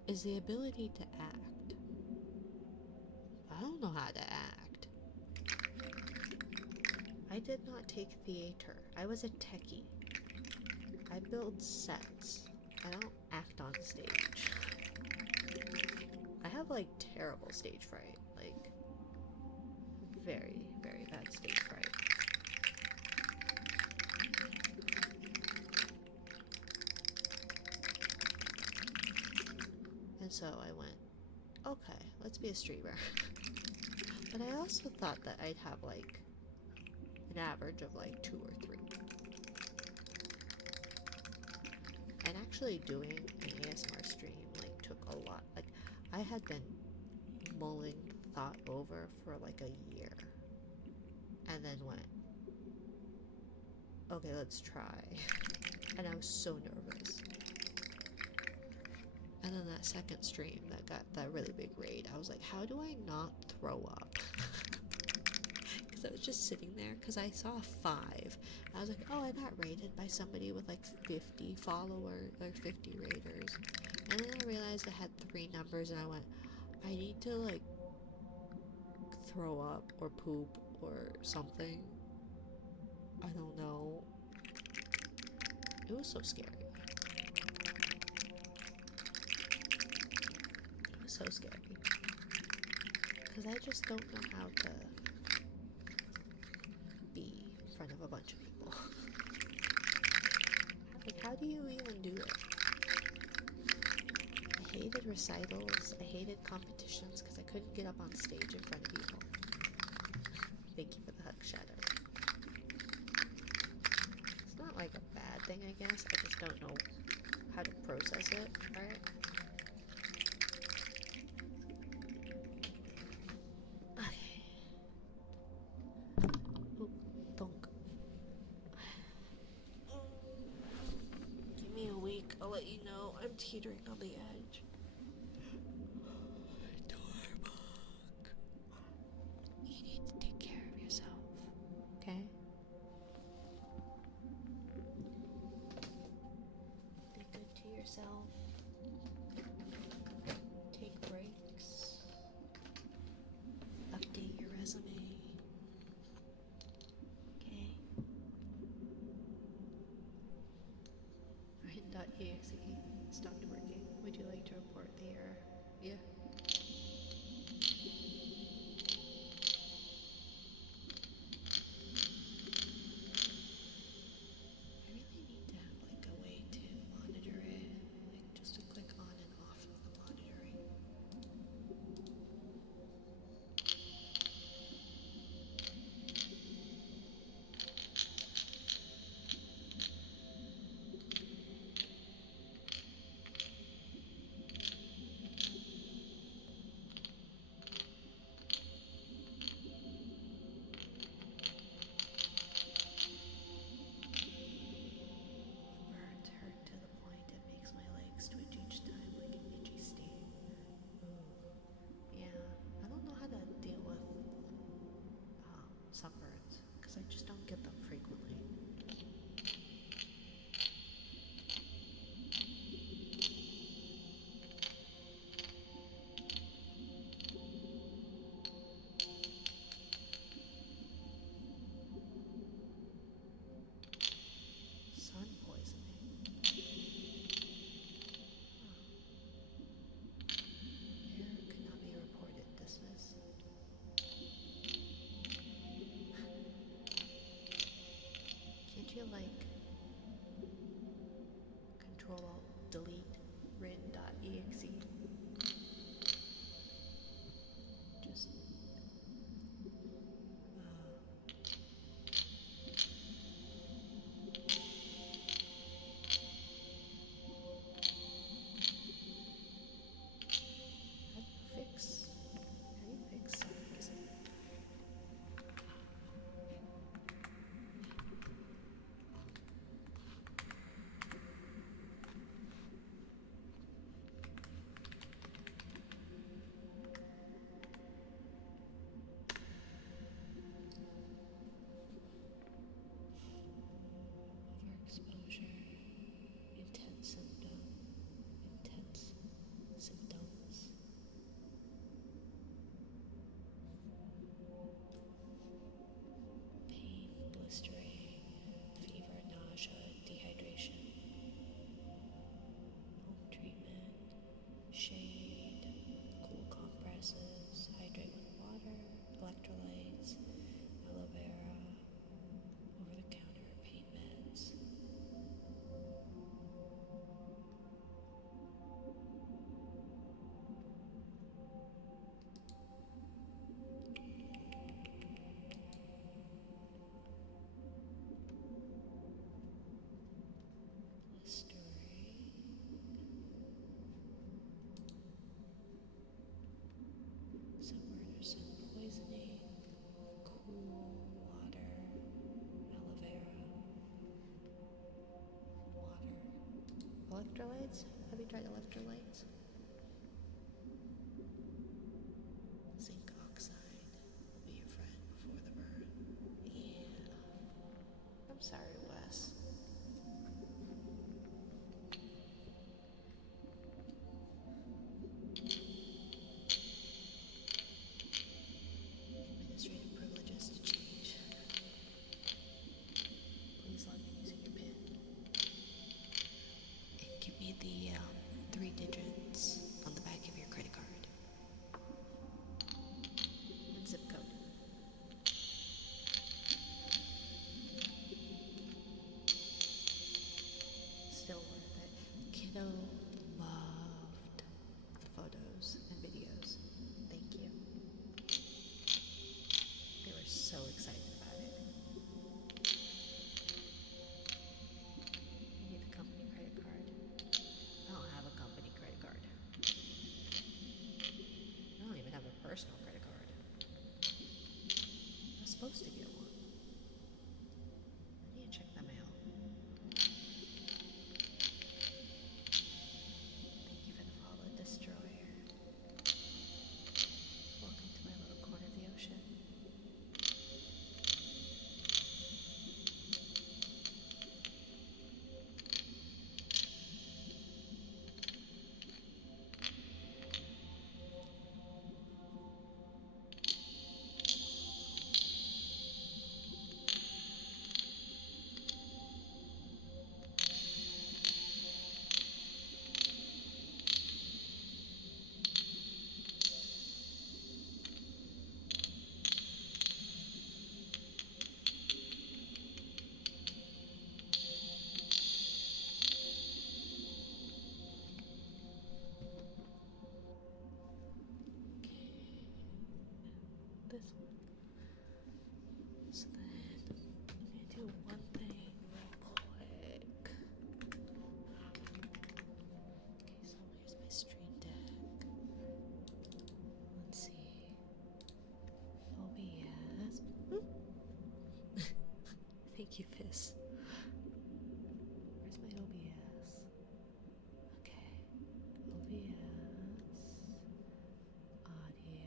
is the ability to act. I don't know how to act. I did not take theater. I was a techie. I build sets. I don't act on stage. I have like terrible stage fright. Like very, very bad stage fright. And so I went, okay, let's be a streamer. But I also thought that I'd have like an average of like 2 or 3. And actually doing an ASMR stream like took a lot. Like I had been mulling the thought over for like a year. And then went, okay, let's try. And I was so nervous. And then that second stream that got that really big raid, I was like, how do I not throw up? Because I was just sitting there, because I saw 5. I was like, oh, I got raided by somebody with like 50 followers, or 50 raiders. And then I realized I had 3 numbers, and I went, I need to like throw up or poop or something. I don't know. It was so scary. It was so scary. Because I just don't know how to be in front of a bunch of people. Like, how do you even do it? I hated recitals. I hated competitions because I couldn't get up on stage in front of people. Thank you for the hug, Shadow. It's not like a bad thing, I guess. I just don't know how to process it, right? Okay. Oop, thunk. Give me a week. I'll let you know. I'm teetering on the edge. Tormok. You need to take care of yourself, okay? Be good to yourself. Take breaks. Update your resume. Okay? Rin.exe stopped working. Would you like to report the error? Yeah. I really need to have like a way to monitor it. Like just to click on and off of the monitoring. Burns hurt to the point it makes my legs twitch each time like an itchy sting. Yeah, I don't know how to deal with sunburns because I just don't get them frequently. Sun poisoning. Error cannot be reported. Dismiss. Can't you like Control Alt Delete Rin.exe? Just how do you fix sun poisoning? Electrolytes? Have you tried electrolytes? Zinc oxide will be your friend before the burn. Yeah. I'm sorry, Wes. Administrative privileges to change. Please log in using your PIN. And give me the 3 digits on the back of your credit card. And zip code. Still worth it. Kiddo loved the photos and videos. Thank you. They were so excited about it. I need a company credit card. I don't have a company credit card. I don't even have a personal credit card. I was supposed to get one. I need to check the mail. Thank you for the follow, Destroyer. Welcome to my little corner of the ocean. This one. So then, I'm gonna do one thing real quick. Okay, so here's my Stream Deck. Let's see. OBS. Thank you, Fizz. Where's my OBS? Okay. OBS. Audio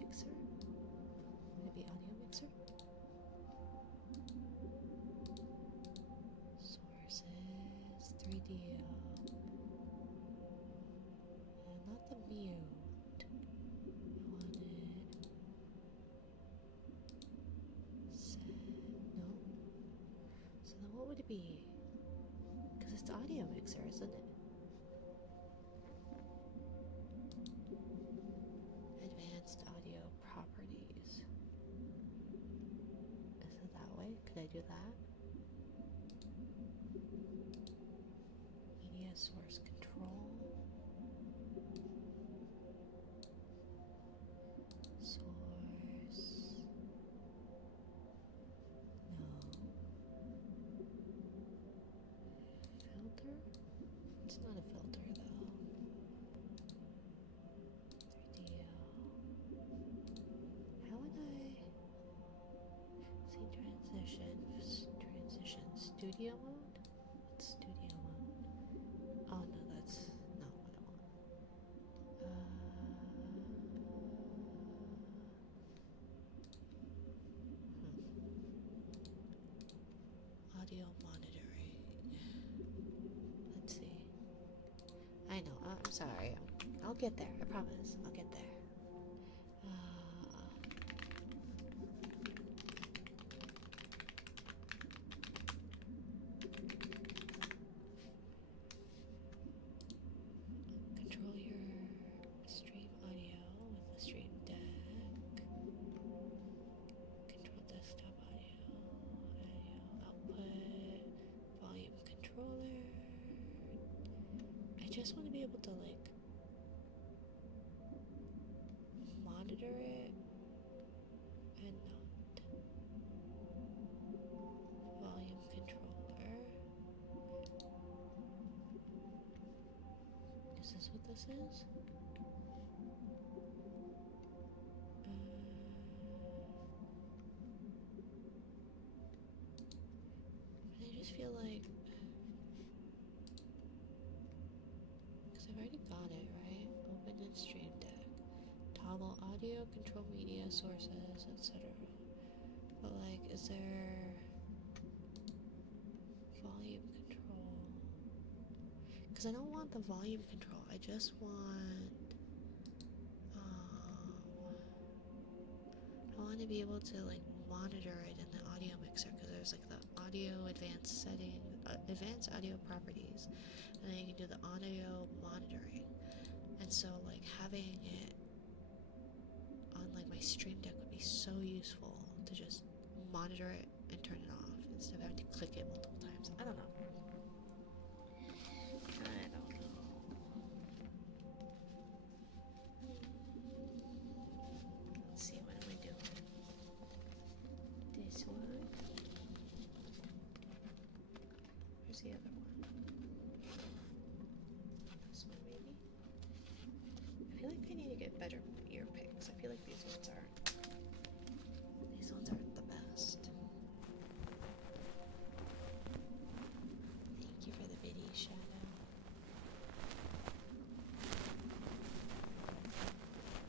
mixer. Maybe audio mixer? Sources. 3DO. Not the mute. I wanted set. No. So then what would it be? Because it's audio mixer, isn't it? Advanced audio properties. Is it that way? Could I do that? Media source control. Source. No. Filter? It's not a filter though. 3DO. How would I see transition studio mode? What's studio mode? Oh no, that's not what I want. Audio monitoring. Let's see. I know. I'm sorry. I'll get there. I promise. I'll get there. Control your stream audio with the Stream Deck. Control desktop audio output, volume controller. I just want to be able to like monitor it and not. Volume controller. Is this what this is? I just feel like I've already got it, right? Open in Stream Deck. Toggle audio, control media sources, etc. But like, is there volume control? Because I don't want the volume control. I just want. I want to be able to like monitor it in the audio mixer because there's like the audio advanced setting, advanced audio properties, and then you can do the audio monitoring. And so like having it on like my Stream Deck would be so useful to just monitor it and turn it off instead of having to click it multiple times. I don't know. Let's see, what am I doing? This one. Where's the other one? This one maybe? I feel like I need to get better ear picks. I feel like these ones aren't the best. Thank you for the biddy, Shadow.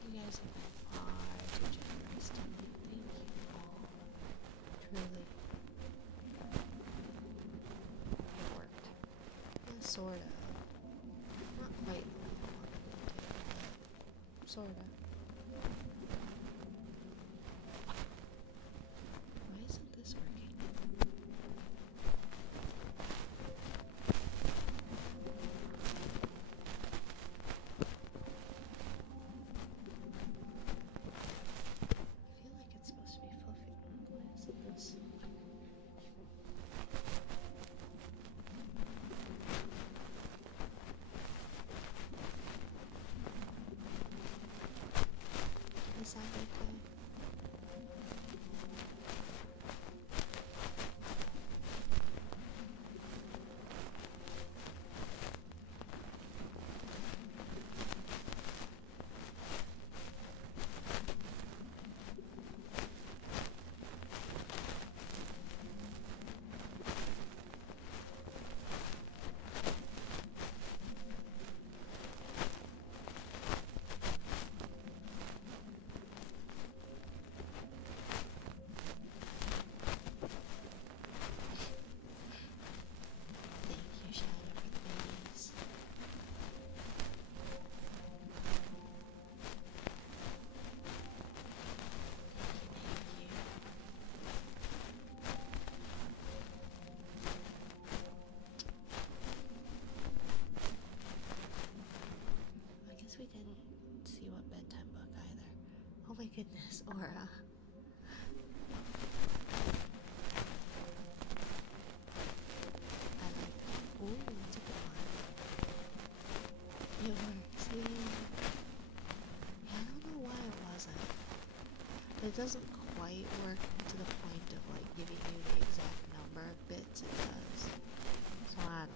You guys have been far too generous to me. Thank you all. Truly. It worked. Sort of. Not quite the way I wanted it to, but sort of. Why isn't this working? I feel like it's supposed to be fluffy. Why isn't this? It sounds okay. Thank you, Shadow, for the babies. Thank you. I guess we didn't see what bedtime book either. Oh my goodness, Aura. I like that. Ooh, it's a good one. It works, yay. Yeah, I don't know why it wasn't. But it doesn't quite work to the point of like giving you the exact number of bits it does. So I don't know.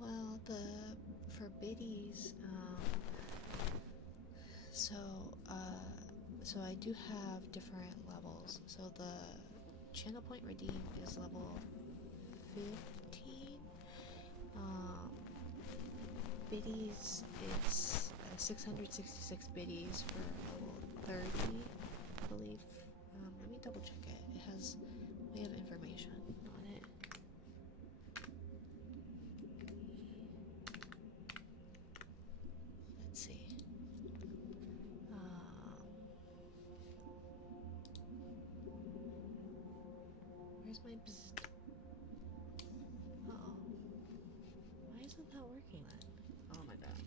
Well, for biddies, so I do have different levels. So the channel point redeem is level 15. Biddies, it's 666 biddies for level 30, I believe. Let me check it. We have information on it. Let's see. Where's my bzz? Uh-oh. Why isn't that working then? Oh my god.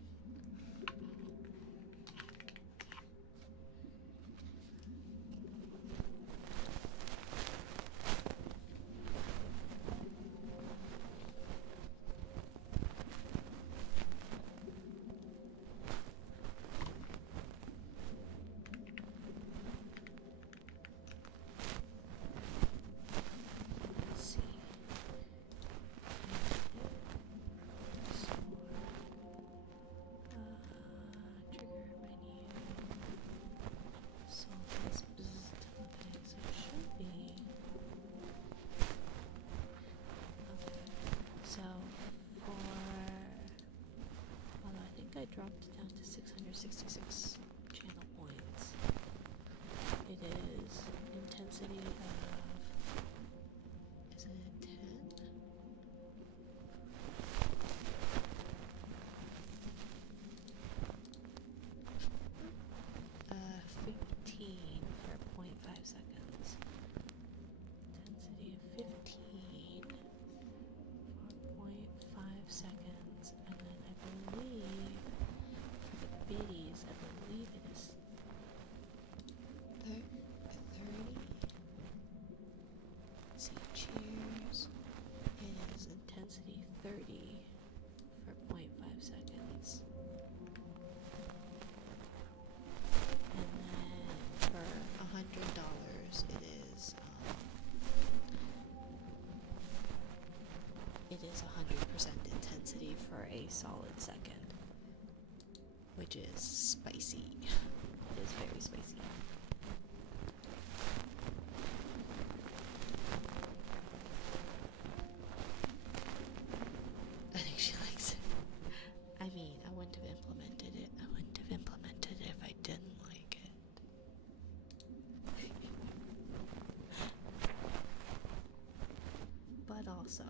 I dropped it down to 666 channel points. It is intensity of, is it a 10? 15 for 0.5 seconds. Intensity of 15 for 0.5 seconds, and then I believe biddies, I believe it is 30. Let's see, cheers. It is intensity 30 for 0.5 seconds. And then for $100 it is 100% intensity for a solid second. Which is spicy. It is very spicy. I think she likes it. I mean, I wouldn't have implemented it. I wouldn't have implemented it if I didn't like it. But also,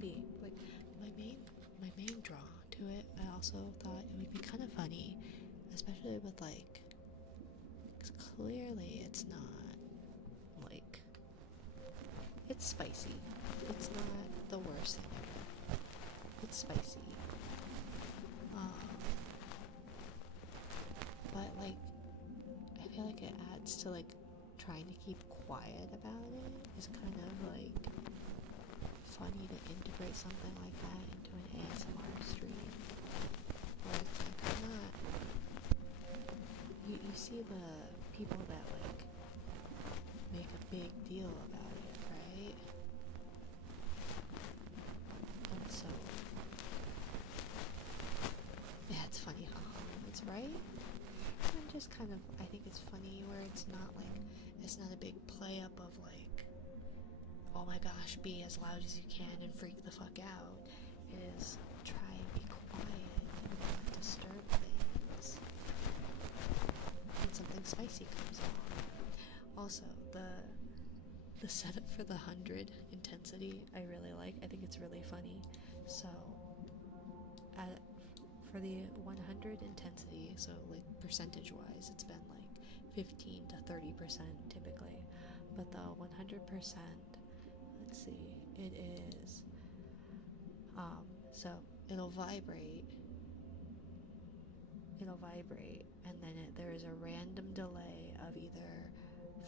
be like my main draw to it. I also thought it would be kind of funny, especially with like, 'cause clearly it's not like, it's spicy. It's not the worst thing ever. It's spicy. But like, I feel like it adds to like trying to keep quiet about it. It's kind of like funny to integrate something like that into an ASMR stream, where it's like, I'm not, you see the people that like make a big deal about it, right? And so yeah, it's funny how it's right, and just kind of, I think it's funny where it's not like, it's not a big play up of like, oh my gosh, be as loud as you can and freak the fuck out. It is try and be quiet and not disturb things. And something spicy comes along. Also, the setup for the 100 intensity I really like. I think it's really funny. So for the 100 intensity, so like percentage wise, it's been like 15 to 30% typically. But the 100%, let's see, it is, so it'll vibrate, and then there is a random delay of either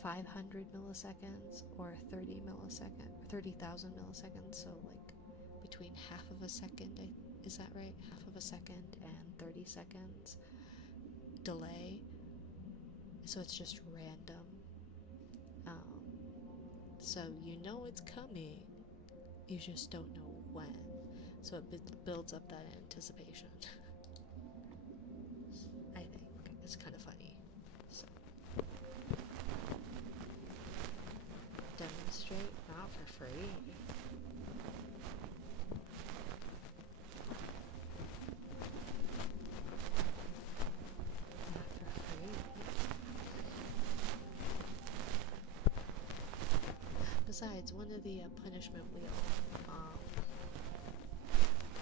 500 milliseconds or 30,000 milliseconds, so like between half of a second, is that right? Half of a second and 30 seconds delay, so it's just random. So you know it's coming, you just don't know when. So it builds up that anticipation. I think it's kind of funny. So demonstrate, not for free. besides, one of the punishment wheel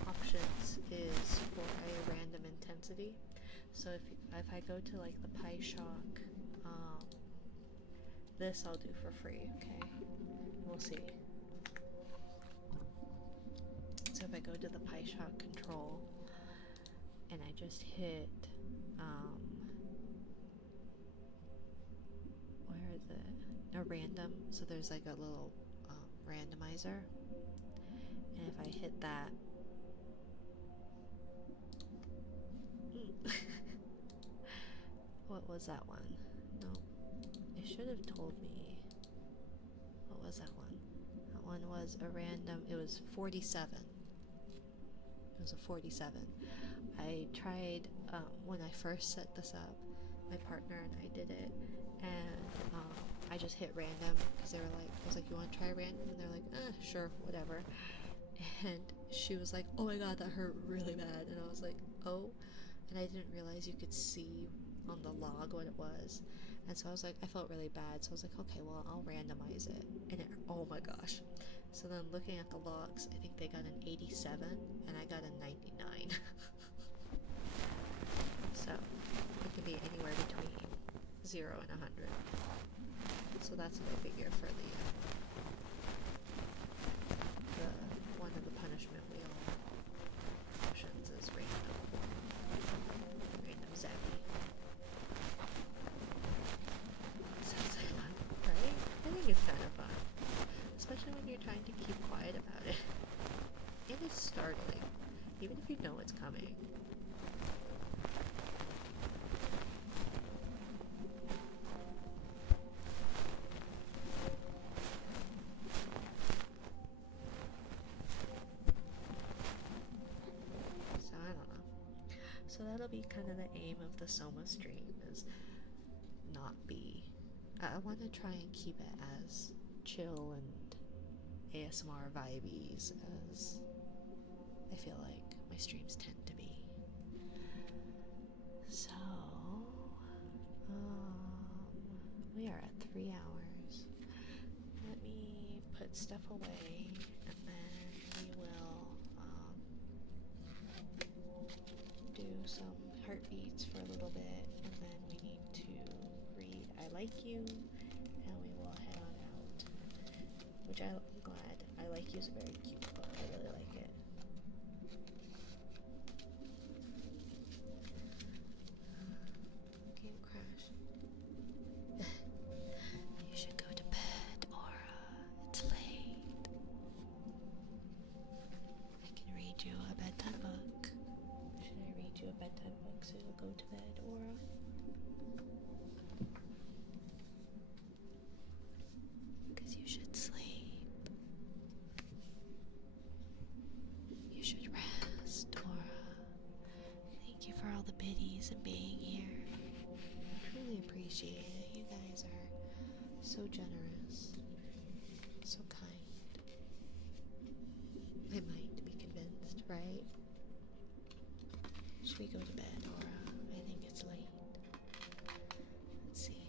options is for a random intensity. So if I go to like the PyShock, this I'll do for free, okay? We'll see. So if I go to the PyShock control and I just hit, where is it? A random, so there's like a little randomizer. And if I hit that, what was that one? No, it should have told me. What was that one? That one was a random, it was 47. It was a 47. I tried, when I first set this up, my partner and I did it, and I just hit random, because they were like, I was like, you want to try random? And they're like, sure, whatever. And she was like, oh my god, that hurt really bad. And I was like, oh. And I didn't realize you could see on the log what it was. And so I was like, I felt really bad. So I was like, okay, well, I'll randomize it. And it, oh my gosh. So then looking at the logs, I think they got an 87 and I got a 99. So it can be anywhere between 0 and 100. So that's what I figure for the one of the punishment wheel options is random zappy. Sounds like fun, right? I think it's kind of fun, especially when you're trying to keep quiet about it. It is startling, even if you know it's coming. So that'll be kind of the aim of the Soma stream, is not be... I want to try and keep it as chill and ASMR vibes as I feel like my streams tend to be. So, we are at 3 hours. Let me put stuff away and then we will do some heartbeats for a little bit, and then we need to read I Like You, and we will head on out. Which I'm glad. I Like You is a very cute book. I really like it. Game crash. You should go to bed, Aura. It's late. I can read you a bedtime book. Should I read you a bedtime book so you'll go to bed, Aura? Because you should sleep. You should rest, Aura. Thank you for all the biddies and being here. Truly appreciate it. You guys are so generous, so kind. I might be convinced, right? Should we go to bed, Aura? I think it's late. Let's see.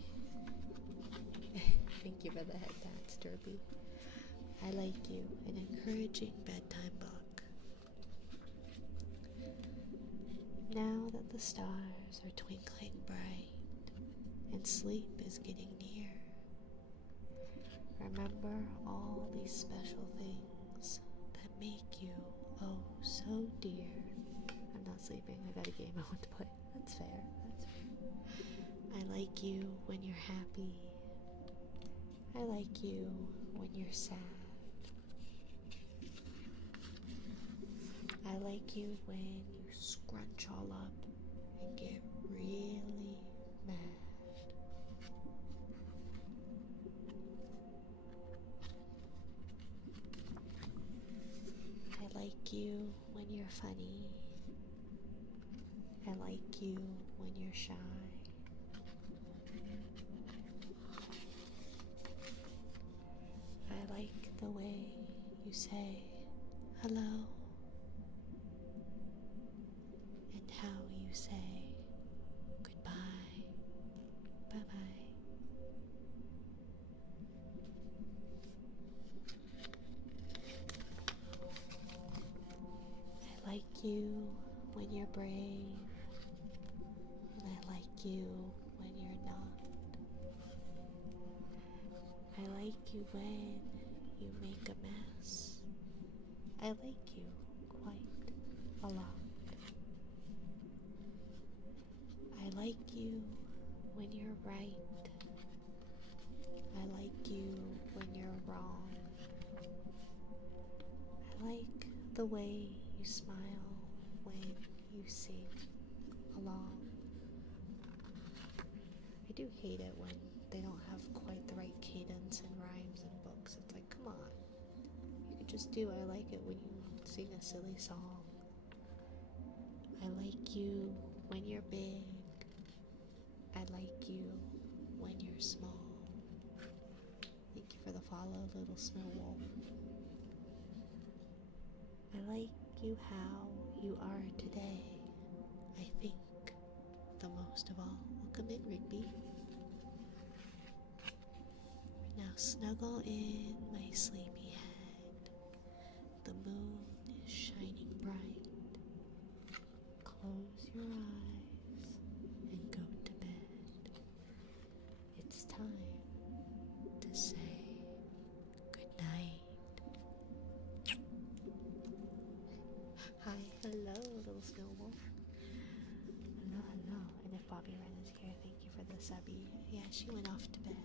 Thank you for the head tats, Derby. I Like You, an encouraging bedtime book. Now that the stars are twinkling bright and sleep is getting near, remember all these special things that make you oh so dear. I'm not sleeping. I got a game I want to play. That's fair. That's fair. I like you when you're happy. I like you when you're sad. I like you when you scrunch all up and get really mad. I like you when you're funny. I like you when you're shy. I like the way you say hello and how you say goodbye, bye-bye. you when you're brave, and I like you when you're not. I like you when you make a mess. I like you quite a lot. I like you when you're right. I like you when you're wrong. I like the way you smile when you sing along. I do hate it when they don't have quite the right cadence and rhymes in books. It's like, come on. You could just do I like it when you sing a silly song. I like you when you're big. I like you when you're small. Thank you for the follow, little snow wolf. I like you how you are today. I think the most of all. Welcome in, Rigby. Now snuggle in, my sleepy head. The moon is shining bright. Close your eyes and go to bed. It's time to say good night. Hi, hello, little snow wolf. Hello, hello. And if Bobby Wren is here, thank you for the subby. Yeah, she went off to bed.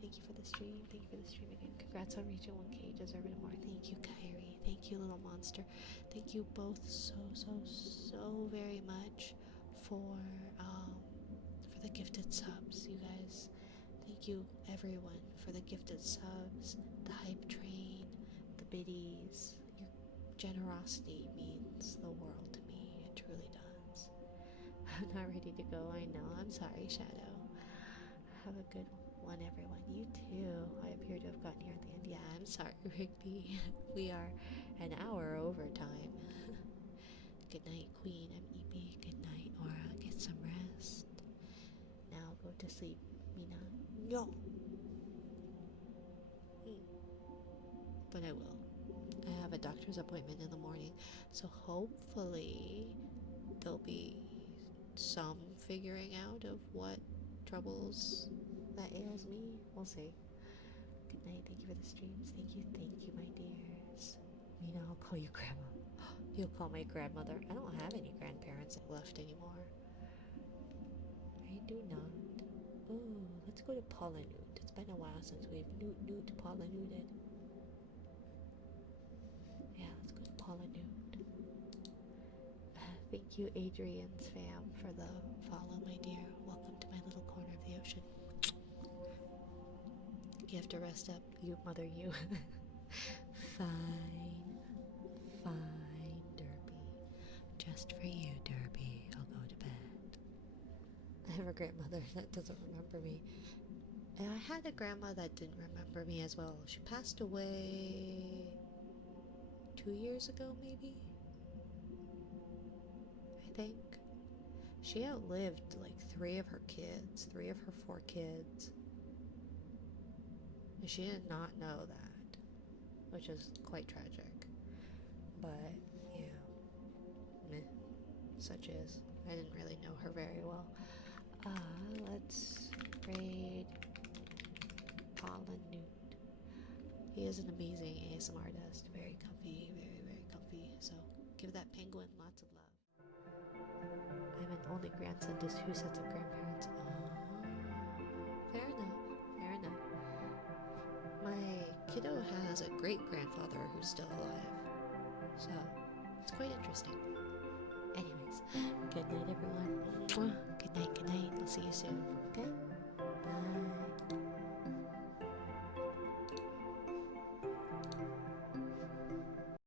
Thank you for the stream. Thank you for the stream again. Congrats on reaching 1K. You deserve it more. Thank you, Kyrie. Thank you, little monster. Thank you both so very much for the gifted subs, you guys. Thank you, everyone, for the gifted subs, the hype train, the biddies. Your generosity means the world to me. It truly does. I'm not ready to go. I know. I'm sorry, Shadow. Have a good one, everyone. You too. I appear to have gotten here at the end. Yeah, I'm sorry, Rigby. We are an hour over time. Good night, Queen. I'm EP. Good night, Aura. Get some rest. Now go to sleep, Mina. No. But I will. I have a doctor's appointment in the morning, so hopefully there'll be some figuring out of what troubles that ails me. We'll see. Good night. Thank you for the streams. Thank you, my dears. Mina, I'll call you grandma. You'll call my grandmother. I don't have any grandparents left anymore. I do not. Ooh, let's go to Palanute. It's been a while since we've newt Palanuted. Yeah, let's go to Palanute. Thank you, Adrian's fam, for the follow, my dear. Welcome to my little corner of the ocean. You have to rest up, you mother, you. Fine, Derby. Just for you, Derby. I'll go to bed. I have a grandmother that doesn't remember me. And I had a grandma that didn't remember me as well. She passed away 2 years ago, maybe? I think. She outlived like 3 of her 4 kids. And she did not know that, which is quite tragic. But, yeah, meh, such is. I didn't really know her very well. Let's raid Palanute. He is an amazing ASMR artist. Very comfy, very comfy. So give that penguin lots of love. I'm an only grandson to 2 sets of grandparents. Fair enough. My kiddo has a great-grandfather who's still alive. So it's quite interesting. Anyways, good night, everyone. Good night. I'll see you soon, okay?